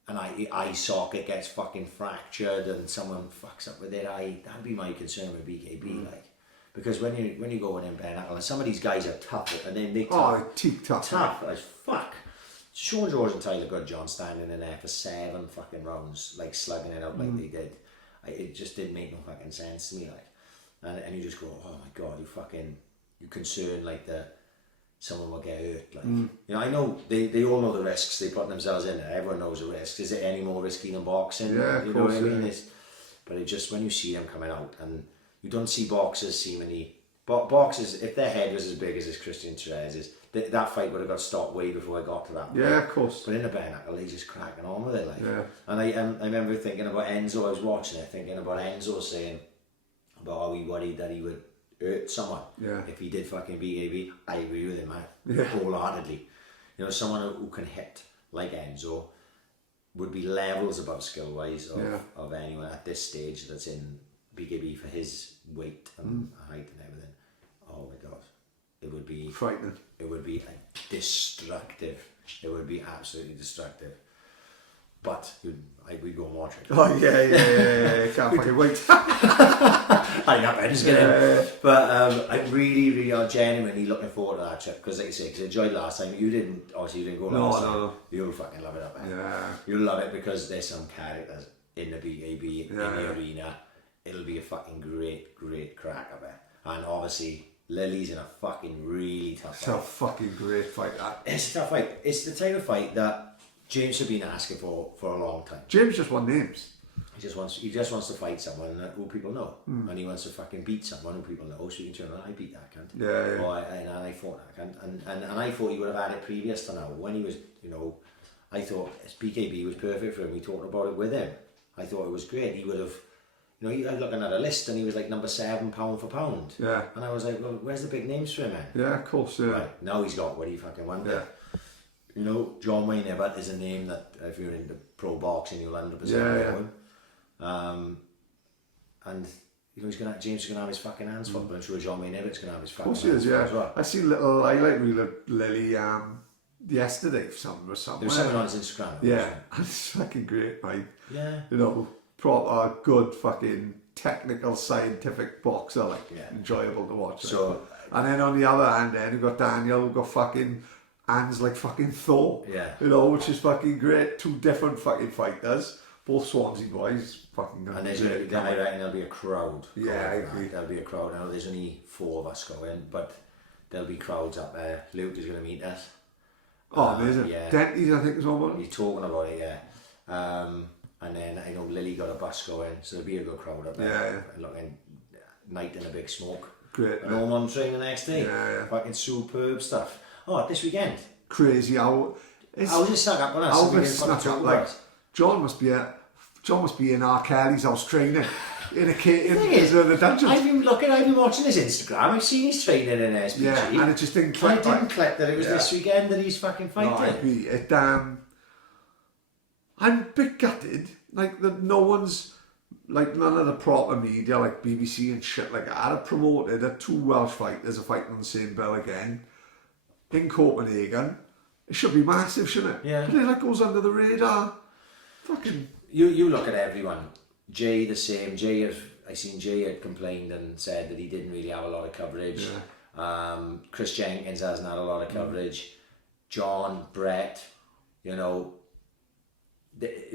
an eye socket gets fucking fractured and someone fucks up with their eye? That'd be my concern with BKB, like. Because when you go in bare knuckle, and some of these guys are tough, and then they tough as fuck. Sean George and Tyler Goodjohn standing in there for 7 fucking rounds, like slugging it out like they did. It just didn't make no fucking sense to me, like. And you just go, oh my god, you concern like the someone will get hurt. Like, you know, I know they all know the risks they put themselves in. Everyone knows the risks. Is it any more risky than boxing? Yeah, of you know course, what I mean? yeah. But it just, when you see them coming out, and you don't see boxers seemingly. Boxers, if their head was as big as Christian Therez's, that fight would have got stopped way before I got to that point. Yeah, of course. But in the bare knuckle, they just cracking on with it. Like. Yeah. And I remember thinking about Enzo. I was watching it, thinking about Enzo saying about how he worried that he would hurt someone if he did fucking BAB. I agree with him, man, wholeheartedly. You know, someone who can hit like Enzo would be levels above skill wise of anyone at this stage that's in BKB for his weight and height and everything. Oh my god, it would be frightening. It would be destructive. It would be absolutely destructive. But we'd go and watch it. Oh yeah. Can't fucking wait. I got better just getting. But I really are genuinely looking forward to that trip, because like I say, because I enjoyed last time. You didn't go last time. No. You'll fucking love it up there. Yeah. You'll love it because there's some characters in the BAB in the arena. It'll be a fucking great crack up there. And obviously Lily's in a fucking really tough fight. It's a fucking great fight, that. It's a tough fight. It's the type of fight that James have been asking for a long time. James just won names. He just wants to fight someone who people know, and he wants to fucking beat someone who people know. So you can turn around, I beat that cunt. Yeah. Or and I fought that cunt, and I thought he would have had it previous to now. When he was, you know, I thought his BKB was perfect for him. We talked about it with him. I thought it was great. He would have. You know, I was looking at a list and he was like number 7 pound for pound. Yeah. And I was like, well, where's the big names for him, man? Yeah, of course, yeah. Right, now he's got what he fucking wanted. Yeah. You know, John Wayne Everett is a name that if you're into pro boxing, you'll 100% know him. And you know, James is gonna have his fucking hands full, but I'm sure John Wayne Everett's gonna have his fucking hands full as well. I see little highlight reel of Lily yesterday somewhere. There was something on his Instagram. Yeah, it's fucking great, mate. Yeah. You know, proper good fucking technical scientific boxer, like enjoyable to watch. So, and then on the other hand, then you've got Daniel, who got fucking hands like fucking Thor. Yeah. You know, which is fucking great. Two different fucking fighters, both Swansea boys. Fucking good. And there's I reckon there'll be a crowd. Yeah, I agree. There'll be a crowd. Now there's only 4 of us going, but there'll be crowds up there. Luke is going to meet us. Oh, amazing. Yeah. Denty's, I think, is one. He's talking about it, yeah. And then I know Lily got a bus going, so there'll be a good crowd up there. Yeah. Looking night in a big smoke. Great. And all on train the next day. Yeah. Fucking superb stuff. Oh, this weekend. Crazy how. How's it stuck up on us? How this snuck up, like, John must be in R.Kelly's house training in a cave in the dungeons. I've been watching his Instagram. I've seen he's training in SPG. Yeah, and it just didn't click. I didn't click that it was this weekend that he's fucking fighting. No, I agree. I'm a bit gutted, like that no one's, like none of the proper media, like BBC and shit like that, have promoted that 2 Welsh fighters are fighting on the same bill again in Copenhagen. It should be massive, shouldn't it? Yeah. But it like goes under the radar. Fucking. You look at everyone. Jay the same. I seen Jay had complained and said that he didn't really have a lot of coverage. Yeah. Chris Jenkins hasn't had a lot of coverage. John, Brett, you know.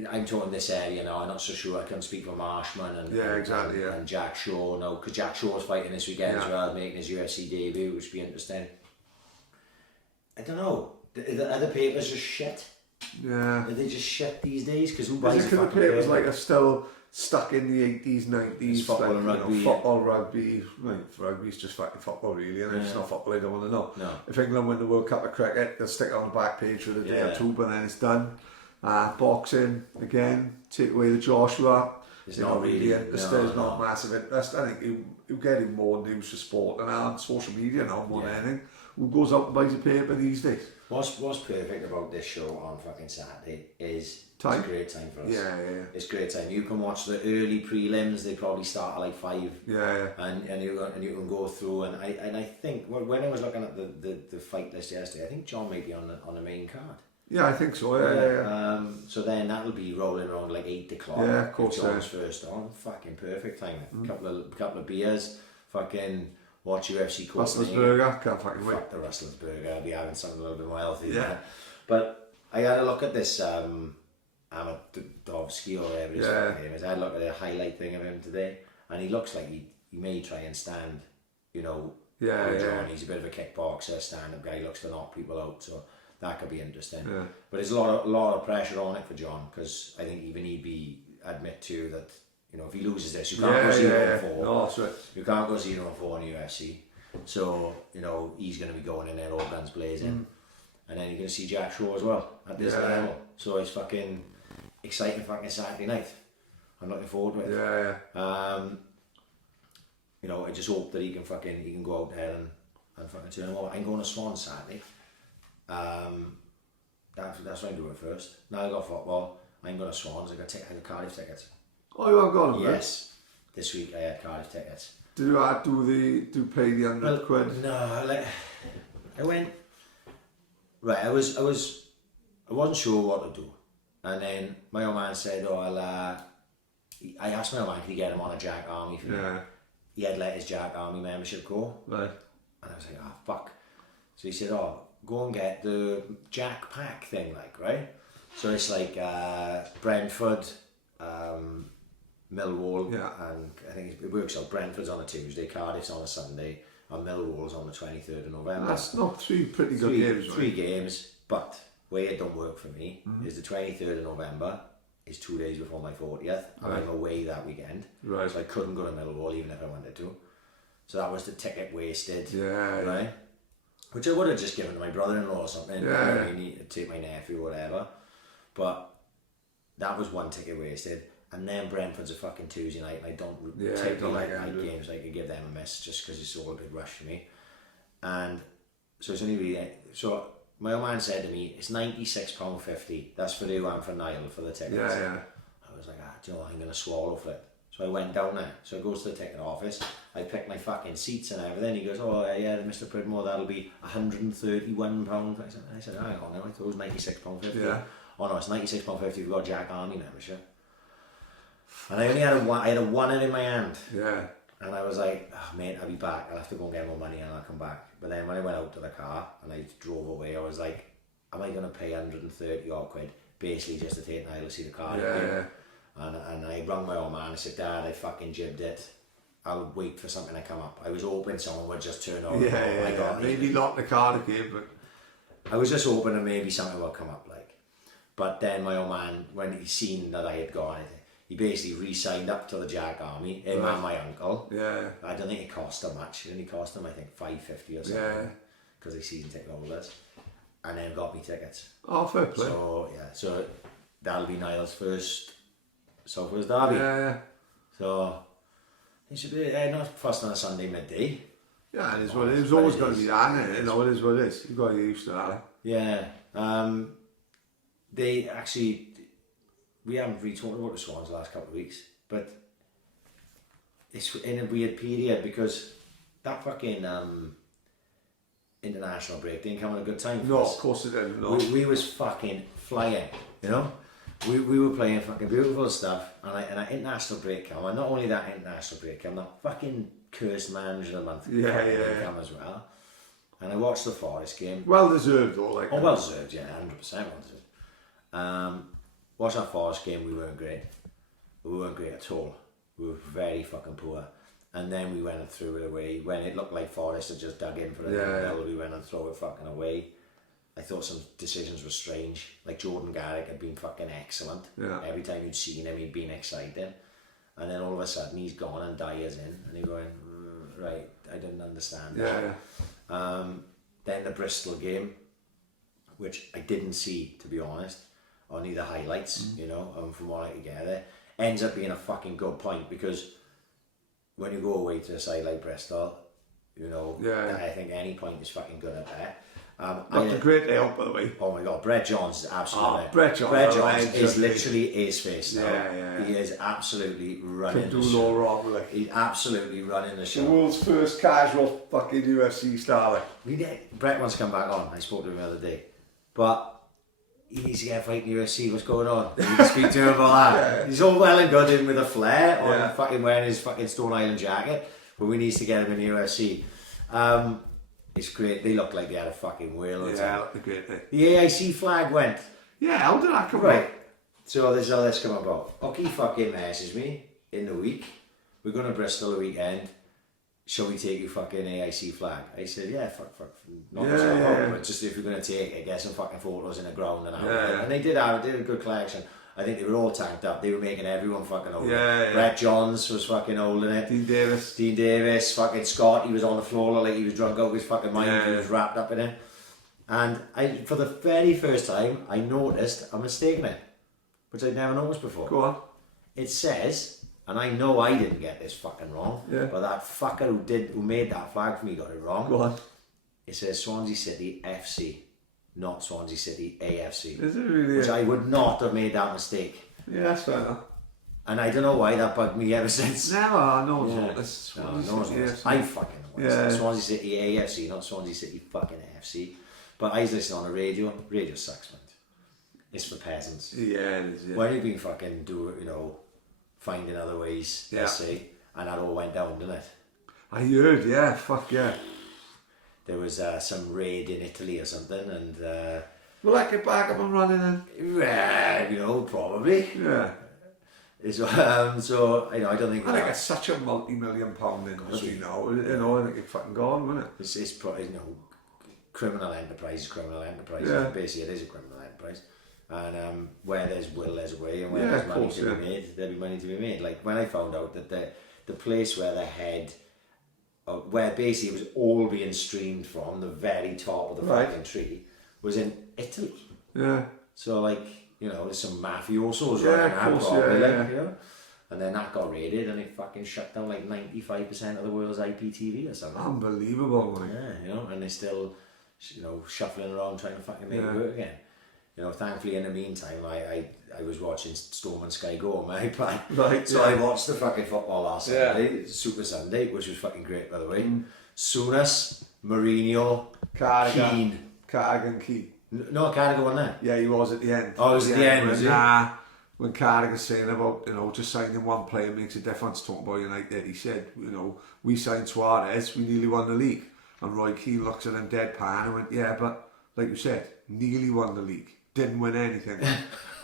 I'm talking this area now. I'm not so sure. I can speak for Marshman and Jack Shaw. No, because Jack Shaw's fighting this weekend as well, making his UFC debut, which would be interesting. I don't know. The other papers just shit. Yeah. Are they just shit these days? Because who buys the papers like are still stuck in the 80s, 90s. Football and rugby. You know, football, rugby. Right, rugby's just fucking football, really. And if it's not football, I don't want to know. No. If England win the World Cup of cricket, they'll stick it on the back page for a day or two, but then it's done. Boxing, again, take away the Joshua. It's not really. There's not massive interest. I think you're getting more news for sport than on social media now more than anything. Who goes out and buys a paper these days? What's perfect about this show on fucking Saturday is time. It's a great time for us. Yeah. It's a great time. You can watch the early prelims. They probably start at like 5. Yeah. And you can go through. And I think when I was looking at the fight list yesterday, I think John may be on the main card. Yeah, I think so. Yeah. So then that'll be rolling around like 8 o'clock. Yeah, of course. John's first on. Fucking perfect time. Couple of beers. Fucking watch UFC Copenhagen. Rustler's Burger. Can't fucking wait. Fuck the Rustler's Burger. I'll be having something a little bit more healthy. Yeah. But I had a look at this Amadovsky or whatever his name is. I had a look at a highlight thing of him today, and he looks like he may try and stand, you know, Yeah, with yeah. John. He's a bit of a kickboxer, stand-up guy, looks to knock people out, so that could be interesting. Yeah. But there's a lot of pressure on it for John, because I think even he'd admit to that, you know, if he loses this, you can't go 0-4. No, that's right. You can't go 0-4 in the UFC. So, you know, he's going to be going in there all guns blazing. And then you're going to see Jack Shaw as well at this level. So it's fucking exciting fucking Saturday night. I'm looking forward to it. Yeah. You know, I just hope that he can go out there and fucking turn him over. I'm going to Swan Saturday. That's what I'm doing first. Now I got football. I'm going to Swans. I got Cardiff tickets. Oh, you have got them? Yes. This week I had Cardiff tickets. Do you pay the £100? No, like I went. Right, I wasn't sure what to do, and then my old man said, "Oh, I asked my old man, could he get him on a Jack Army for me?" He had let his Jack Army membership go, right? And I was like, "Oh fuck!" So he said, "Oh, go and get the Jack Pack thing, like, right?" So it's like Brentford, Millwall, and I think it works out. Brentford's on a Tuesday, Cardiff's on a Sunday, and Millwall's on the 23rd of November. That's not three pretty good games, right? 3 games, but where it don't work for me is the 23rd of November is 2 days before my 40th, and I'm away that weekend. Right. So I couldn't go to Millwall even if I wanted to. So that was the ticket wasted. Yeah. Right? Which I would have just given to my brother-in-law or something. Yeah. I need to take my nephew or whatever. But that was one ticket wasted. And then Brentford's a fucking Tuesday night, and I don't particularly like night games. So I could give them a miss just because it's all a big rush for me. And so it's only really. So my old man said to me, "It's £96.50. That's for you and for Niall for the tickets." Yeah. I was like, do you know what? I'm going to swallow for it. So I went down there. So I goes to the ticket office. I picked my fucking seats and everything. He goes, "Oh yeah, Mr. Pridmore, that'll be £131." I said, hang on, I thought it was £96.50. Yeah. Oh no, it's £96.50 if you've got Jack Army membership. And I only had I had a one in my hand. Yeah. And I was like, oh, mate, I'll be back. I'll have to go and get more money and I'll come back. But then when I went out to the car and I drove away, I was like, am I going to pay 130 odd quid basically just to take Niall to see the car? Yeah. And I rang my old man and said, Dad, I fucking jibbed it. I'll wait for something to come up. I was hoping someone would just turn over. Yeah. Maybe not the car again, but I was just hoping that maybe something would come up, like. But then my old man, when he seen that I had gone, he basically re-signed up to the Jack Army, him and my uncle. Yeah. I don't think it cost him much. It only cost him, I think, $5.50 or something. Because they season ticket holders. And then got me tickets. Oh, fair play. So that'll be Niall's first Southwest derby. Yeah. So it should be not first on a Sunday midday. Yeah, it is what it is. It's always going to be that, isn't it? You know, it is what it is. You've got to get used to that. Yeah. They actually, we haven't really talked about the Swans the last couple of weeks, but it's in a weird period because that fucking international break didn't come at a good time for us. Of course it didn't. No. We was fucking flying, you know. We were playing fucking beautiful stuff, and an international break come, and not only that international break come, that fucking cursed manager of the month come as well. And I watched the Forest game. Well deserved though, like. Oh, well deserved, yeah, 100% well deserved. Watched that Forest game, we weren't great. We weren't great at all. We were very fucking poor. And then we went and threw it away. When it looked like Forest had just dug in for it, we went and threw it fucking away. I thought some decisions were strange. Like Jordan Garrick had been fucking excellent. Yeah. Every time you'd seen him, he'd been exciting. And then all of a sudden, he's gone and Dyer's in. And you're going, right, I didn't understand that. Then the Bristol game, which I didn't see, to be honest, only the highlights, you know, from what I could gather, ends up being a fucking good point because when you go away to a side like Bristol, you know, I think any point is fucking good at that. That's a great layout, by the way. Oh my God, Brett Johns is absolutely. Brett Johns is literally ace face now. Yeah. He is absolutely running. Can do no wrong, like. He's absolutely running the show. The world's first casual fucking UFC star. Brett wants to come back on. I spoke to him the other day, but he needs to get a fight in the UFC. What's going on? You need to speak to him about that. He's all well and good in with a flair on fucking wearing his fucking Stone Island jacket, but we need to get him in the UFC. It's great. They look like they had a fucking whale. Yeah, a great thing. The AIC flag went. Yeah, how did that come right? So this is how this come about. Oki fucking messages me in the week. We're going to Bristol the weekend. shall we take your fucking AIC flag? I said, yeah, fuck, not Yeah, so yeah. but just if you're going to take it, get some fucking photos in the ground and Yeah. and they did a good collection. I think they were all tanked up. They were making everyone fucking old. Yeah. Brett Johns was fucking holding it. Dean Davis, fucking Scott, he was on the floor like he was drunk out of his fucking mind. Yeah. He was wrapped up in it. And for the very first time, I noticed a mistake in it, which I'd never noticed before. Go on. It says, and I know I didn't get this fucking wrong, but that fucker who made that flag for me got it wrong. Go on. It says Swansea City FC, not Swansea City AFC. Is it really? Which I would not have made that mistake. Yeah, that's fair enough. And I don't know why that bugged me ever since. Never, no one's noticed. No one's noticed. I fucking noticed. Yeah. Swansea City AFC, not Swansea City fucking AFC. But I was listening on the radio. Radio sucks, man. It's for peasants. Yeah, it is. Yeah. When you've been fucking finding other ways, let's say, and that all went down, didn't it? I heard, yeah, fuck yeah. There was some raid in Italy or something, and Will that get back up and running then? probably. Yeah. So I don't think. I think it's such a multi-million-pound industry now. I think it's fucking gone, wouldn't it? It's probably criminal enterprise. Yeah. Basically, it is a criminal enterprise. And where there's will, there's a way, and where Yeah, there's of money course, to be made, there'll be money to be made. Like when I found out that the place where the head, where basically it was all being streamed from, the very top of the fucking tree, was in Italy. Yeah. So there's some mafiosos Yeah, running of that course, probably, yeah. And then that got raided and it fucking shut down like 95% of the world's IPTV or something. Unbelievable, man. Yeah, and they're still, shuffling around trying to fucking make it work again. Thankfully in the meantime, I was watching Storm and Sky Go on my iPad. Right, so I watched the fucking football last Sunday, Super Sunday, which was fucking great, by the way. Souness, Mourinho, Cardigan, Keane. No, Cardigan wasn't there. Yeah, he was at the end. Oh, it was at the end, was he? Nah. When Cardigan's saying about, just signing one player makes a difference, talking about United, he said, we signed Suarez, we nearly won the league. And Roy Keane looks at him deadpan and went, yeah, but like you said, nearly won the league. Didn't win anything.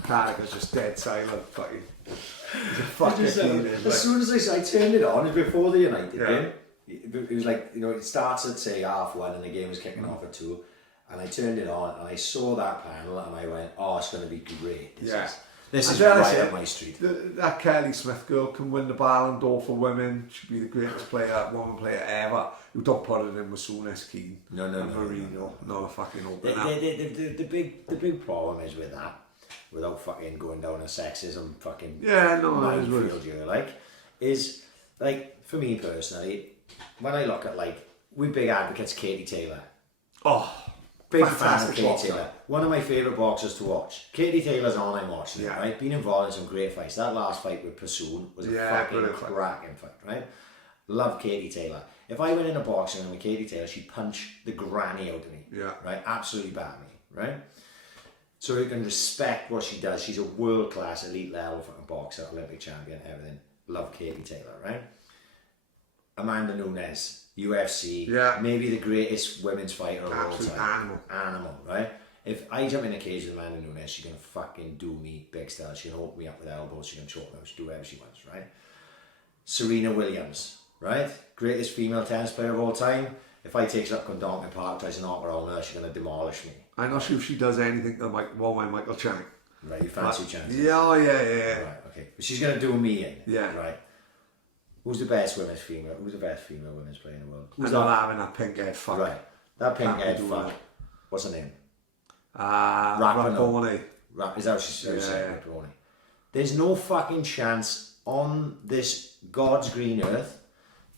Cardigan's just dead silent. Fucking. He's a fucking fiend. As soon as I turned it on, before the United game, it was like, it starts at say 1:30 and the game was kicking off at 2. And I turned it on and I saw that panel and I went, oh, it's going to be great. This is right up my street. That Kelly Smith girl can win the Ballon d'Or for women. She'd be the greatest woman player ever. You don't put it in with Souness, Keane. No. Mourinho. Not a fucking opener. The big problem is with that, without fucking going down a sexism fucking minefield, is for me personally, when I look at we're big advocates, Katie Taylor. Oh. Big fan of Katie Taylor. One of my favourite boxers to watch. Katie Taylor's all I'm watching, right? Been involved in some great fights. That last fight with Pursuit was a fucking cracking fight, right? Love Katie Taylor. If I went in a boxing ring with Katie Taylor, she'd punch the granny out of me. Yeah. Right? Absolutely bat me, right? So you can respect what she does. She's a world-class, elite level fucking boxer, Olympic champion, everything. Love Katie Taylor, right? Amanda Nunes. UFC, maybe the greatest women's fighter of all time. Animal, right? If I jump in a cage with Amanda Nunes, she's gonna fucking do me big style. She's gonna open me up with elbows. She's gonna choke me. She'll do whatever she wants, right? Serena Williams, right? Greatest female tennis player of all time. If I take her up Condonkin Park, tries to knock her on her, she's gonna demolish me. I'm not sure if she does anything to Michael Channing. Right, you fancy chances? Yeah. Right, okay. But she's gonna do me in. Yeah. Right. Who's the best women's female women's player in the world? Who's not having that pink head fuck? Right. That pink head fuck. What's her name? Rapinoe. Is that what she's saying? Rapinoe. There's no fucking chance on this God's green earth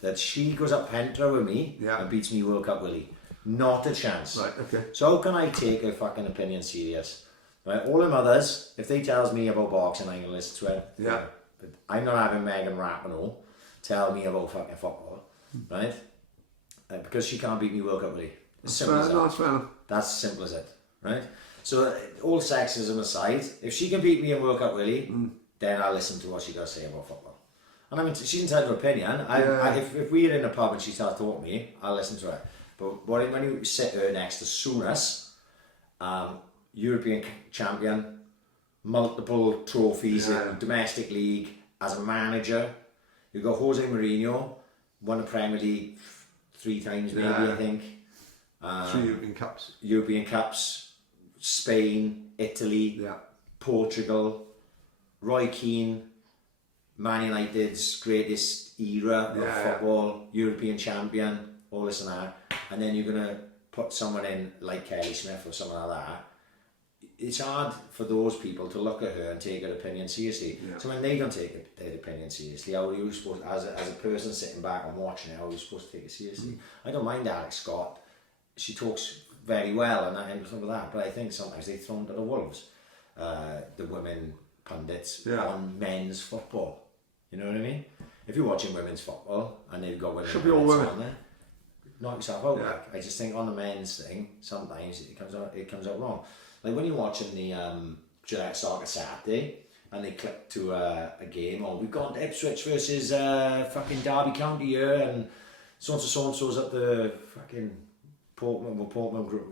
that she goes up Pentra with me and beats me World Cup Willy. Not a chance. Right, okay. So how can I take her fucking opinion serious? Right, all them others, if they tells me about boxing, I'm going to listen to it. Yeah. But I'm not having Megan Rapinoe tell me about fucking football, right? Because she can't beat me World Cup Willy. That's simple as it, right? So all sexism aside, if she can beat me in World Cup Willy, then I'll listen to what she got to say about football. And I mean, she's entitled to her opinion. If we're in a pub and she starts talking to me, I'll listen to her. But when you sit her next to Souness, European champion, multiple trophies in domestic league, as a manager, you got Jose Mourinho, won the Premier League 3 times maybe, I think. 3 European Cups. European Cups, Spain, Italy, Portugal, Roy Keane, Man United's greatest era of football, European champion, all this and that, and then you're going to put someone in like Kelly Smith or someone like that. It's hard for those people to look at her and take her opinion seriously. So when they don't take their opinion seriously, how are you supposed, as a person sitting back and watching it, how are you supposed to take it seriously? I don't mind Alex Scott. She talks very well and everything like that, but I think sometimes they throw them to the wolves, the women pundits on men's football. You know what I mean? If you're watching women's football and they've got women, should be all women. On there, knock yourself out. Like, I just think on the men's thing, sometimes it comes out wrong. Like when you're watching the Gillette Soccer Saturday and they click to a game, or we've gone to Ipswich versus fucking Derby County here, and so-and-so's at the fucking Portman,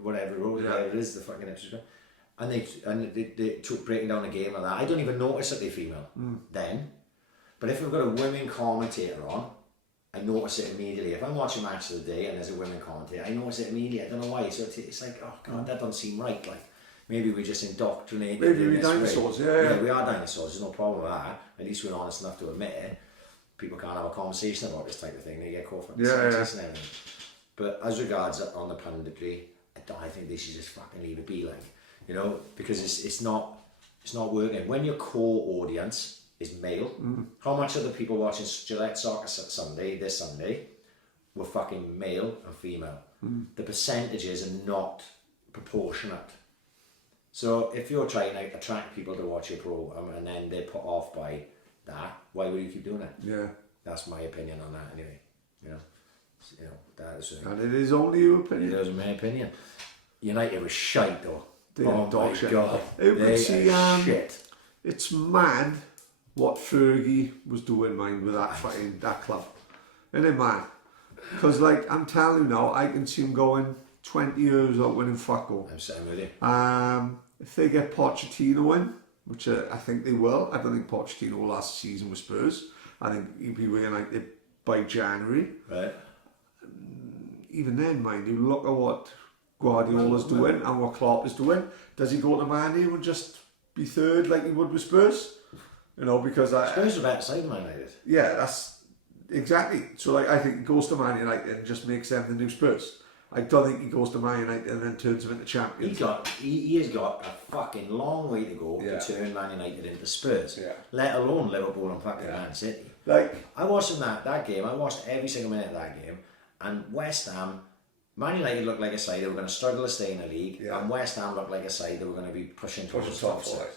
whatever it is, the fucking Ipswich, and they took breaking down a game like that. I don't even notice that they're female then, but if we've got a women commentator on, I notice it immediately. If I'm watching Match of the Day and there's a women commentator, I notice it immediately. I don't know why. So it's like, oh god, that doesn't seem right. Like maybe we're just indoctrinated. Maybe we're dinosaurs. Yeah, we are dinosaurs. There's no problem with that. At least we're honest enough to admit it. People can't have a conversation about this type of thing. They get caught for and everything. But as regards on the punditry, I think they should just fucking leave it be, like, you know, because it's not working. When your core audience is male, how much of the people watching Gillette Soccer this Sunday were fucking male and female? The percentages are not proportionate. So if you're trying to attract people to watch your program and then they're put off by that, why would you keep doing it? Yeah, that's my opinion on that anyway. You know, that is. And it is only your opinion. It is my opinion. United was shite though. Oh my god, shit. It's mad what Fergie was doing, mind, with that club. Isn't it, man? Because, like, I'm telling you now, I can see him going 20 years without winning fuck all. I'm saying with you. If they get Pochettino in, which I think they will, I don't think Pochettino will last season with Spurs. I think he'll be with United by January. Right. Even then, mind you, look at what Guardiola's doing and what Klopp is doing. Does he go to Man U and just be third like he would with Spurs? You know, because Spurs are better side than Man United. Yeah, that's exactly. So, like, I think he goes to Man United and just makes them the new Spurs. I don't think he goes to Man United and then turns them into champions. He has got a fucking long way to go to turn Man United into Spurs. Yeah. Let alone Liverpool and fucking Man City. Like, I watched that game. I watched every single minute of that game, and West Ham. Man United looked like a side that were going to struggle to stay in the league, and West Ham looked like a side that were going to be pushing towards the top side.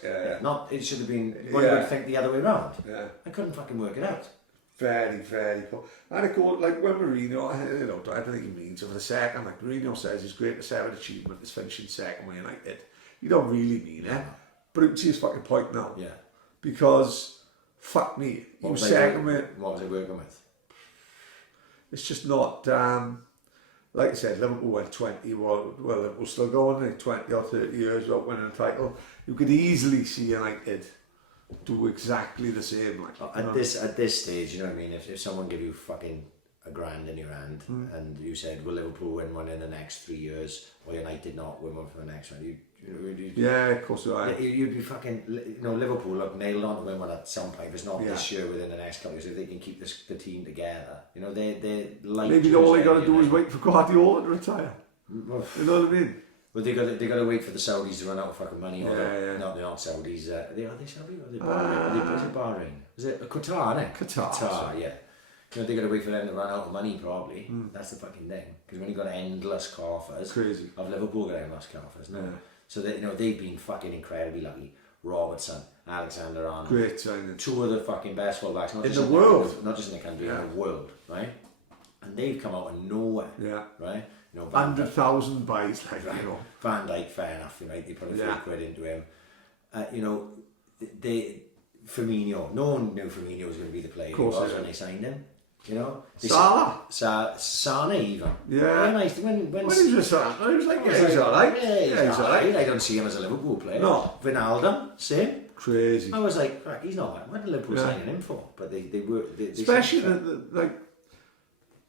It should have been. One would think the other way around. Yeah. I couldn't fucking work it out. Very, very cool. And it goes like when Mourinho, I don't think he means it for the second. Like Mourinho says, his greatest ever achievement is finishing second with United. You don't really mean it, but it was his fucking point now. Yeah. Because fuck me, he was second with. What was he working with? It's just not. Like I said, Liverpool went 20, well, Liverpool still going, like 20 or 30 years without winning a title. You could easily see United do exactly the same. Like, at this stage, you know what I mean? If someone give you fucking $1,000 in your hand and you said, will Liverpool win one in the next 3 years, or United not win one for the next one? Of course you are. You'd be fucking, Liverpool look nailed on to win one at some point. If it's not this year, within the next couple of years, if they can keep the team together. They're like. Maybe all they got to do is wait for Guardiola to retire. You know what I mean? But they got to wait for the Saudis to run out of fucking money. No, they're not Saudis. Are they Saudi? Or is it Bahrain? Is it Qatar? Isn't it? Qatar, yeah. They got to wait for them to run out of money, probably. That's the fucking thing. Because when you got endless coffers, crazy. Of Liverpool got endless coffers, no. So they've been fucking incredibly lucky. Robertson, Alexander-Arnold. Great signing. 2 of the fucking best fullbacks, in the world, not just in the country, in the world, right? And they've come out of nowhere, right? 100,000 buys, like that. Van Dijk, fair enough, right? They put a few quid into him. Firmino. No one knew Firmino was going to be the player he was when they signed him. Salah even. Yeah. When he was with Salah, he was like, he's alright. Yeah, he's alright. I don't see him as a Liverpool player. No. Wijnaldum, same. Crazy. I was like, he's not. What did Liverpool signing him for? But they were. Especially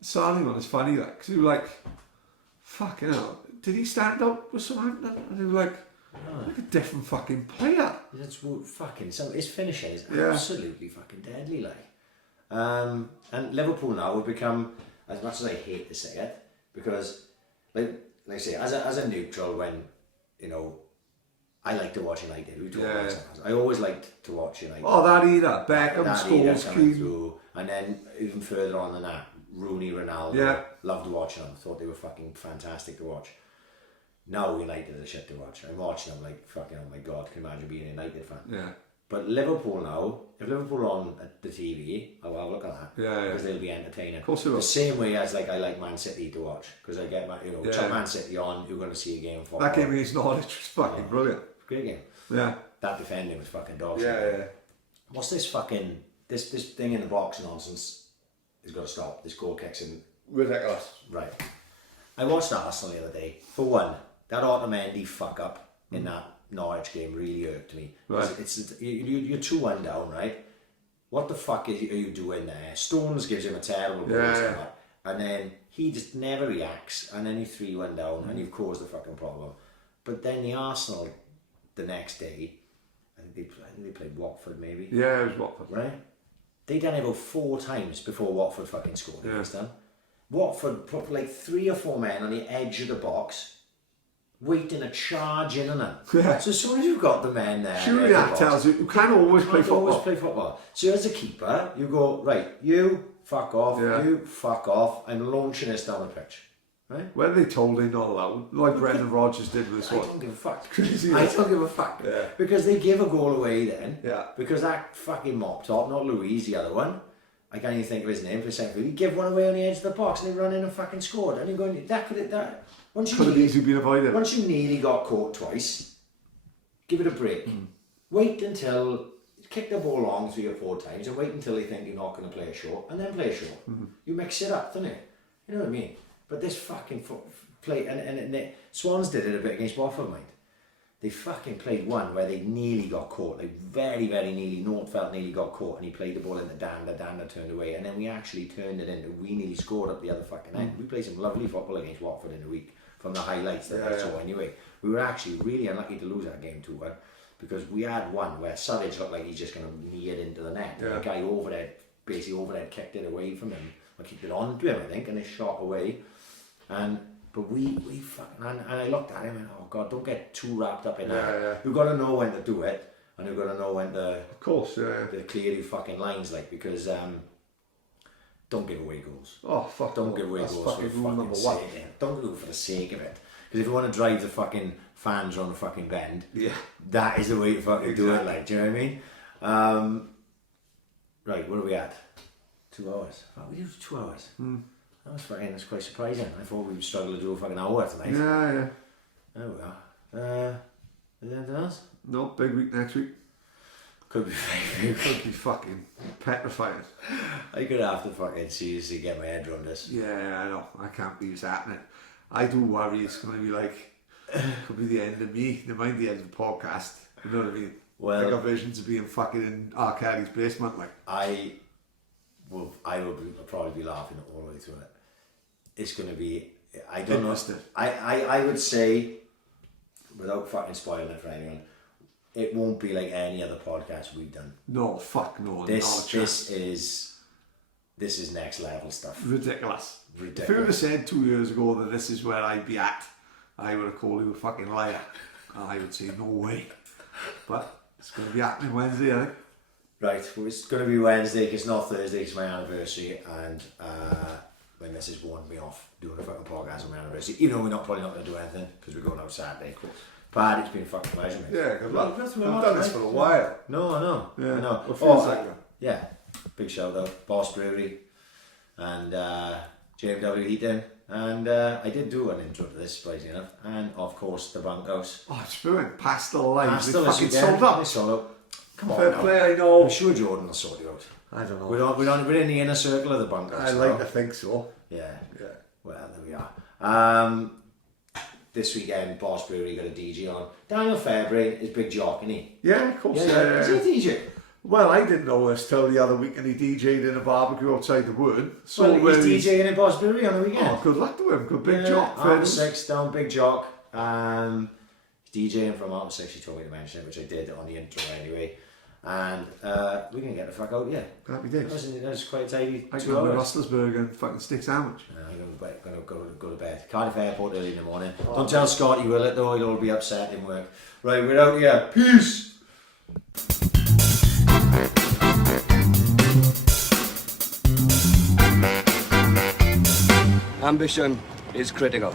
Sarnie one is funny, like, because you were like, fucking hell, did he stand up with Southampton? And they were like a different fucking player. That's fucking, his finishing is Yeah. absolutely fucking deadly, like. And Liverpool now have become, as much as I hate to say it, because, like I say, as a neutral, when, you know, I like to watch United. We talk about it. I always liked to watch United. Oh, that era. Beckham, Scholes, Keane. Through, and then even further on than that, Rooney, Ronaldo. Yeah. Loved watching them. Thought they were fucking fantastic to watch. Now United are shit to watch. I'm watching them like fucking, oh my god, can you imagine being a United fan? Yeah. But Liverpool now, if Liverpool are on the TV, I'll have a look at that. Yeah. Because they'll be entertaining. Of course they will. The same way as like I like Man City to watch. Because I get chuck Man City on, you're going to see a game of football. That game against Norwich was fucking brilliant. Great game. Yeah. That defending was fucking dog Yeah, shit. yeah. What's this fucking, this thing in the box nonsense has got to stop. This goal kicks in. Ridiculous. Right. I watched Arsenal the other day. For one, that Otamendi fuck up in that Norwich game really irked me. Right. You're 2-1 down, right? What the fuck are you doing there? Stones gives him a terrible goal start, and then he just never reacts, and then you're 3-1 down, and you've caused the fucking problem. But then the Arsenal, the next day, I think they played Watford maybe. Yeah, it was Watford. Right? They done it about 4 times before Watford fucking scored against them. Watford put like 3 or 4 men on the edge of the box, waiting a charge in on them. Yeah. So as soon as you've got the men there, Surely that tells you can't always play football. Always play football. So as a keeper, you go, right, you fuck off, you fuck off. I'm launching this down the pitch. Right? When they told him not allowed, like Brendan Rodgers did with this one. I don't give a fuck. Crazy. I don't give a fuck. Yeah. Because they give a goal away then. Yeah. Because that fucking mop top, not Louise, the other one, I can't even think of his name for a second. He give one away on the edge of the box and they run in and fucking scored. And you're going, once Could have easily been avoided. Once you nearly got caught twice, give it a break. Wait until, kick the ball long 3 or 4 times and wait until they think you're not going to play a short and then play a short. You mix it up, don't you? You know what I mean? But this fucking play, and Swans did it a bit against Watford, mind. They fucking played one where they nearly got caught, like very, very nearly. Nordfeldt nearly got caught and he played the ball into Danda turned away, and then we actually turned it into, we nearly scored up the other fucking end. We played some lovely football against Watford in a week from the highlights that I saw anyway. We were actually really unlucky to lose that game 2-1 because we had one where Surridge looked like he's just going to knee it into the net. The guy basically overhead kicked it away from him, or kicked it on to him, I think, and it shot away. But we fucking, and I looked at him and, oh God, don't get too wrapped up in that. You've got to know when to do it, and you've got to know when to, of course, to clear your fucking lines, like, because don't give away goals. Oh, fuck. Don't give away That's goals for fucking rule number fucking 1. sake. Don't do it for the sake of it. Because if you want to drive the fucking fans on the fucking bend, that is the way to fucking do it, like, do you know what I mean? Right, where are we at? 2 hours. Oh, we did 2 hours. That's quite surprising. I thought we would struggle to do a fucking hour tonight. Yeah. There we are. Is there anything else? No, big week next week. Could be very big. Could be fucking petrifying. I'm gonna have to fucking seriously get my head around this. Yeah, I know. I can't believe it's happening. I do worry it's going to be like, could be the end of me. Never mind the end of the podcast. You know what I mean? Well, I got visions of being fucking in R.Kelly's basement, like. I will probably be laughing all the way through it. It's going to be, I don't know. I would say, without fucking spoiling it for anyone, it won't be like any other podcast we've done. No, fuck no. This is next level stuff. Ridiculous. If you would have said 2 years ago that this is where I'd be at, I would have called you a fucking liar. And I would say no way. But it's going to be happening Wednesday, I think. Right, well, it's going to be Wednesday, because it's not Thursday, it's my anniversary, and my missus warned me off doing a fucking podcast on my anniversary, even though we're probably not going to do anything, because we're going out Saturday. But it's been a fucking pleasure, mate. Yeah, good luck. I've done this for a while. No, I know. Yeah. I know. What feels like that? Yeah, big shout out, Boss Brewery, and JMW Heating, and I did do an intro to this, surprisingly enough, and of course the bunkhouse. Oh, it's brilliant. Past the line. They Still fucking sold up. They sold up. Come on, Fair now. play, I know. I'm sure Jordan will sort you out. I don't know. We're in the inner circle of the bunkhouse. I like to think so. Yeah. Yeah. Well, there we are. This weekend, Boss Brewery got a DJ on. Daniel Fairbrain is big jock, isn't he? Yeah, of course. Is he a DJ? Well, I didn't know this till the other week, and he DJ'd in a barbecue outside the wood. So Well, he's DJing in Bosbury on the weekend. Oh, good luck to him. Good big jock. Half 6 down Big Jock. He's DJing from half 6. He told me to mention it, which I did on the intro anyway. And we're going to get the fuck out of here. Happy days. That was quite a tidy I 2 can have a hours. Rustler's burger and fucking steak sandwich. I'm going to go to bed. Cardiff Airport early in the morning. Don't tell Scott you will it though, he'll all be upset in work. Right, we're out here. Peace! Ambition is critical.